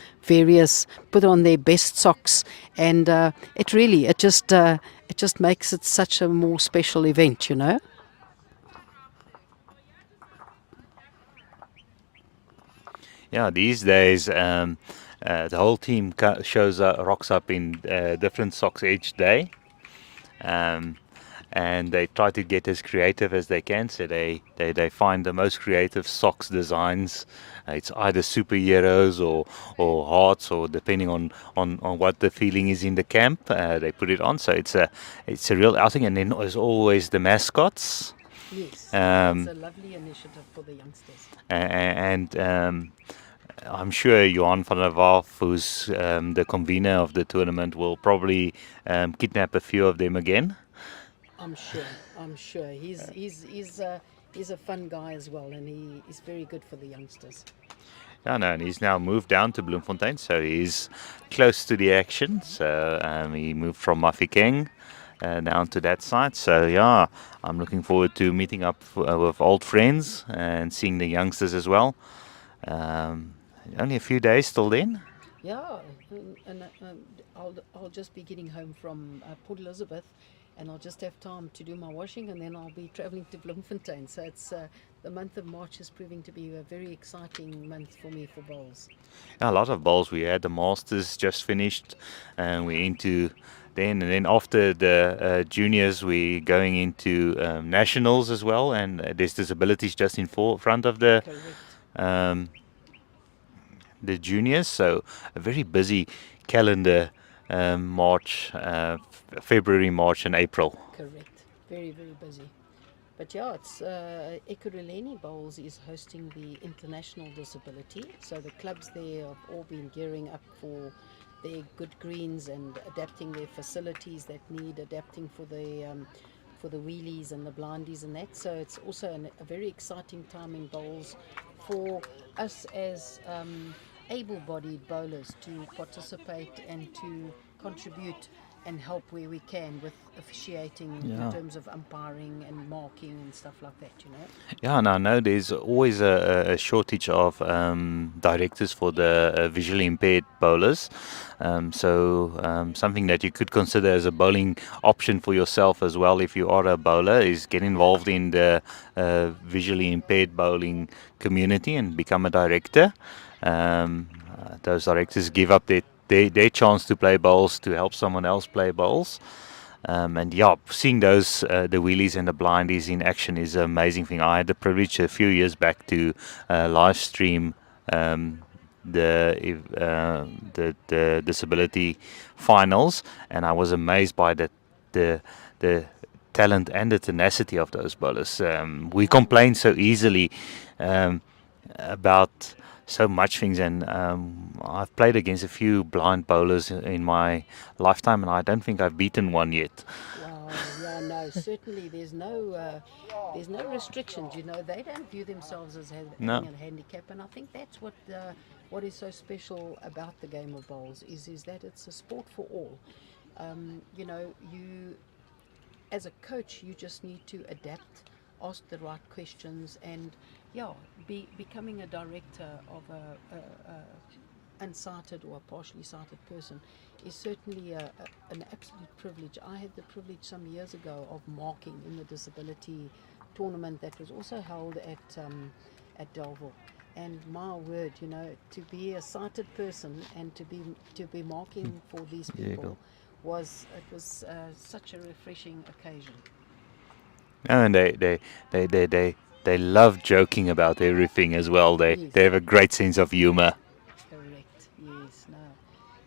put on their best socks, and it just makes it such a more special event, you know. Yeah, these days the whole team rocks up in different socks each day, and they try to get as creative as they can. So they find the most creative socks designs. It's either superheroes or hearts, or depending on what the feeling is in the camp, they put it on. So it's a real outing. And then there's always the mascots. Yes, it's Um, a lovely initiative for the youngsters. and I'm sure Johan van der Walt, who's the convener of the tournament, will probably kidnap a few of them again. I'm sure. He's a fun guy as well, and he is very good for the youngsters. Yeah, no, and he's now moved down to Bloemfontein, so he's close to the action. So he moved from Mafikeng down to that side. So yeah, I'm looking forward to meeting up with old friends and seeing the youngsters as well. Um, Only a few days till then. Yeah, and I'll just be getting home from Port Elizabeth, and I'll just have time to do my washing, and then I'll be travelling to Bloemfontein. So it's the month of March is proving to be a very exciting month for me for bowls. Yeah, a lot of bowls. We had the Masters just finished, and we're into then after the juniors, we're going into nationals as well, and there's disabilities just in front of the Correct. um, the juniors. So a very busy calendar, March, February, March, and April. Correct. Very, very busy. But yeah, it's Ekurhuleni Bowls is hosting the International Disability. So the clubs there have all been gearing up for their good greens and adapting their facilities that need adapting for the wheelies and the blindies and that. So it's also a very exciting time in bowls for us as able-bodied bowlers to participate and to contribute and help where we can with officiating in terms of umpiring and marking and stuff like that, you know. Yeah, and I know there's always a shortage of directors for the visually impaired bowlers. So something that you could consider as a bowling option for yourself as well, if you are a bowler, is get involved in the visually impaired bowling community and become a director. Those directors give up their chance to play bowls to help someone else play bowls. And yeah, seeing those the wheelies and the blindies in action is an amazing thing. I had the privilege a few years back to live stream the disability finals, and I was amazed by the talent and the tenacity of those bowlers. We complain so easily about so much things, and I've played against a few blind bowlers in my lifetime, and I don't think I've beaten one yet. Wow, yeah, no, certainly there's no restrictions, you know. They don't view themselves as No. having a handicap, and I think that's what is so special about the game of bowls is that it's a sport for all. You know, you as a coach, you just need to adapt, ask the right questions, and yeah, becoming a director of a unsighted or a partially sighted person is certainly an absolute privilege. I had the privilege some years ago of marking in the disability tournament that was also held at Delville. And my word, you know, to be a sighted person and to be marking for these There you people go. was such a refreshing occasion. And they love joking about everything as well. They Yes. they have a great sense of humor. Correct. Yes. No,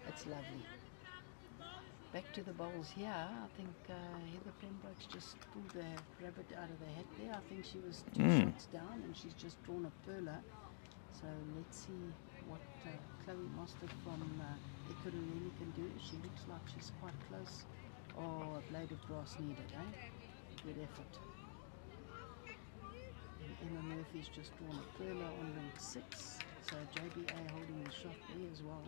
it's lovely. Back to the bowls here. I think Heather Pembroke's just pulled the rabbit out of the hat there. I think she was two shots down and she's just drawn a perler. So let's see what Chloe Mostert from Ekurhuleni can do. She looks like she's quite close. Oh, a blade of grass needed, eh? Good effort. And Emma Murphy's just drawn a perler on Rink 6. So JBA holding the shot there as well.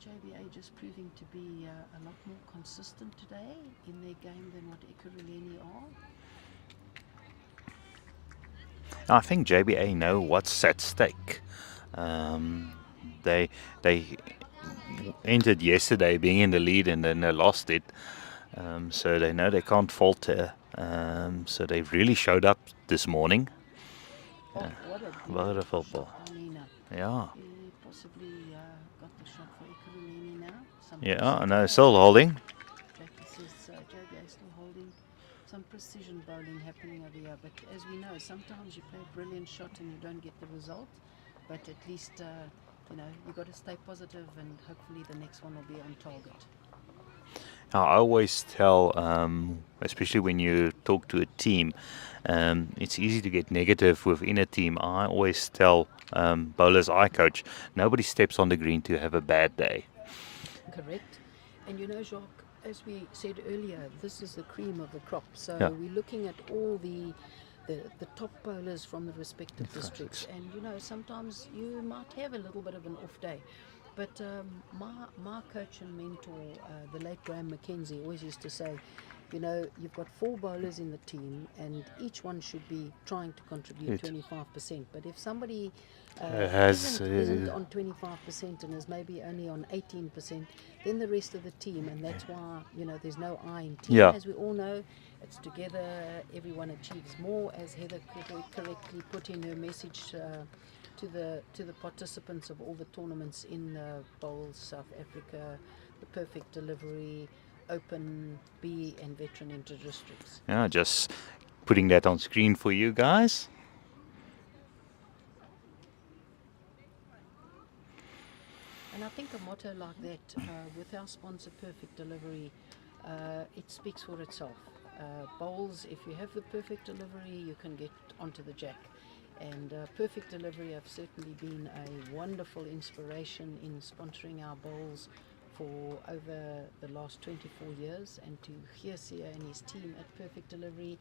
JBA just proving to be a lot more consistent today in their game than what Ekurhuleni are. I think JBA know what's at stake. They entered yesterday being in the lead, and then they lost it. So they know they can't falter. So they really showed up this morning. Oh, what a Wonderful beautiful ball. shot by Nina. Yeah. He possibly got the shot for Ekurhuleni now. Some Yeah, I precision. know. Still holding. Jackie says JBA still holding. Some precision bowling happening over here. But as we know, sometimes you play a brilliant shot and you don't get the result. But at least, you know, you've got to stay positive and hopefully the next one will be on target. I always tell, especially when you talk to a team, it's easy to get negative within a team. I always tell bowlers I coach, nobody steps on the green to have a bad day. Correct. And you know, Jacques, as we said earlier, this is the cream of the crop. So Yeah. we're looking at all the top bowlers from the respective districts. And you know, sometimes you might have a little bit of an off day. But my coach and mentor, the late Graham Mackenzie, always used to say, you know, you've got 4 bowlers in the team and each one should be trying to contribute Good. 25%. But if somebody Has, isn't on 25% and is maybe only on 18%, then the rest of the team, and that's why, you know, there's no I in team. Yeah. As we all know, it's together, everyone achieves more, as Heather correctly put in her message to the participants of all the tournaments in Bowls, South Africa, the Perfect Delivery, Open, B and Veteran Inter-Districts. Yeah, just putting that on screen for you guys. And I think a motto like that, with our sponsor Perfect Delivery, it speaks for itself. Bowls, if you have the perfect delivery, you can get onto the jack. And Perfect Delivery have certainly been a wonderful inspiration in sponsoring our bowls for over the last 24 years. And to Geersia and his team at Perfect Delivery,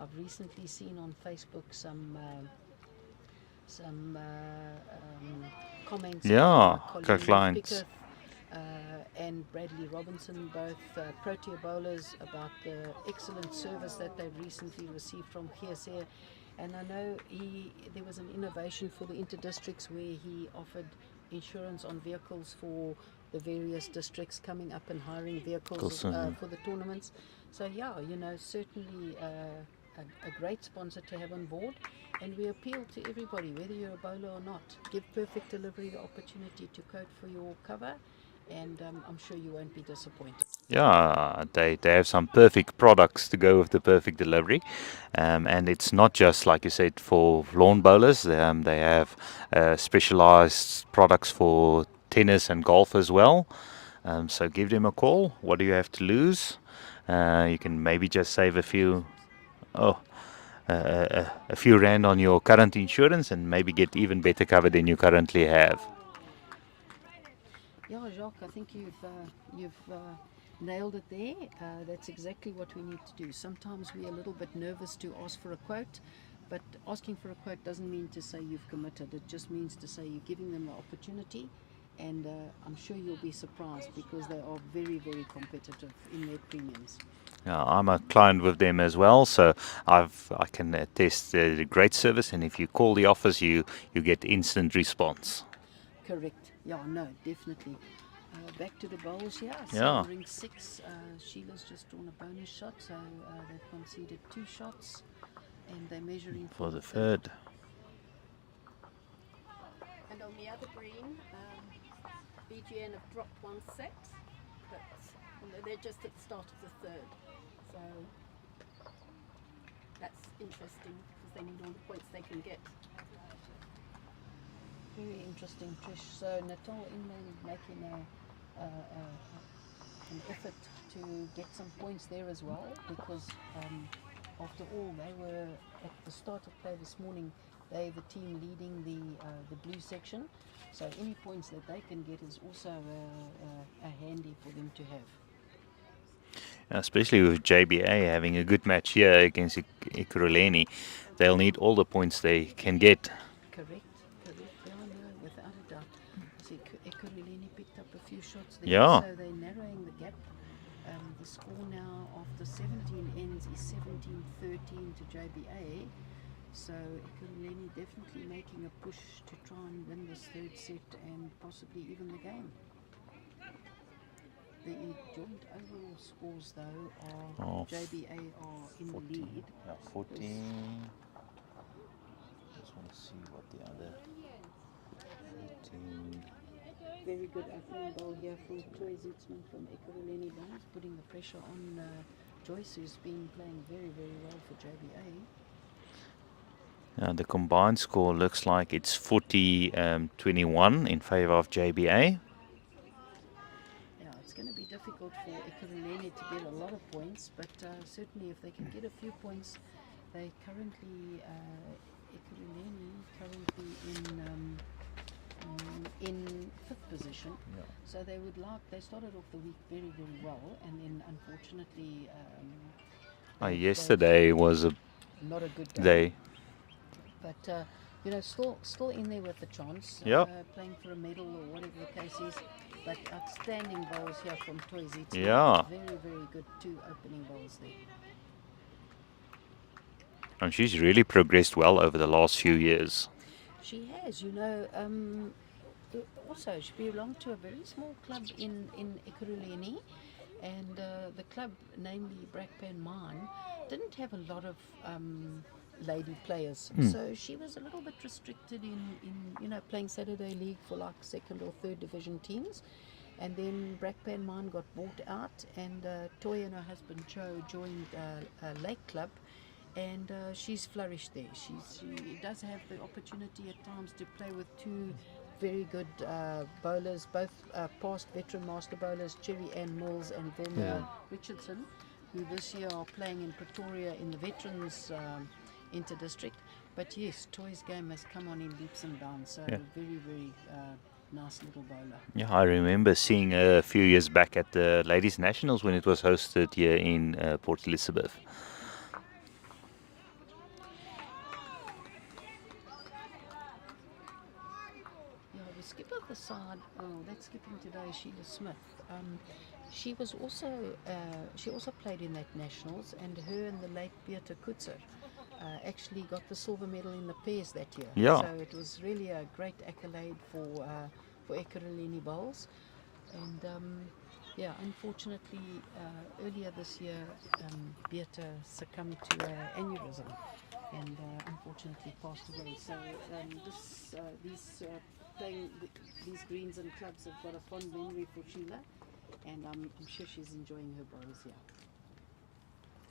I've recently seen on Facebook some comments Yeah, from got Colleen clients. Pickett and Bradley Robinson, both Protea bowlers, about the excellent service that they've recently received from Geersia. And I know there was an innovation for the interdistricts where he offered insurance on vehicles for the various districts coming up and hiring vehicles Awesome. for the tournaments. So yeah, certainly a great sponsor to have on board. And we appeal to everybody, whether you're a bowler or not, give Perfect Delivery the opportunity to code for your cover, and I'm sure you won't be disappointed. Yeah, they have some perfect products to go with the Perfect Delivery, and it's not just like you said for lawn bowlers. They have specialized products for tennis and golf as well. So give them a call. What do you have to lose? You can maybe just save oh, a few rand on your current insurance and maybe get even better cover than you currently have. Yeah, Jacques, I think you've nailed it there. That's exactly what we need to do. Sometimes we're a little bit nervous to ask for a quote, but asking for a quote doesn't mean to say you've committed. It just means to say you're giving them the opportunity, and I'm sure you'll be surprised because they are very, very competitive in their premiums. Yeah, I'm a client with them as well, so I can attest the great service. And if you call the office, you get instant response. Correct. Yeah, no, definitely. Back to the bowls here. Yeah. So ring 6, Sheila's just drawn a bonus shot, so they've conceded 2 shots, and they're measuring For the third. And on the other green, BGN have dropped 1 set, but they're just at the start of the third. So that's interesting because they need all the points they can get. Very interesting, Trish. So Natal Inland making an effort to get some points there as well, because after all, they were at the start of play this morning. They're the team leading the blue section. So any points that they can get is also a handy for them to have. Especially with JBA having a good match here against Ekurhuleni, they'll need all the points they can get. Correct. Yeah, no, without a doubt. I see Ekurhuleni picked up a few shots there, Yeah. so they're narrowing the gap. The score now after 17 ends is 17-13 to JBA. So Ekurhuleni definitely making a push to try and win this third set and possibly even the game. The joint overall scores, though, are JBA are in the lead. 14. Just want to see what the other 18. Very good opening goal here from Toy Zitzman from Ekurhuleni Bombs, putting the pressure on Joyce, who's been playing very, very well for JBA. The combined score looks like it's 40-21 in favor of JBA. Yeah, it's going to be difficult for Ekurhuleni to get a lot of points, but certainly if they can get a few points, they currently Ekurhuleni currently in 5th position. Yeah. So they started off the week very, very well, and then unfortunately Yesterday was a not a good day. day. But still in there with a chance, Yep. playing for a medal or whatever the case is. But outstanding bowls here from Toy Zitzman. Yeah. Very, very good 2 opening bowls there. And she's really progressed well over the last few years. She has, also she belonged to a very small club in Ekurhuleni, and the club, namely Brakpan Mine, didn't have a lot of lady players. So she was a little bit restricted in playing Saturday League for like 2nd or 3rd division teams. And then Brakpan Mine got bought out, and Toy and her husband Joe joined Lake Club, and she's flourished there. She does have the opportunity at times to play with 2 very good bowlers, both past veteran master bowlers, Cherry Ann Mills and Vilma Richardson, who this year are playing in Pretoria in the Veterans Inter-District. But yes, Toy's game has come on in leaps and bounds, so Yeah. very, very nice little bowler. Yeah, I remember seeing a few years back at the Ladies Nationals when it was hosted here in Port Elizabeth. Yeah, the skipper of the side, that's skipping today, Sheila Smith. She was also, she also played in that Nationals, and her and the late Beate Kutzer actually got the silver medal in the pairs that year. Yeah. So it was really a great accolade for Ekurhuleni bowls. And yeah, unfortunately, earlier this year, Beate succumbed to an aneurysm and unfortunately passed away. So playing these greens and clubs have got a fond memory for Sheila, and I'm sure she's enjoying her bowls here.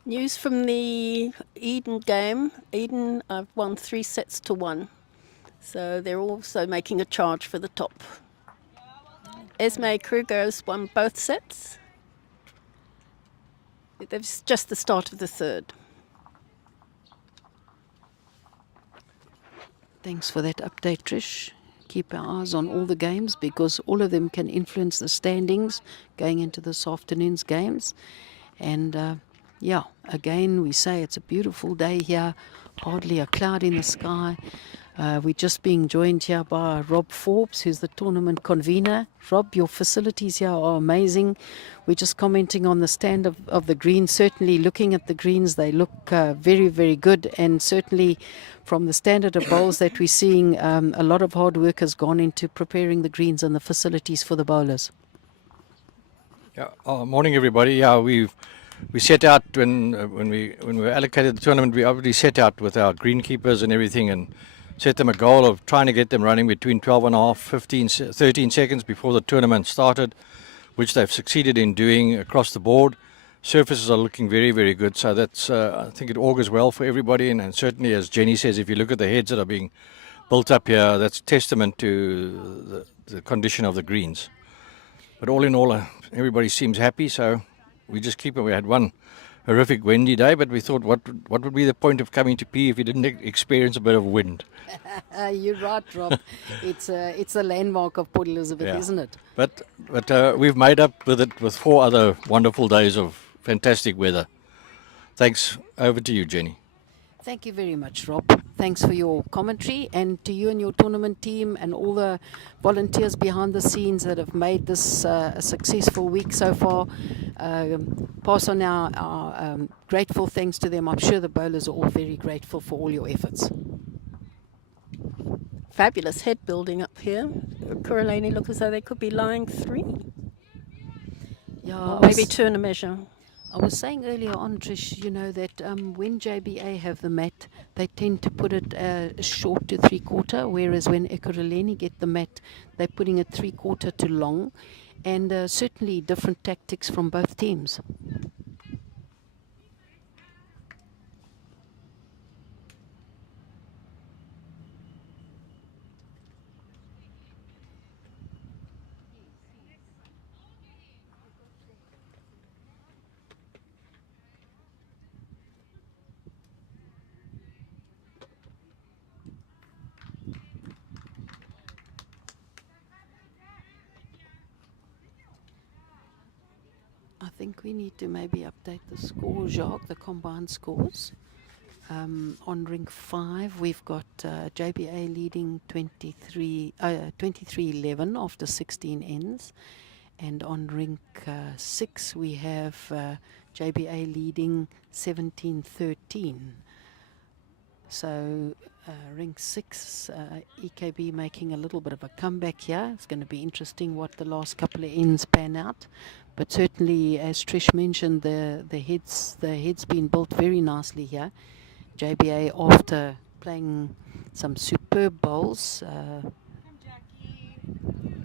News from the Eden game. Eden have won 3-1. So they're also making a charge for the top. Esme Kruger has won both sets. It's just the start of the third. Thanks for that update, Trish. Keep our eyes on all the games because all of them can influence the standings going into this afternoon's games. And yeah, again, we say it's a beautiful day here, hardly a cloud in the sky. We're just being joined here by Rob Forbes, who's the tournament convener. Rob, your facilities here are amazing. We're just commenting on the stand of the greens. Certainly looking at the greens, they look very, very good. And certainly from the standard of bowls that we're seeing, a lot of hard work has gone into preparing the greens and the facilities for the bowlers. Yeah. Morning, everybody. Yeah, we set out when we were allocated the tournament. We obviously set out with our greenkeepers and everything, and set them a goal of trying to get them running between 12 and a half, 15, 13 seconds before the tournament started, which they've succeeded in doing across the board. Surfaces are looking very, very good, so that's I think it augurs well for everybody, and certainly, as Jenny says, if you look at the heads that are being built up here, that's testament to the condition of the greens. But all in all, everybody seems happy, so we just keep it. We had one horrific windy day, but we thought, what would be the point of coming to P if you didn't experience a bit of wind? You're right, Rob. It's a landmark of Port Elizabeth, Yeah. isn't it? But we've made up with it with 4 other wonderful days of fantastic weather. Thanks. Over to you, Jenny. Thank you very much, Rob. Thanks for your commentary, and to you and your tournament team and all the volunteers behind the scenes that have made this a successful week so far. Pass on our grateful thanks to them. I'm sure the bowlers are all very grateful for all your efforts. Fabulous head building up here. Ekurhuleni look as though they could be lying 3. Yeah, Or maybe turn a measure. I was saying earlier on, Trish, you know, that when JBA have the mat, they tend to put it short to 3/4, whereas when Ekurhuleni get the mat, they're putting it 3/4 to long, and certainly different tactics from both teams. I think we need to maybe update the score, Jacques, the combined scores. On Rink 5, we've got JBA leading 23-11 after 16 ends. And on Rink 6, we have JBA leading 17-13. So Rink 6, EKB making a little bit of a comeback here. It's going to be interesting what the last couple of ends pan out. But certainly, as Trish mentioned, the head's been built very nicely here. JBA, after playing some superb bowls,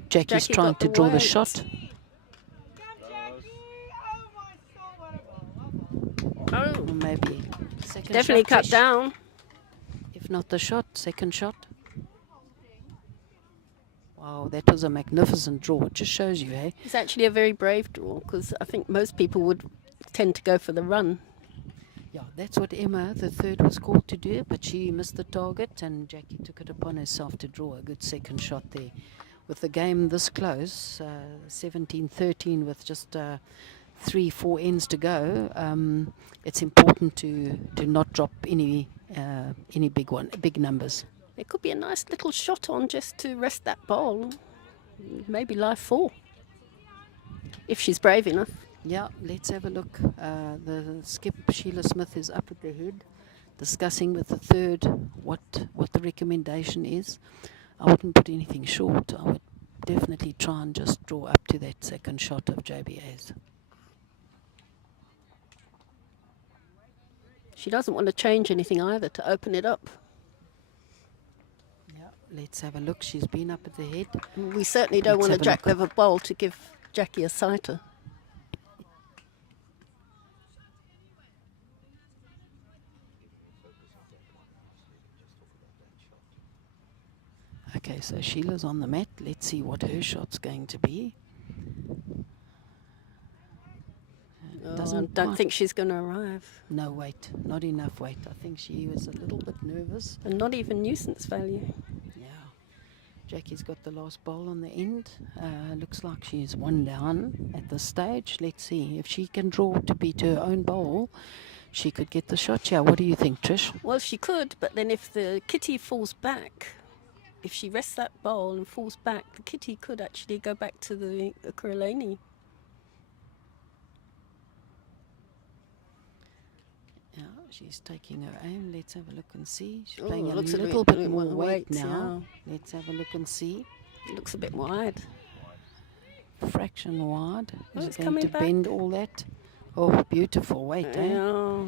Jackie's Jackie trying got to the draw the weight. shot. Oh, Or maybe second definitely shot, cut Trish. down. If not the shot, second shot. Wow, that was a magnificent draw. It just shows you, eh? It's actually a very brave draw because I think most people would tend to go for the run. Yeah, that's what Emma, the third, was called to do, but she missed the target, and Jackie took it upon herself to draw a good second shot there. With the game this close, 17-13 with just 3-4 ends to go, it's important to not drop any big numbers. It could be a nice little shot on just to rest that ball. Maybe live 4. If she's brave enough. Yeah, let's have a look. The skip, Sheila Smith, is up at the head, discussing with the third what the recommendation is. I wouldn't put anything short. I would definitely try and just draw up to that second shot of JBA's. She doesn't want to change anything either to open it up. Yeah, let's have a look. She's been up at the head. We certainly don't Let's want a have a jack look. level bowl to give Jackie a sighter. Okay, so Sheila's on the mat. Let's see what her shot's going to be. I don't think she's going to arrive. No weight, not enough weight. I think she was a little bit nervous. And not even nuisance value. Yeah. Jackie's got the last bowl on the end. Looks like she's one down at this stage. Let's see if she can draw to beat her own bowl. She could get the shot. Yeah, what do you think, Trish? Well, she could, but then if the kitty falls back, if she rests that bowl and falls back, the kitty could actually go back to the Ekurhuleni. Yeah, she's taking her aim. Let's have a look and see. She's Oh, playing it a looks a little bit bit more more weight weight, now. Let's have a look and see. It looks a bit wide. Fraction wide. Oh, Is it's it going coming to back. bend all that? Oh, beautiful weight, eh? Yeah.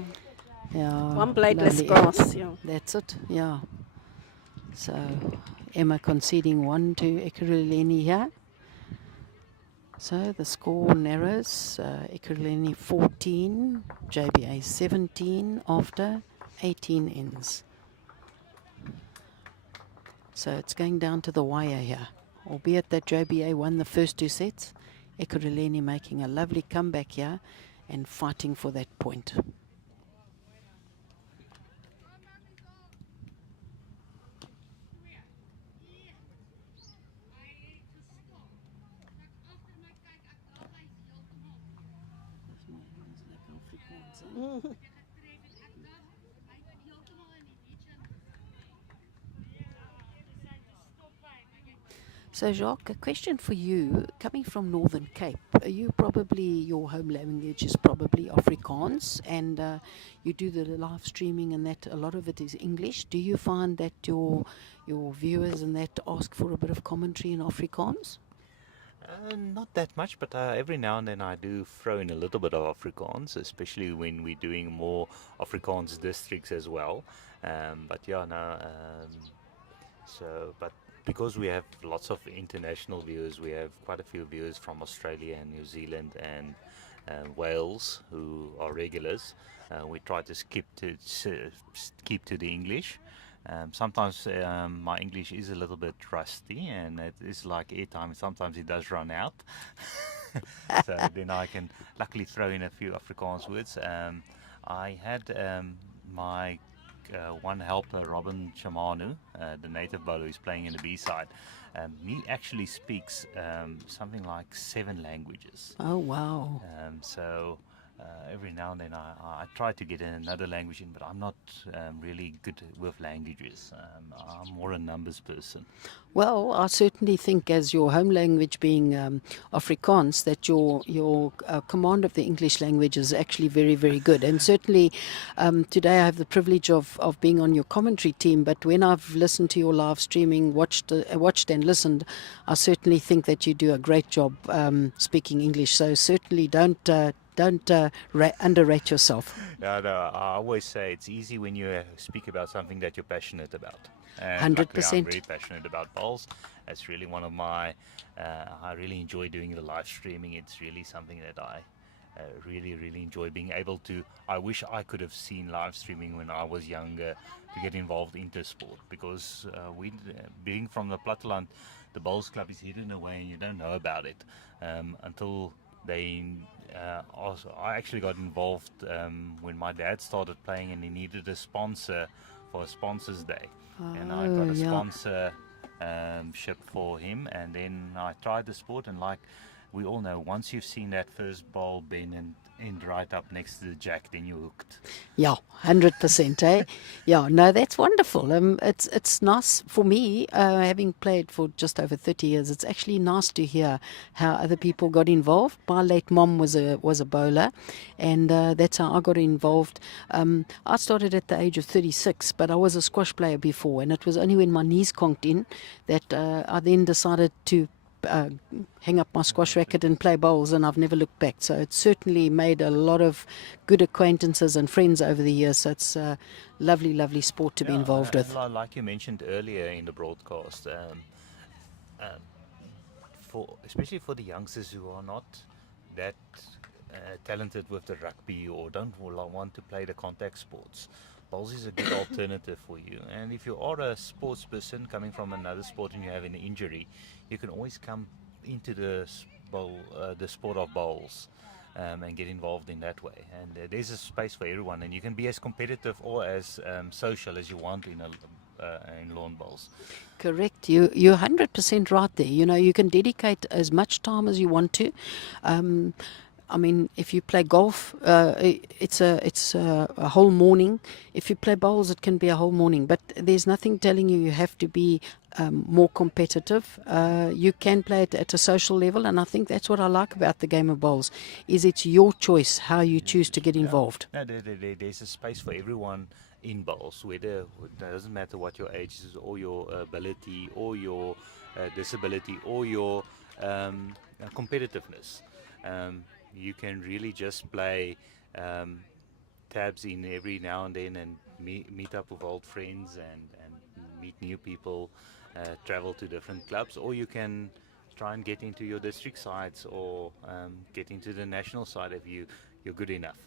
Yeah. One blade less lovely. grass, yeah. That's it, yeah. So, Emma conceding 1 to Ekurhuleni here. So the score narrows. Ekurhuleni 14, JBA 17 after 18 ends. So it's going down to the wire here. Albeit that JBA won the first 2 sets, Ekurhuleni making a lovely comeback here and fighting for that point. So Jacques, a question for you. Coming from Northern Cape, your home language is probably Afrikaans, and you do the live streaming, and that a lot of it is English. Do you find that your viewers and that ask for a bit of commentary in Afrikaans? Not that much, but every now and then I do throw in a little bit of Afrikaans, especially when we're doing more Afrikaans districts as well. But yeah, no. But because we have lots of international viewers, we have quite a few viewers from Australia and New Zealand and Wales who are regulars. We try to keep to the English. Sometimes my English is a little bit rusty, and it is like airtime. Sometimes it does run out. So then I can luckily throw in a few Afrikaans words. I had my one helper, Robin Chamanu, the native bowler who's playing in the B-side. He actually speaks something like 7 languages. Oh, wow. So every now and then I try to get in another language in, but I'm not really good with languages. I'm more a numbers person. Well, I certainly think, as your home language being Afrikaans, that your command of the English language is actually very, very good. And certainly today I have the privilege of being on your commentary team, but when I've listened to your live streaming, watched and listened, I certainly think that you do a great job speaking English. So certainly don't underrate yourself. No, I always say it's easy when you speak about something that you're passionate about. And 100%. luckily I'm very passionate about bowls. It's really one of my. I really enjoy doing the live streaming. It's really something that I really, really enjoy being able to. I wish I could have seen live streaming when I was younger to get involved into sport, because being from the platteland, the bowls club is hidden away and you don't know about it until they. Also, I actually got involved when my dad started playing and he needed a sponsor for a sponsors day, and I got a yeah. sponsor ship for him, and then I tried the sport, and like we all know, once you've seen that first ball bend and end right up next to the jack, then you're hooked. Yeah, 100%, eh? Yeah, no, that's wonderful. It's nice for me, having played for just over 30 years. It's actually nice to hear how other people got involved. My late mom was a bowler, and that's how I got involved. I started at the age of 36, but I was a squash player before, and it was only when my knees conked in that I then decided to hang up my squash racket and play bowls, and I've never looked back. So it's certainly made a lot of good acquaintances and friends over the years. So it's a lovely, lovely sport to be involved with. Like you mentioned earlier in the broadcast, especially for the youngsters who are not that talented with the rugby or don't want to play the contact sports, bowls is a good alternative for you. And if you are a sports person coming from another sport and you have an injury, you can always come into the sport of bowls and get involved in that way. And there's a space for everyone, and you can be as competitive or as social as you want in lawn bowls. Correct. You're 100% right there. You know, you can dedicate as much time as you want to. I mean, if you play golf, it's a whole morning. If you play bowls, it can be a whole morning. But there's nothing telling you have to be more competitive. You can play it at a social level, and I think that's what I like about the game of bowls. Is it's your choice how you choose to get involved. No, there's a space for everyone in bowls. Whether it doesn't matter what your age is, or your ability, or your disability, or your competitiveness. You can really just play tabs in every now and then and meet up with old friends and meet new people, travel to different clubs, or you can try and get into your district sides or get into the national side if you're good enough.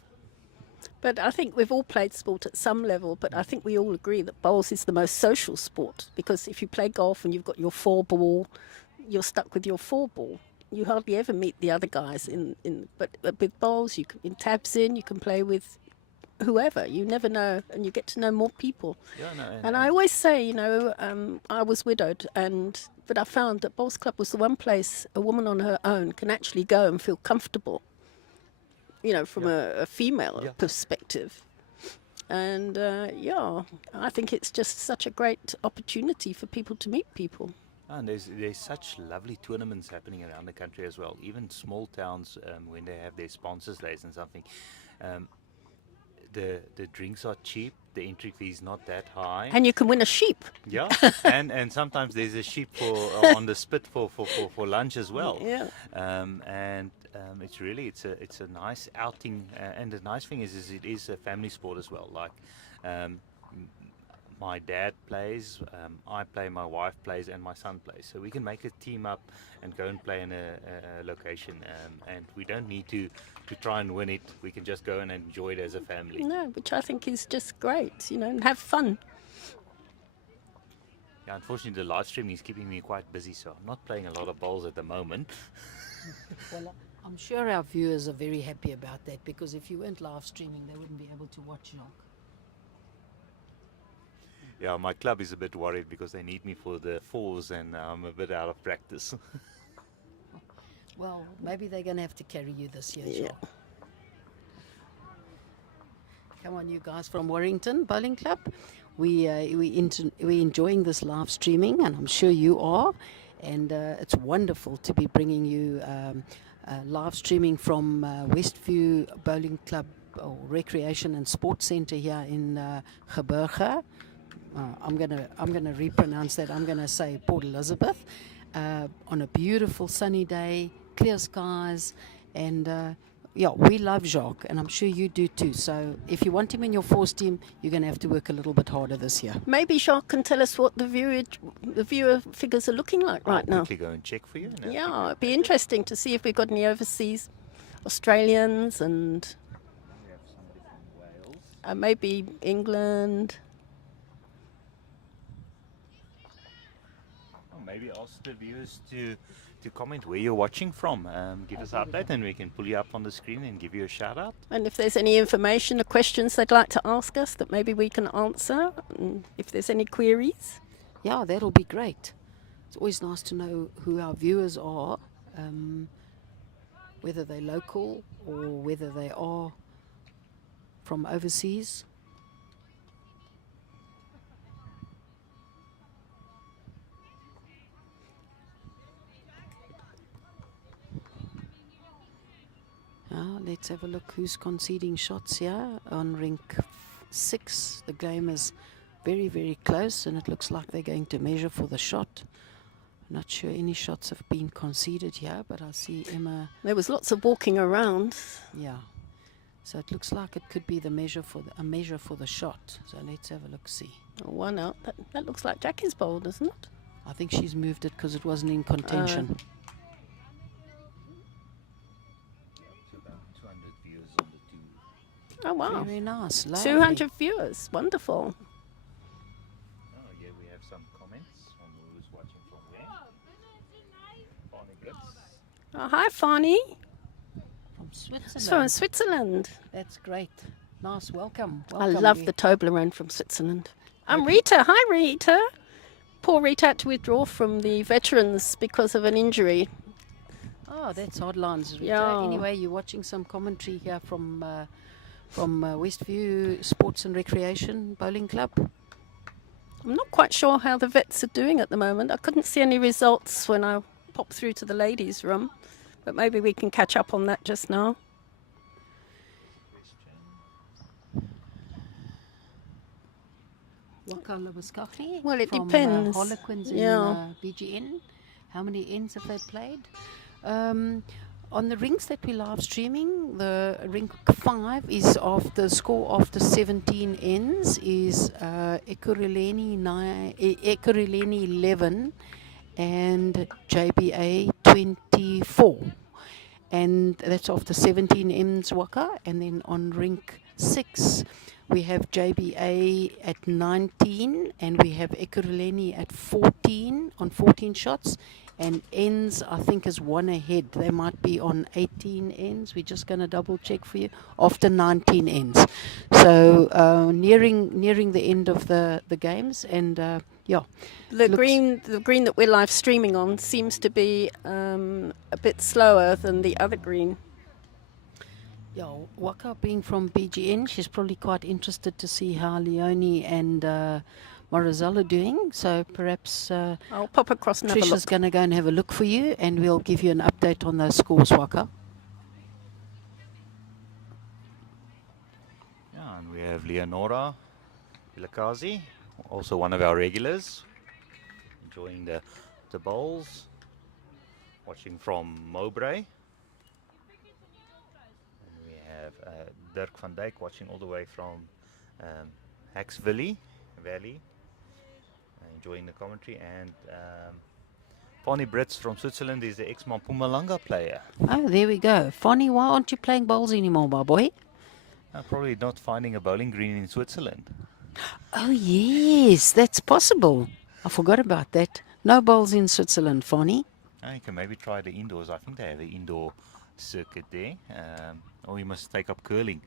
But I think we've all played sport at some level, but I think we all agree that bowls is the most social sport, because if you play golf and you've got your 4-ball, you're stuck with your 4-ball. You hardly ever meet the other guys but with bowls, you can play with whoever. You never know, and you get to know more people. Yeah, no, and I always say, you know, I was widowed, but I found that Bowls Club was the one place a woman on her own can actually go and feel comfortable, you know, from a female perspective. And I think it's just such a great opportunity for people to meet people. And there's such lovely tournaments happening around the country as well. Even small towns, when they have their sponsors days and something, the drinks are cheap. The entry fee is not that high. And you can win a sheep. Yeah, and sometimes there's a sheep on the spit for lunch as well. Yeah. It's really it's a nice outing. And the nice thing is it is a family sport as well. Like. My dad plays, I play, my wife plays, and my son plays. So we can make a team up and go and play in a location. And we don't need to try and win it. We can just go and enjoy it as a family. No, which I think is just great, you know, and have fun. Yeah, unfortunately, the live streaming is keeping me quite busy, so I'm not playing a lot of bowls at the moment. Well, I'm sure our viewers are very happy about that, because if you weren't live streaming, they wouldn't be able to watch you. Yeah, my club is a bit worried because they need me for the 4s and I'm a bit out of practice. Well, maybe they're going to have to carry you this year. Yeah. Come on, you guys from Warrington Bowling Club. We're enjoying this live streaming, and I'm sure you are. And it's wonderful to be bringing you live streaming from Westview Bowling Club or Recreation and Sports Centre here in Ekurhuleni. I'm gonna repronounce that. I'm gonna say Port Elizabeth, on a beautiful sunny day, clear skies, and we love Jacques, and I'm sure you do too. So if you want him in your 4s team, you're gonna have to work a little bit harder this year. Maybe Jacques can tell us what the viewer figures are looking like right now. I'll quickly go and check for you. Yeah, it'd be interesting to see if we've got any overseas Australians and We have somebody from Wales. maybe England. Oh, maybe ask the viewers to comment where you're watching from. Give us an update and we can pull you up on the screen and give you a shout out. And if there's any information or questions they'd like to ask us that maybe we can answer, and if there's any queries. Yeah, that'll be great. It's always nice to know who our viewers are, whether they're local or whether they are from overseas. Let's have a look who's conceding shots here on rink 6. The game is very, very close and it looks like they're going to measure for the shot. Not sure any shots have been conceded here, but I see Emma. There was lots of walking around. Yeah. So it looks like it could be a measure for the shot. So let's have a look, see. Oh, one out. That looks like Jackie's bowl, doesn't it? I think she's moved it because it wasn't in contention. So about 200 viewers on the two. Oh, wow. Very nice. Lovely. 200 viewers. Wonderful. Oh, yeah, we have some comments on who's watching from where. Bonnie Blitz. Oh, hi, Fani. From Switzerland. It's from Switzerland. That's great. Nice. Welcome. I love the Toblerone from Switzerland. I'm Rita. Hi, Rita. Poor Rita had to withdraw from the veterans because of an injury. Oh, that's odd lines, Rita. Yeah. Anyway, you're watching some commentary here from Westview Sports and Recreation Bowling Club. I'm not quite sure how the vets are doing at the moment. I couldn't see any results when I popped through to the ladies' room, but maybe we can catch up on that just now. Well, it from, depends. Harlequins Yeah. in BGN. How many ends have they played? On the rinks that we're live streaming, the Rink 5 is the score after 17 ends is Ekurhuleni 11 and JBA 24. And that's after 17 ends waka. And then on rink 6, we have JBA at 19 and we have Ekurhuleni at 14 on 14 shots. And ends, I think, is one ahead. They might be on 18 ends. We're just going to double check for you. After 19 ends. So nearing the end of the games. And yeah. The green that we're live streaming on seems to be a bit slower than the other green. Yeah, Waka being from BGN, she's probably quite interested to see how Leonie and Marizal are doing. So perhaps I'll pop across and have a Trisha's look. going to go and have a look for you, and we'll give you an update on those scores, Waka. Yeah, and we have Leonora Ilakazi, also one of our regulars, enjoying the bowls, watching from Mowbray. And we have Dirk van Dijk watching all the way from Hacks Valley, enjoying the commentary. And Bonnie Brits from Switzerland is the ex-Mpumalanga player. Oh, there we go. Fonny, why aren't you playing bowls anymore, my boy? Probably not finding a bowling green in Switzerland. Oh, yes, that's possible. I forgot about that. No bowls in Switzerland, Fonny. You can maybe try the indoors. I think they have an indoor circuit there. Or you must take up curling.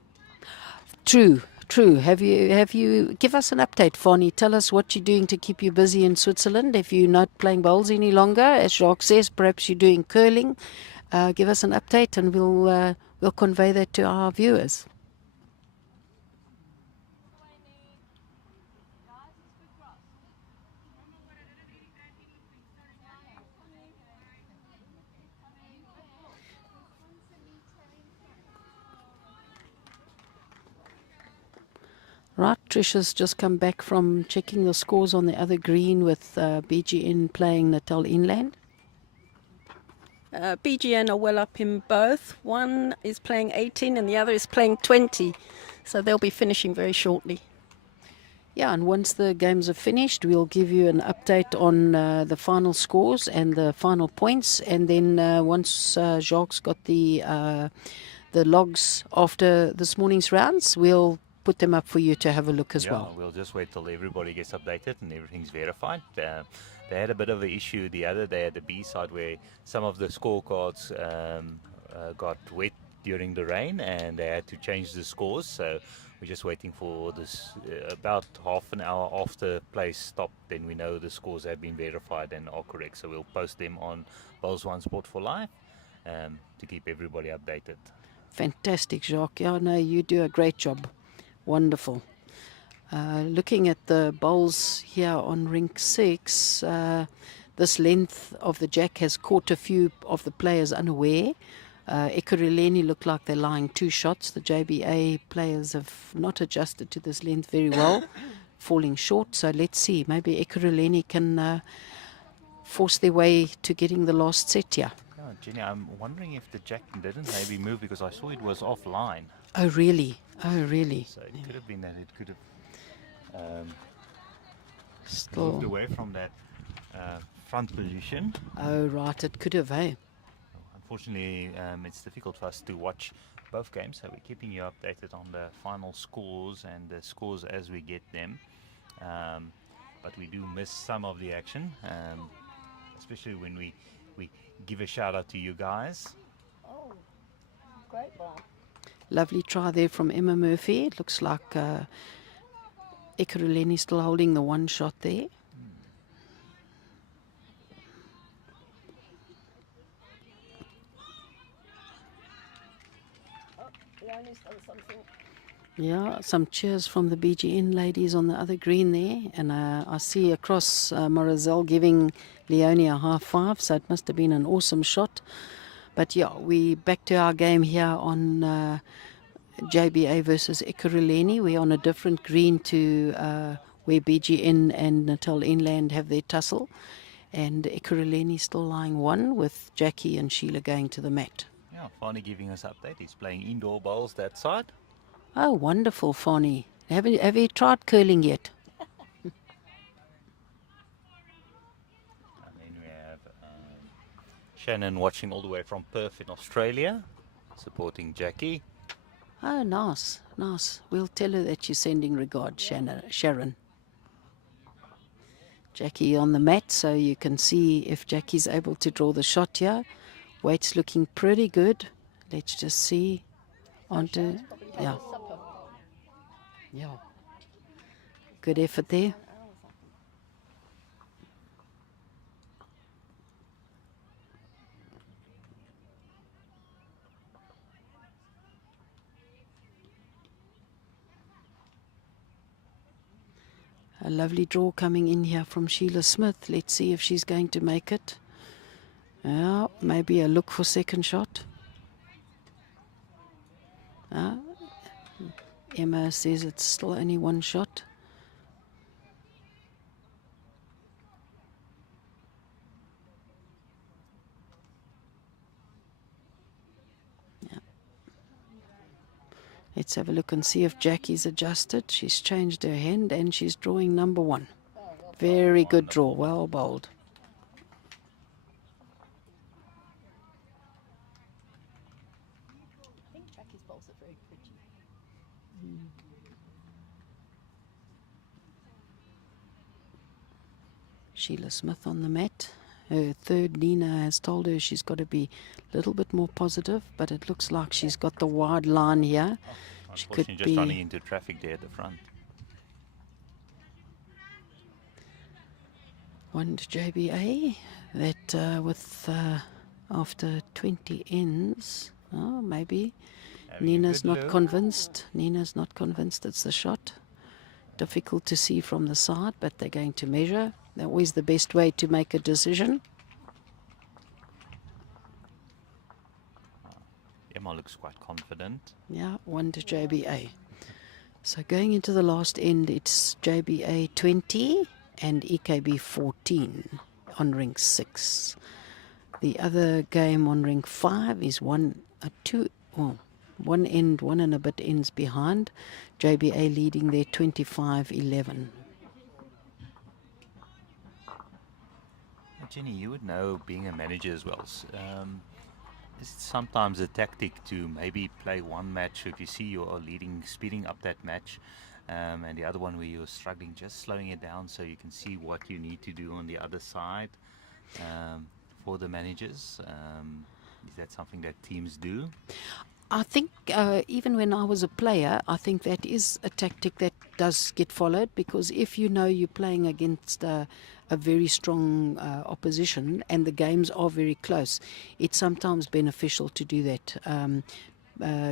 True. Have you give us an update, Fonny? Tell us what you're doing to keep you busy in Switzerland. If you're not playing bowls any longer, as Jacques says, perhaps you're doing curling. Give us an update, and we'll convey that to our viewers. Right, Trisha's just come back from checking the scores on the other green with BGN playing Natal Inland. BGN are well up in both. One is playing 18 and the other is playing 20. So they'll be finishing very shortly. Yeah, and once the games are finished, we'll give you an update on the final scores and the final points. And then once Jacques got the logs after this morning's rounds, we'll put them up for you to have a look as Yeah, well. we'll just wait till everybody gets updated and everything's verified. They had a bit of an issue the other day at the B side where some of the scorecards got wet during the rain and they had to change the scores. So we're just waiting for this about half an hour after play stopped. Then we know the scores have been verified and are correct. So we'll post them on Bowls One Sport for Life to keep everybody updated. Fantastic, Jacques. Yeah, no, you do a great job. Wonderful. Looking at the bowls here on rink 6, this length of the jack has caught a few of the players unaware. Ekurhuleni look like they're lying 2 shots. The JBA players have not adjusted to this length very well, falling short. So let's see. Maybe Ekurhuleni can force their way to getting the last set here. Yeah, Jenny, I'm wondering if the jack didn't maybe move because I saw it was offline. Oh, really? Oh, really? So it could have been that it could have moved Still. away from that front position. Oh, right. It could have, hey? Unfortunately, it's difficult for us to watch both games, so we're keeping you updated on the final scores and the scores as we get them. But we do miss some of the action, especially when we give a shout out to you guys. Oh, great ball. Lovely try there from Emma Murphy. It looks like Ekurhuleni still holding the 1 shot there. Leonie's done something. Yeah, some cheers from the BGN ladies on the other green there. And I see across Morazel giving Leonie a high five, so it must have been an awesome shot. But yeah, we back to our game here on JBA versus Ekurhuleni. We're on a different green to where BGN and Natal Inland have their tussle. And Ekurhuleni still lying 1 with Jackie and Sheila going to the mat. Yeah, Fani giving us update. He's playing indoor bowls that side. Oh, wonderful, Fani. Have you tried curling yet? And then we have Shannon watching all the way from Perth in Australia, supporting Jackie. Oh, nice, nice. We'll tell her that you're sending regards, Sharon. Jackie on the mat, so you can see if Jackie's able to draw the shot here. Weight's looking pretty good. Let's just see. Onto, yeah. Yeah. Good effort there. A lovely draw coming in here from Sheila Smith. Let's see if she's going to make it. Yeah, maybe a look for second shot. Emma says it's still only 1 shot. Yeah. Let's have a look and see if Jackie's adjusted. She's changed her hand and she's drawing number 1. Very good draw, well bowled. I think Jackie's bowls are very pretty. Sheila Smith on the mat. Her third Nina has told her she's got to be a little bit more positive, but it looks like she's got the wide line here. She could Unfortunately, just be running into traffic there at the front. 1 to JBA. That with after 20 ends, maybe Having a Nina's good not look. convinced. Nina's not convinced it's the shot. Difficult to see from the side, but they're going to measure. They're always the best way to make a decision. Emma looks quite confident. Yeah, 1 to JBA. So going into the last end, it's JBA 20 and EKB 14 on rink 6. The other game on rink 5 is 2 one end, 1 and a bit ends behind. JBA leading there 25-11. Jenny, you would know, being a manager as well, is it sometimes a tactic to maybe play one match if you see you're leading, speeding up that match, and the other one where you're struggling, just slowing it down so you can see what you need to do on the other side, for the managers? Is that something that teams do? I think even when I was a player, I think that is a tactic that does get followed, because if you know you're playing against a very strong opposition and the games are very close, it's sometimes beneficial to do that.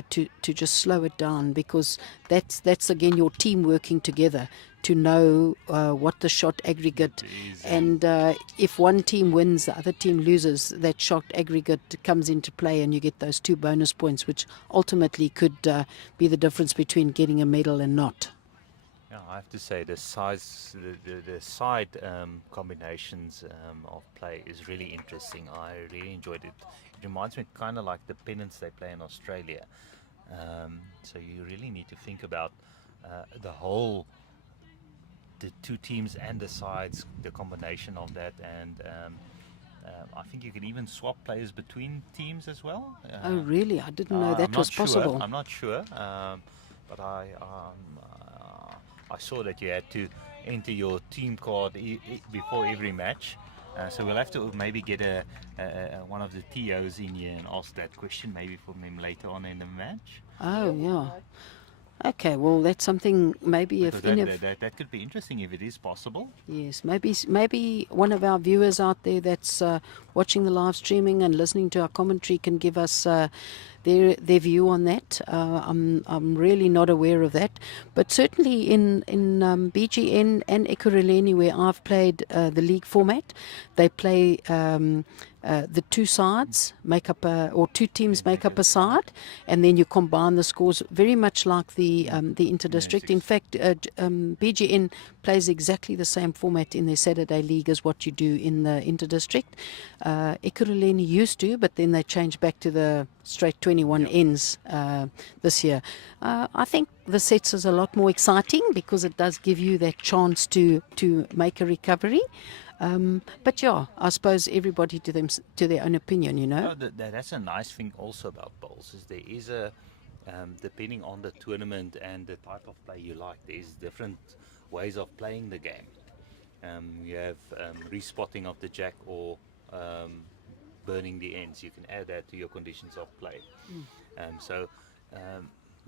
To just slow it down, because that's again your team working together to know what the shot aggregate, and if one team wins, the other team loses, that shot aggregate comes into play, and you get those 2 bonus points, which ultimately could be the difference between getting a medal and not. Yeah, I have to say the side combinations of play is really interesting. I really enjoyed it. It reminds me kind of like the pennants they play in Australia. So you really need to think about the 2 teams and the sides, the combination of that, and I think you can even swap players between teams as well. Oh, really? I didn't know that was possible. I'm not sure, but I saw that you had to enter your team card before every match. So we'll have to maybe get one of the TOs in here and ask that question maybe from him later on in the match. Oh, yeah. Okay, well, that's something maybe Because that could be interesting if it is possible. Yes, maybe one of our viewers out there that's watching the live streaming and listening to our commentary can give us their view on that. I'm really not aware of that, but certainly in BGN and Ekurhuleni, where I've played the league format, they play the 2 sides make up or 2 teams make up a side, and then you combine the scores, very much like the interdistrict. In fact, BGN plays exactly the same format in their Saturday league as what you do in the interdistrict. Ekurhuleni used to, but then they changed back to the straight 21 ends this year. I think the sets is a lot more exciting because it does give you that chance to make a recovery. But yeah, I suppose everybody to their own opinion, you know. No, that's a nice thing also about bowls, is there is depending on the tournament and the type of play you like, there is different ways of playing the game. You have respotting of the jack or burning the ends. You can add that to your conditions of play. So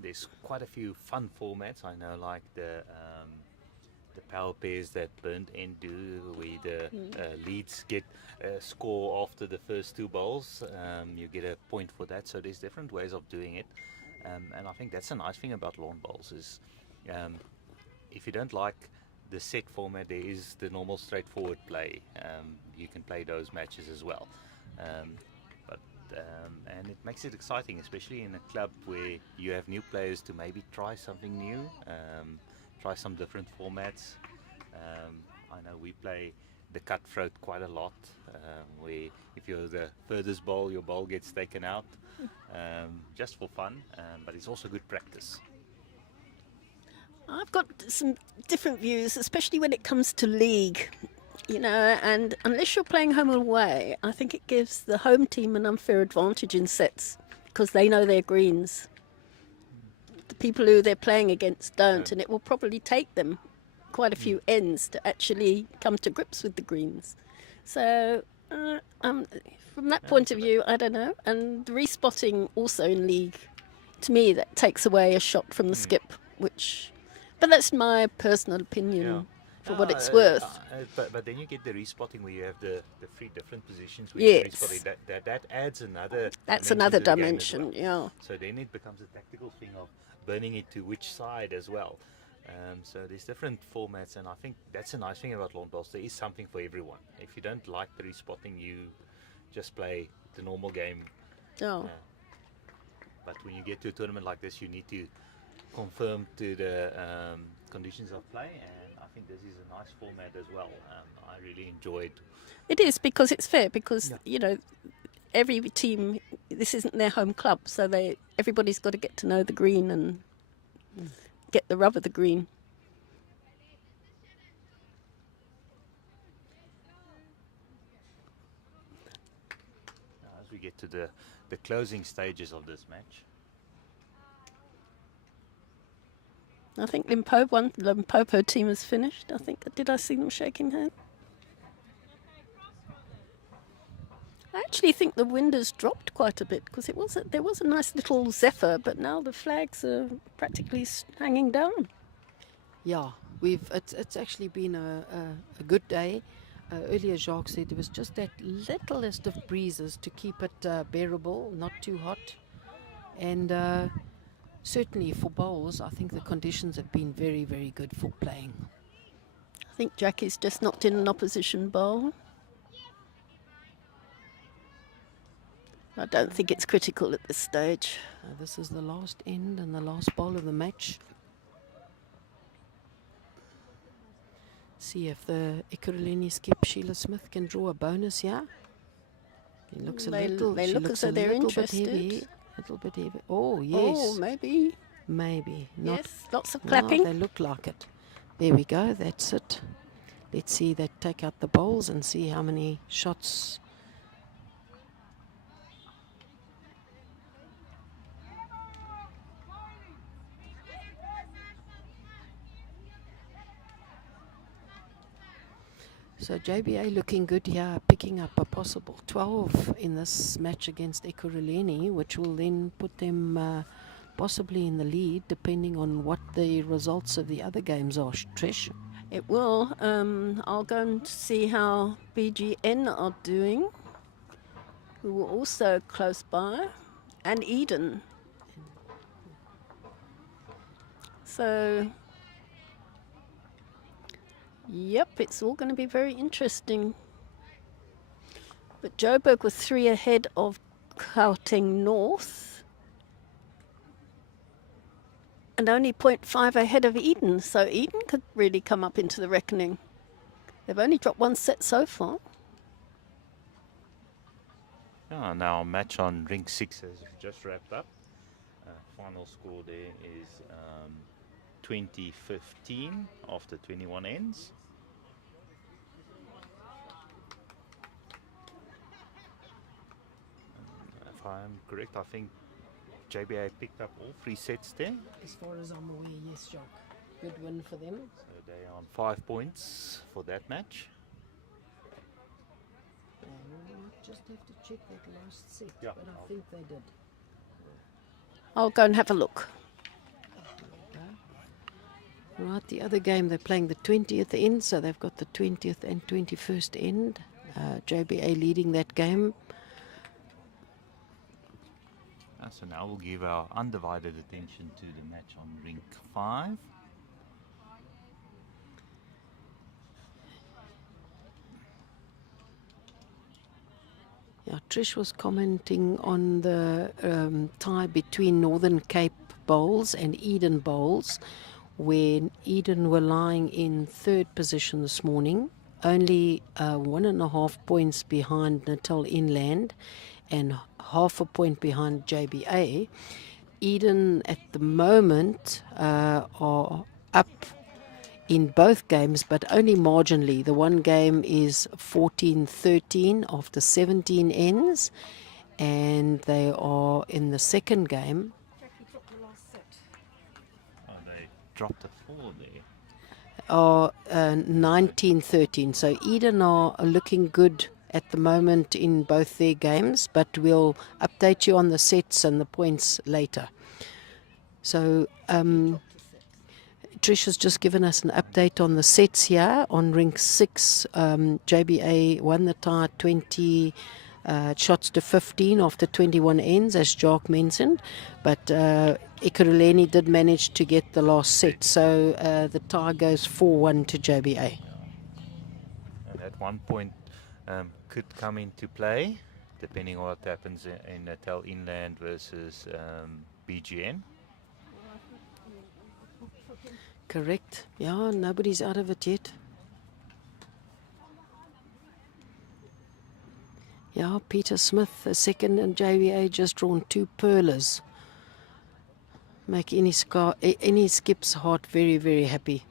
there's quite a few fun formats. I know, like the power pairs that burnt end do, where the leads get a score after the first 2 bowls. You get a point for that. So there's different ways of doing it, and I think that's a nice thing about lawn bowls is if you don't like the set format, there is the normal straightforward play. You can play those matches as well, and it makes it exciting, especially in a club where you have new players to maybe try something new. Try some different formats. I know we play the cutthroat quite a lot, where if you're the furthest bowl, your bowl gets taken out, just for fun, but it's also good practice. I've got some different views, especially when it comes to league, you know, and unless you're playing home and away, I think it gives the home team an unfair advantage in sets because they know their greens. The people who they're playing against don't, and it will probably take them quite a few ends to actually come to grips with the greens. So from that point of view, I don't know. And the respotting also in league, to me, that takes away a shot from the skip, but that's my personal opinion for what it's worth. But then you get the respotting where you have the 3 different positions. Yes. That adds another. That's another to the game as dimension, well. yeah. So then it becomes a tactical thing of burning it to which side as well. So there's different formats, and I think that's a nice thing about lawn bowls. There is something for everyone. If you don't like the respotting, you just play the normal game. Oh. But when you get to a tournament like this, you need to confirm to the conditions of play, and I think this is a nice format as well. I really enjoyed. It is, because it's fair, because you know, every team, this isn't their home club, so everybody's got to get to know the green and get the rub of the green. Now, as we get to the closing stages of this match, I think Limpopo team has finished. I think, did I see them shaking hands? I actually think the wind has dropped quite a bit because there was a nice little zephyr, but now the flags are practically hanging down. Yeah, it's actually been a good day. Earlier, Jacques said there was just that littlest of breezes to keep it bearable, not too hot. And certainly for bowls, I think the conditions have been very, very good for playing. I think Jackie's just knocked in an opposition bowl. I don't think it's critical at this stage. This is the last end and the last bowl of the match. See if the Ekurhuleni skip Sheila Smith can draw a bonus here. It looks They look as though they're interested. A little bit heavy. Oh, yes. Oh, maybe. Maybe. Not. Yes, lots of clapping. No, they look like it. There we go. That's it. Let's see. They take out the bowls and see how many shots. So JBA looking good here, picking up a possible 12 in this match against Ekurhuleni, which will then put them possibly in the lead, depending on what the results of the other games are. Trish? It will. I'll go and see how BGN are doing, who were also close by, and Eden. So, yep, it's all going to be very interesting. But Joburg was 3 ahead of Gauteng North. And only 0.5 ahead of Eden, so Eden could really come up into the reckoning. They've only dropped 1 set so far. yeah, now match on Rink 6 has just wrapped up. Final score there is 20-15 after 21 ends. If I'm correct, I think JBA picked up all 3 sets there. As far as I'm aware, yes, Jacques. Good win for them. So they're on 5 points for that match. We'll just have to check that last set, Yeah. but I think they did. I'll go and have a look. Right, the other game, they're playing the 20th end, so they've got the 20th and 21st end. JBA leading that game. So now we'll give our undivided attention to the match on Rink 5. Yeah, Trish was commenting on the tie between Northern Cape Bowls and Eden Bowls, when Eden were lying in 3rd position this morning, only 1.5 points behind Natal Inland and half a point behind JBA. Eden at the moment are up in both games, but only marginally. The one game is 14-13 after 17 ends, and they are in the second game. Oh, they dropped a 4 there. Are 19-13. So Eden are looking good at the moment in both their games, but we'll update you on the sets and the points later. So Trish has just given us an update on the sets here on Rink 6. JBA won the tie 20 shots to 15 after 21 ends, as Jacques mentioned, but Ekurhuleni did manage to get the last set, so the tie goes 4-1 to JBA. And at one point could come into play, depending on what happens in Natal Inland versus BGN. Correct. Yeah, nobody's out of it yet. Yeah, Peter Smith, a second, and JVA just drawn 2 pearlers. Make any skip's heart very, very happy.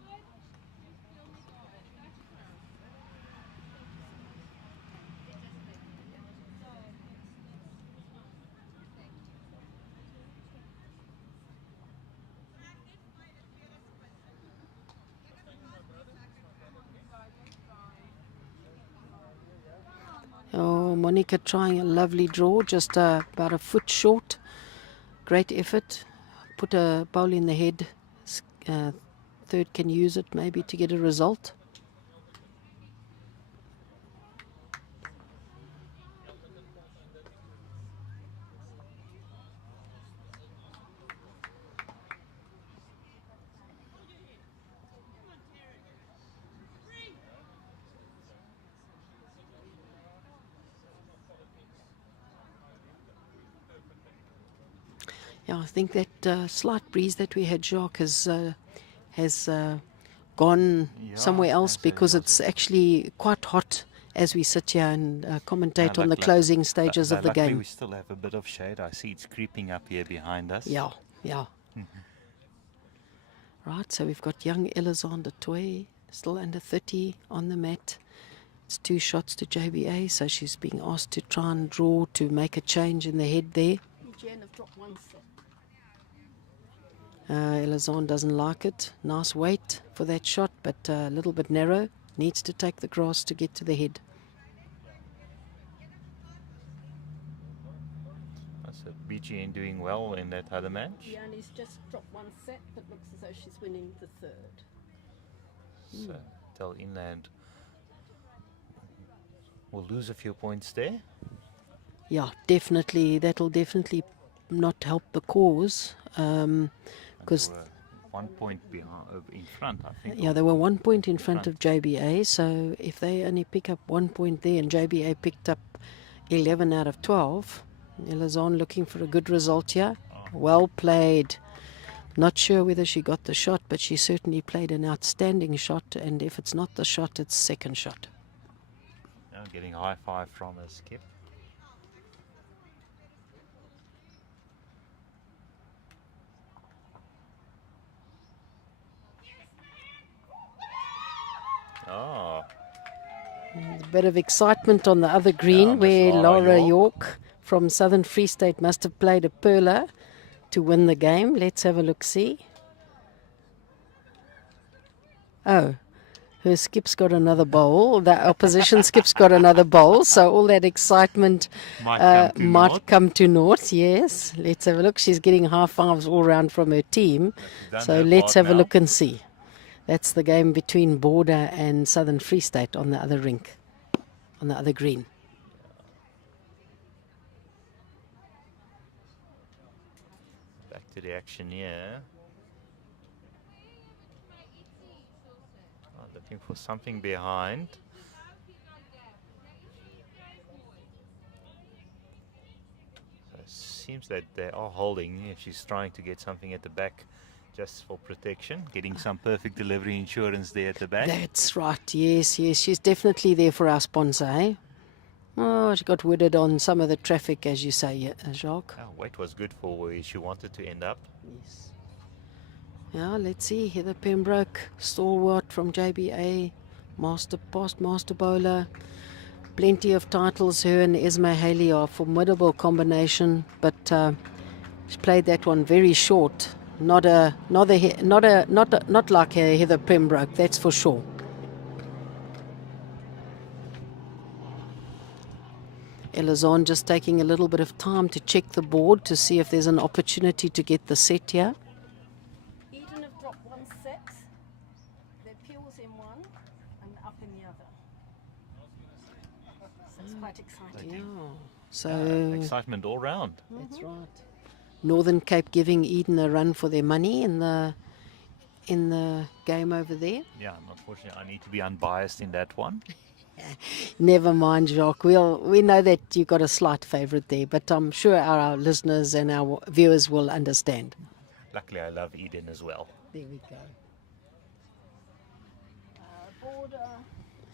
Oh, Monica trying a lovely draw, just about a foot short. Great effort. Put a bowl in the head. Third can use it maybe to get a result. Yeah, I think that slight breeze that we had, Jacques, has gone Yeah, somewhere else so because yes, it's actually quite hot as we sit here and commentate on the luck- closing stages of the luckily game. we still have a bit of shade. I see it's creeping up here behind us. Yeah, yeah. Right, so we've got young Elizondo Toy, still under 30 on the mat. It's 2 shots to JBA, so she's being asked to try and draw to make a change in the head there. Jen have dropped 1 set. Elizondo doesn't like it. Nice weight for that shot, but a little bit narrow. Needs to take the grass to get to the head. So BGN doing well in that other match. Yanni's just dropped 1 set, but looks as though she's winning the 3rd. So Tel Inland will lose a few points there. Yeah, definitely. That'll definitely not help the cause. Because 1 point behind, in front, I think. yeah, they were 1 point in front of JBA. So if they only pick up 1 point there, and JBA picked up 11 out of 12, Elazon looking for a good result here. Well played. Not sure whether she got the shot, but she certainly played an outstanding shot. And if it's not the shot, it's second shot. Now getting high five from a skip. Oh, A bit of excitement on the other green, Yeah, Miss where Laura Laura York. York from Southern Free State must have played a perler to win the game. Let's have a look-see. Oh, her skip's got another bowl. The opposition skip's got another bowl. So all that excitement might come to naught. Yes, let's have a look. She's getting high fives all round from her team. done So her let's part have a now. look and see. That's the game between Border and Southern Free State on the other rink, on the other green. Back to the action here. Oh, looking for something behind. So it seems that they are holding. If she's trying to get something at the back just for protection, getting some perfect delivery insurance there at the back. That's right, yes, yes. She's definitely there for our sponsor, eh? Oh, she got wooded on some of the traffic, as you say, Jacques. Oh, weight was good for where she wanted to end up. Yes. Yeah, let's see. Heather Pembroke, stalwart from JBA, past master bowler. Plenty of titles. Her and Esme Haley are a formidable combination, but she played that one very short. Not like a Heather Pembroke, that's for sure. Elazon just taking a little bit of time to check the board to see if there's an opportunity to get the set here. Eden have dropped 1 set. Their Peel's in one and up in the other. So it's quite exciting. Yeah. So Excitement all round. that's right. Northern Cape giving Eden a run for their money in the game over there. Yeah, unfortunately, I need to be unbiased in that one. Never mind, Jacques. We know that you got a slight favourite there, but I'm sure our listeners and our viewers will understand. Luckily, I love Eden as well. There we go. Border,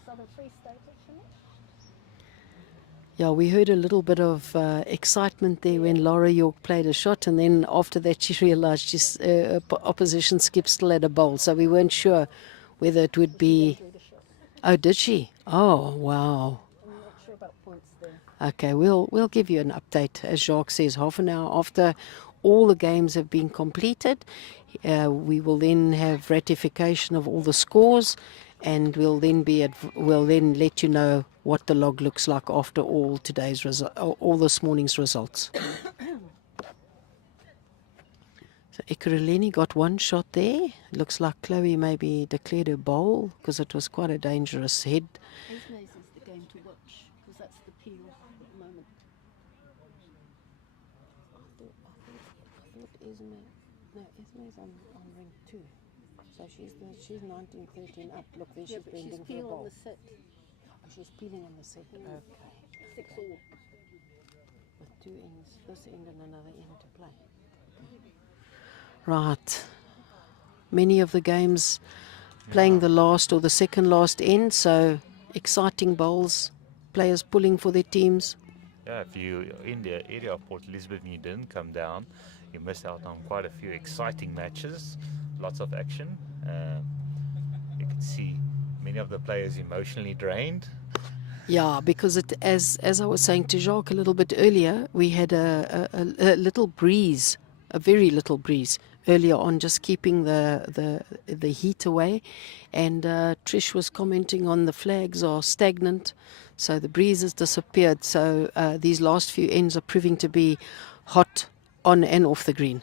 Southern Free State actually. Yeah, we heard a little bit of excitement there when Laura York played a shot, and then after that she realised she's opposition skip still had a bowl, so we weren't sure whether it would be. Oh, did she? Oh, wow. I'm not sure about points there. Okay, we'll give you an update, as Jacques says, half an hour after all the games have been completed. We will then have ratification of all the scores, and we'll then let you know what the log looks like after all all this morning's results. So Ekurhuleni got one shot there. Looks like Chloe maybe declared her bowl because it was quite a dangerous head. Esme's is the game to watch because that's the peel at the moment. I thought Esme's on ring 2. So she's 1913 up. Look, there Yeah, she's but bending she's for a peel on bowl. the set. Oh, she's peeling on the set. Okay. 6 all. With 2 ends, this end and another end to play. Right. Many of the games playing the last or the second last end, so exciting bowls, players pulling for their teams. Yeah, if you in the area of Port Elizabeth and you didn't come down, you missed out on quite a few exciting matches, lots of action. You can see many of the players emotionally drained. Yeah, because as I was saying to Jacques a little bit earlier, we had a little breeze, a very little breeze earlier on, just keeping the heat away. And Trish was commenting on the flags are stagnant, so the breeze has disappeared. So these last few ends are proving to be hot on and off the green.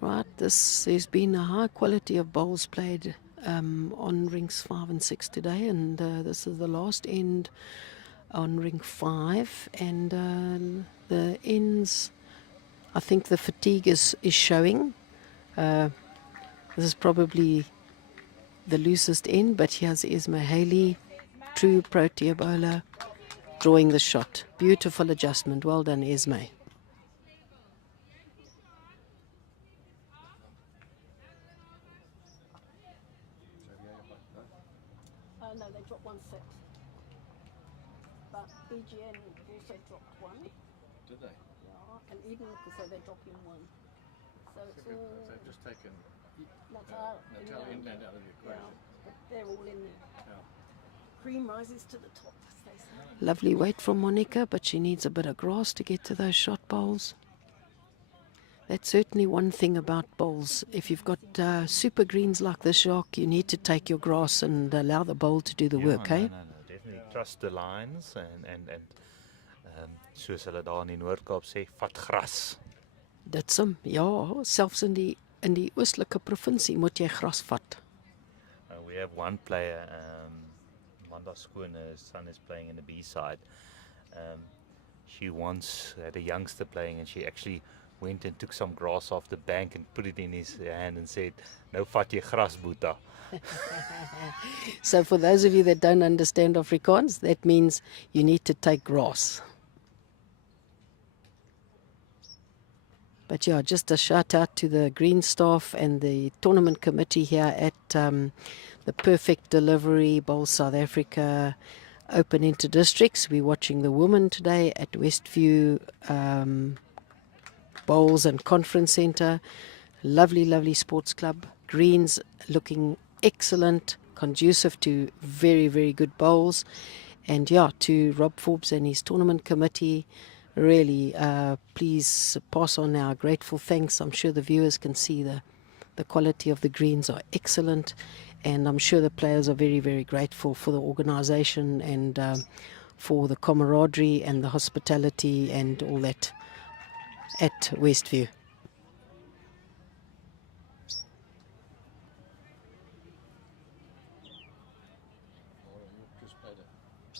Right, there's been a high quality of bowls played on rings 5 and 6 today, and this is the last end on ring 5, and the ends, I think the fatigue is showing. This is probably the loosest end, but here's Esme Haley, true Protea bowler, drawing the shot. Beautiful adjustment. Well done, Esme. No, they dropped 1 set. But BGN also dropped 1. Did they? Yeah, and even because they're dropping 1. So it's So all they've just taken Natal Natal in Inland there. out of the Yeah, equation. but they're all in there. Yeah. Cream rises to the top, as they say. Lovely weight from Monica, but she needs a bit of grass to get to those shot bowls. That's certainly one thing about bowls. If you've got super greens like this, Jacques, you need to take your grass and allow the bowl to do the work, eh? No, definitely trust the lines and soos hulle daar in die Noord-Kaap sê, vat gras. Dit's hom. Ja, selfs in die oostelike provinsie moet jy gras vat. We have one player, Manda Skoon's son is playing in the B side. She once had a youngster playing, and she actually went and took some grass off the bank and put it in his hand and said, "Nou vat jy gras, boeta." So for those of you that don't understand Afrikaans, that means you need to take grass. But yeah, just a shout out to the green staff and the tournament committee here at the Perfect Delivery Bowl South Africa Open Inter-Districts. We're watching the women today at Westview Bowls and Conference Centre. Lovely, lovely sports club. Greens looking excellent, conducive to very, very good bowls. And yeah, to Rob Forbes and his tournament committee, really, please pass on our grateful thanks. I'm sure the viewers can see the quality of the greens are excellent, and I'm sure the players are very, very grateful for the organisation and for the camaraderie and the hospitality and all that at Westview.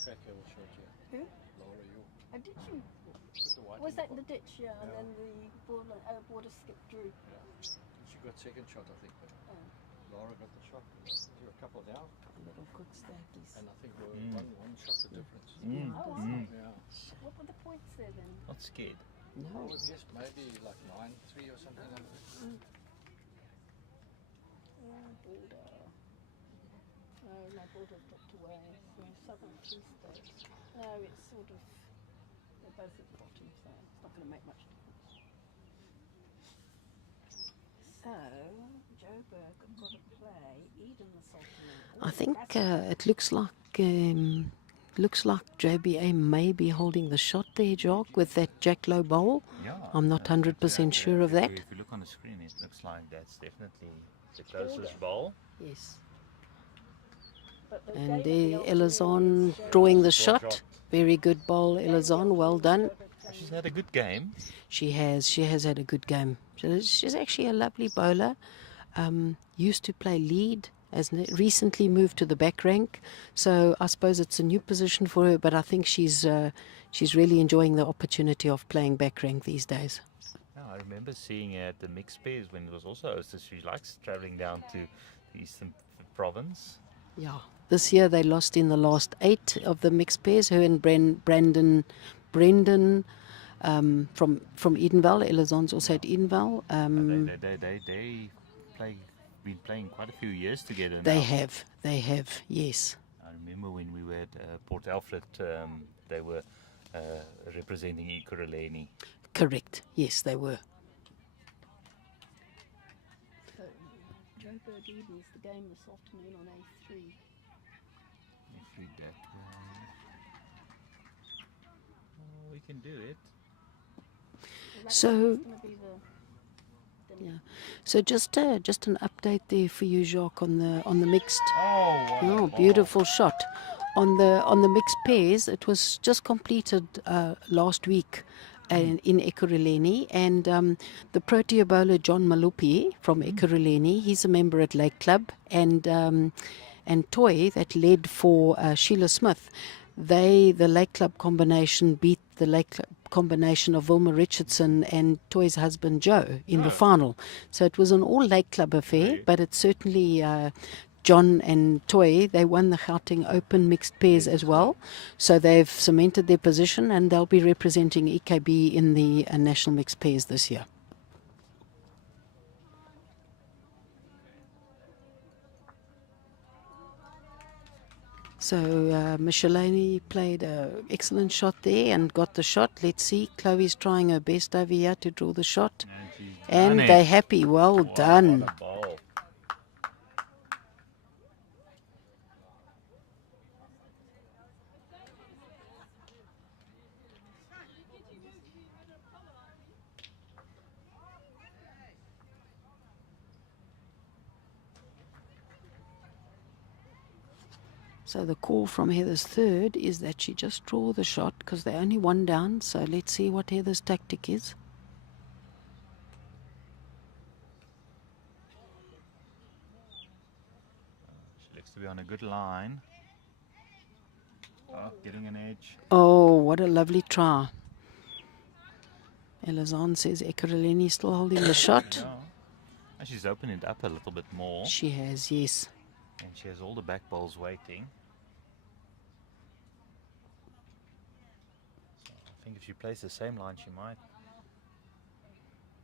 back here will show it here. Who? Laura, you Did you? put the white Was in that the the ditch? Yeah, and Yeah. then the water skipped through. Yeah. She got second shot, I think, but Oh. Laura got the shot. There were a couple down, A little good stackies. and I think we were one shot the difference. Oh, wow. Yeah. What were the points there then? Not scared. I No. would guess maybe like 9-3 or something like that. Border. Oh, no, Border's dropped away. So Southern Free State. No, it's sort of, they're both at the bottom, so it's not going to make much difference. So, Joburg have got to play Eden the Sultan. I think it looks like JBA may be holding the shot there, Jock, with that Jack Low bowl. Yeah. I'm not 100% sure of that. If you look on the screen, it looks like that's definitely the closest ball. Yes. But the And game there, of the afternoon Elazon is drawing the shot. shot. Very good bowl, Elazon. Well done. She's had a good game. She has had a good game. She's actually a lovely bowler. Used to play lead, has recently moved to the back rank. So I suppose it's a new position for her, but I think she's really enjoying the opportunity of playing back rank these days. Yeah, I remember seeing her at the mixed pairs when it was also hosted. She likes traveling down to the Eastern Province. Yeah. This year they lost in the last 8 of the mixed pairs. Her and Brendan from Edenvale. Elazon's also at Edenvale. They been playing quite a few years together now. They have, yes. I remember when we were at Port Alfred, they were representing Ekurhuleni. Correct, yes, they were. So, Joburg Eden's the game this afternoon on A3. If we that way. Oh, we can do it. So, Gonna be the yeah. So just an update there for you, Jacques, on the mixed. Oh, beautiful shot. On the mixed pairs, it was just completed last week in Ekurhuleni, and the Protea bowler John Malupi from Ekurhuleni, he's a member at Lake Club, and Toy that led for Sheila Smith. The Lake Club combination beat the Lake Club combination of Wilma Richardson and Toy's husband Joe in the final. So it was an all Lake Club affair, but it's certainly John and Toy, they won the Gauteng Open mixed pairs as well. So they've cemented their position and they'll be representing EKB in the national mixed pairs this year. So Michelini played an excellent shot there and got the shot. Let's see, Chloe's trying her best over here to draw the shot. And they're happy. Well done. What a ball. So the call from Heather's third is that she just draw the shot because they're only one down. So let's see what Heather's tactic is. She looks to be on a good line. Oh, getting an edge. Oh, what a lovely try. Elazon says Ekurhuleni still holding the shot. Yeah. And she's opened it up a little bit more. She has, yes. And she has all the back balls waiting. So I think if she plays the same line, she might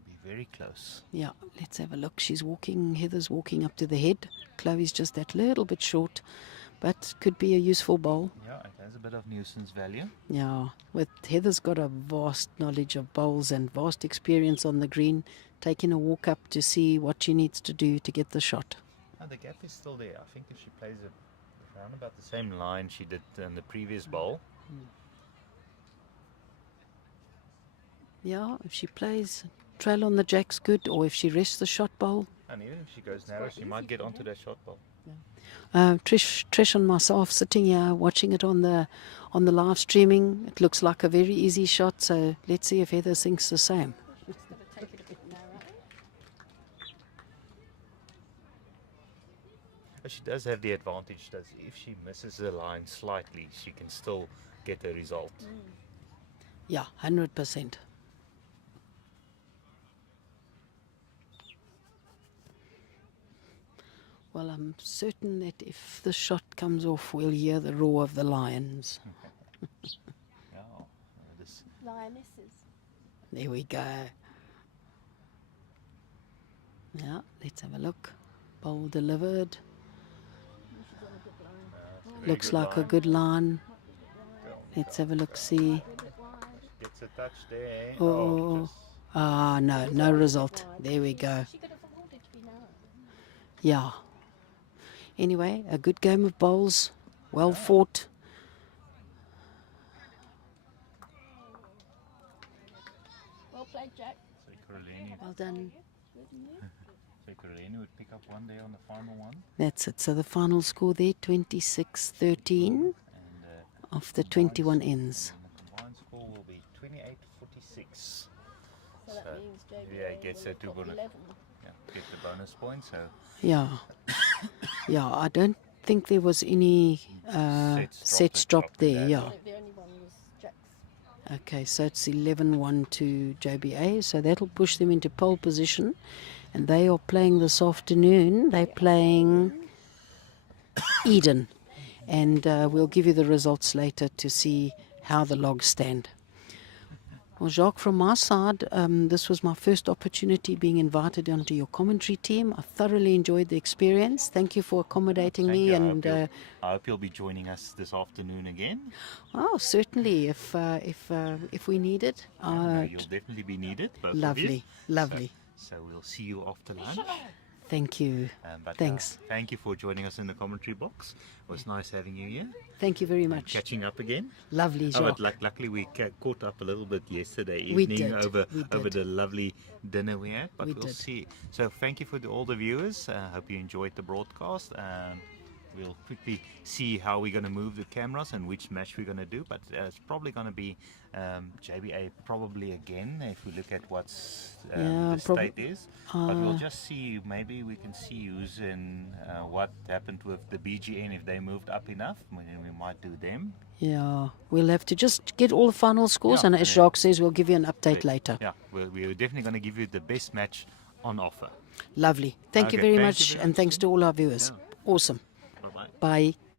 be very close. Yeah, let's have a look. Heather's walking up to the head. Chloe's just that little bit short, but could be a useful bowl. Yeah, it has a bit of nuisance value. Yeah, Heather's got a vast knowledge of bowls and vast experience on the green, taking a walk up to see what she needs to do to get the shot. Oh, the gap is still there. I think if she plays it around about the same line she did in the previous bowl. Yeah, if she plays trail on the jack's good, or if she rests the shot bowl. And even if she goes narrow, she might get onto that shot bowl. Trish and myself sitting here watching it on the live streaming. It looks like a very easy shot, so let's see if Heather thinks the same. Just got to take it a bit narrow. But she does have the advantage that if she misses the line slightly, she can still get a result. Yeah, 100%. Well, I'm certain that if the shot comes off, we'll hear the roar of the lions. Yeah, this Lionesses. There we go. Yeah, let's have a look. Bowl delivered. She's on a good line. very Looks good like a line. good line. Let's have a look, see. Gets a touch there. Oh, no result. There we go. She could have afforded to be narrow. Yeah. Anyway, a good game of bowls. Well fought. Well played, Jack. So Ekurhuleni, Well done. Ekurhuleni would pick up one there on the final one. That's it. So the final score there, 26-13 And of the 21 ends. and the combined score will be 28-46. So that So, means JBA yeah, it gets will a two have got bonus. 11. Yeah, get the bonus point. So Yeah. Yeah, I don't think there was any sets dropped there. Yeah. The only one was Jack's. Okay, so it's 11-1 to JBA. So that'll push them into pole position. And they are playing this afternoon. They're playing Eden. And we'll give you the results later to see how the logs stand. Well, Jacques, from my side, this was my first opportunity being invited onto your commentary team. I thoroughly enjoyed the experience. Thank you for accommodating thank me. you. And I hope you'll be joining us this afternoon again. oh, certainly, if we need it. You'll definitely be needed. Both of you. Lovely, lovely. So we'll see you after lunch. Thank you. But, Thanks. Thank you for joining us in the commentary box. It was nice having you here. Thank you very much. Catching up again. Lovely, Oh, Jacques. but luckily we caught up a little bit yesterday We evening did, over we over did. the lovely dinner we had. But We we'll did. see. So thank you for all the viewers. Hope you enjoyed the broadcast. We'll quickly see how we're going to move the cameras and which match we're going to do. But it's probably going to be JBA probably again if we look at what's Yeah, the state is. But we'll just see. Maybe we can see who's in what happened with the BGN. If they moved up enough, then we might do them. Yeah, we'll have to just get all the final scores, Yeah, and and as then- Jacques says, we'll give you an update Yeah. later. Yeah, we're definitely going to give you the best match on offer. Lovely. Thank you Okay, very thank much, you very and much. thanks to all our viewers. Yeah. Awesome. Bye bye. Bye.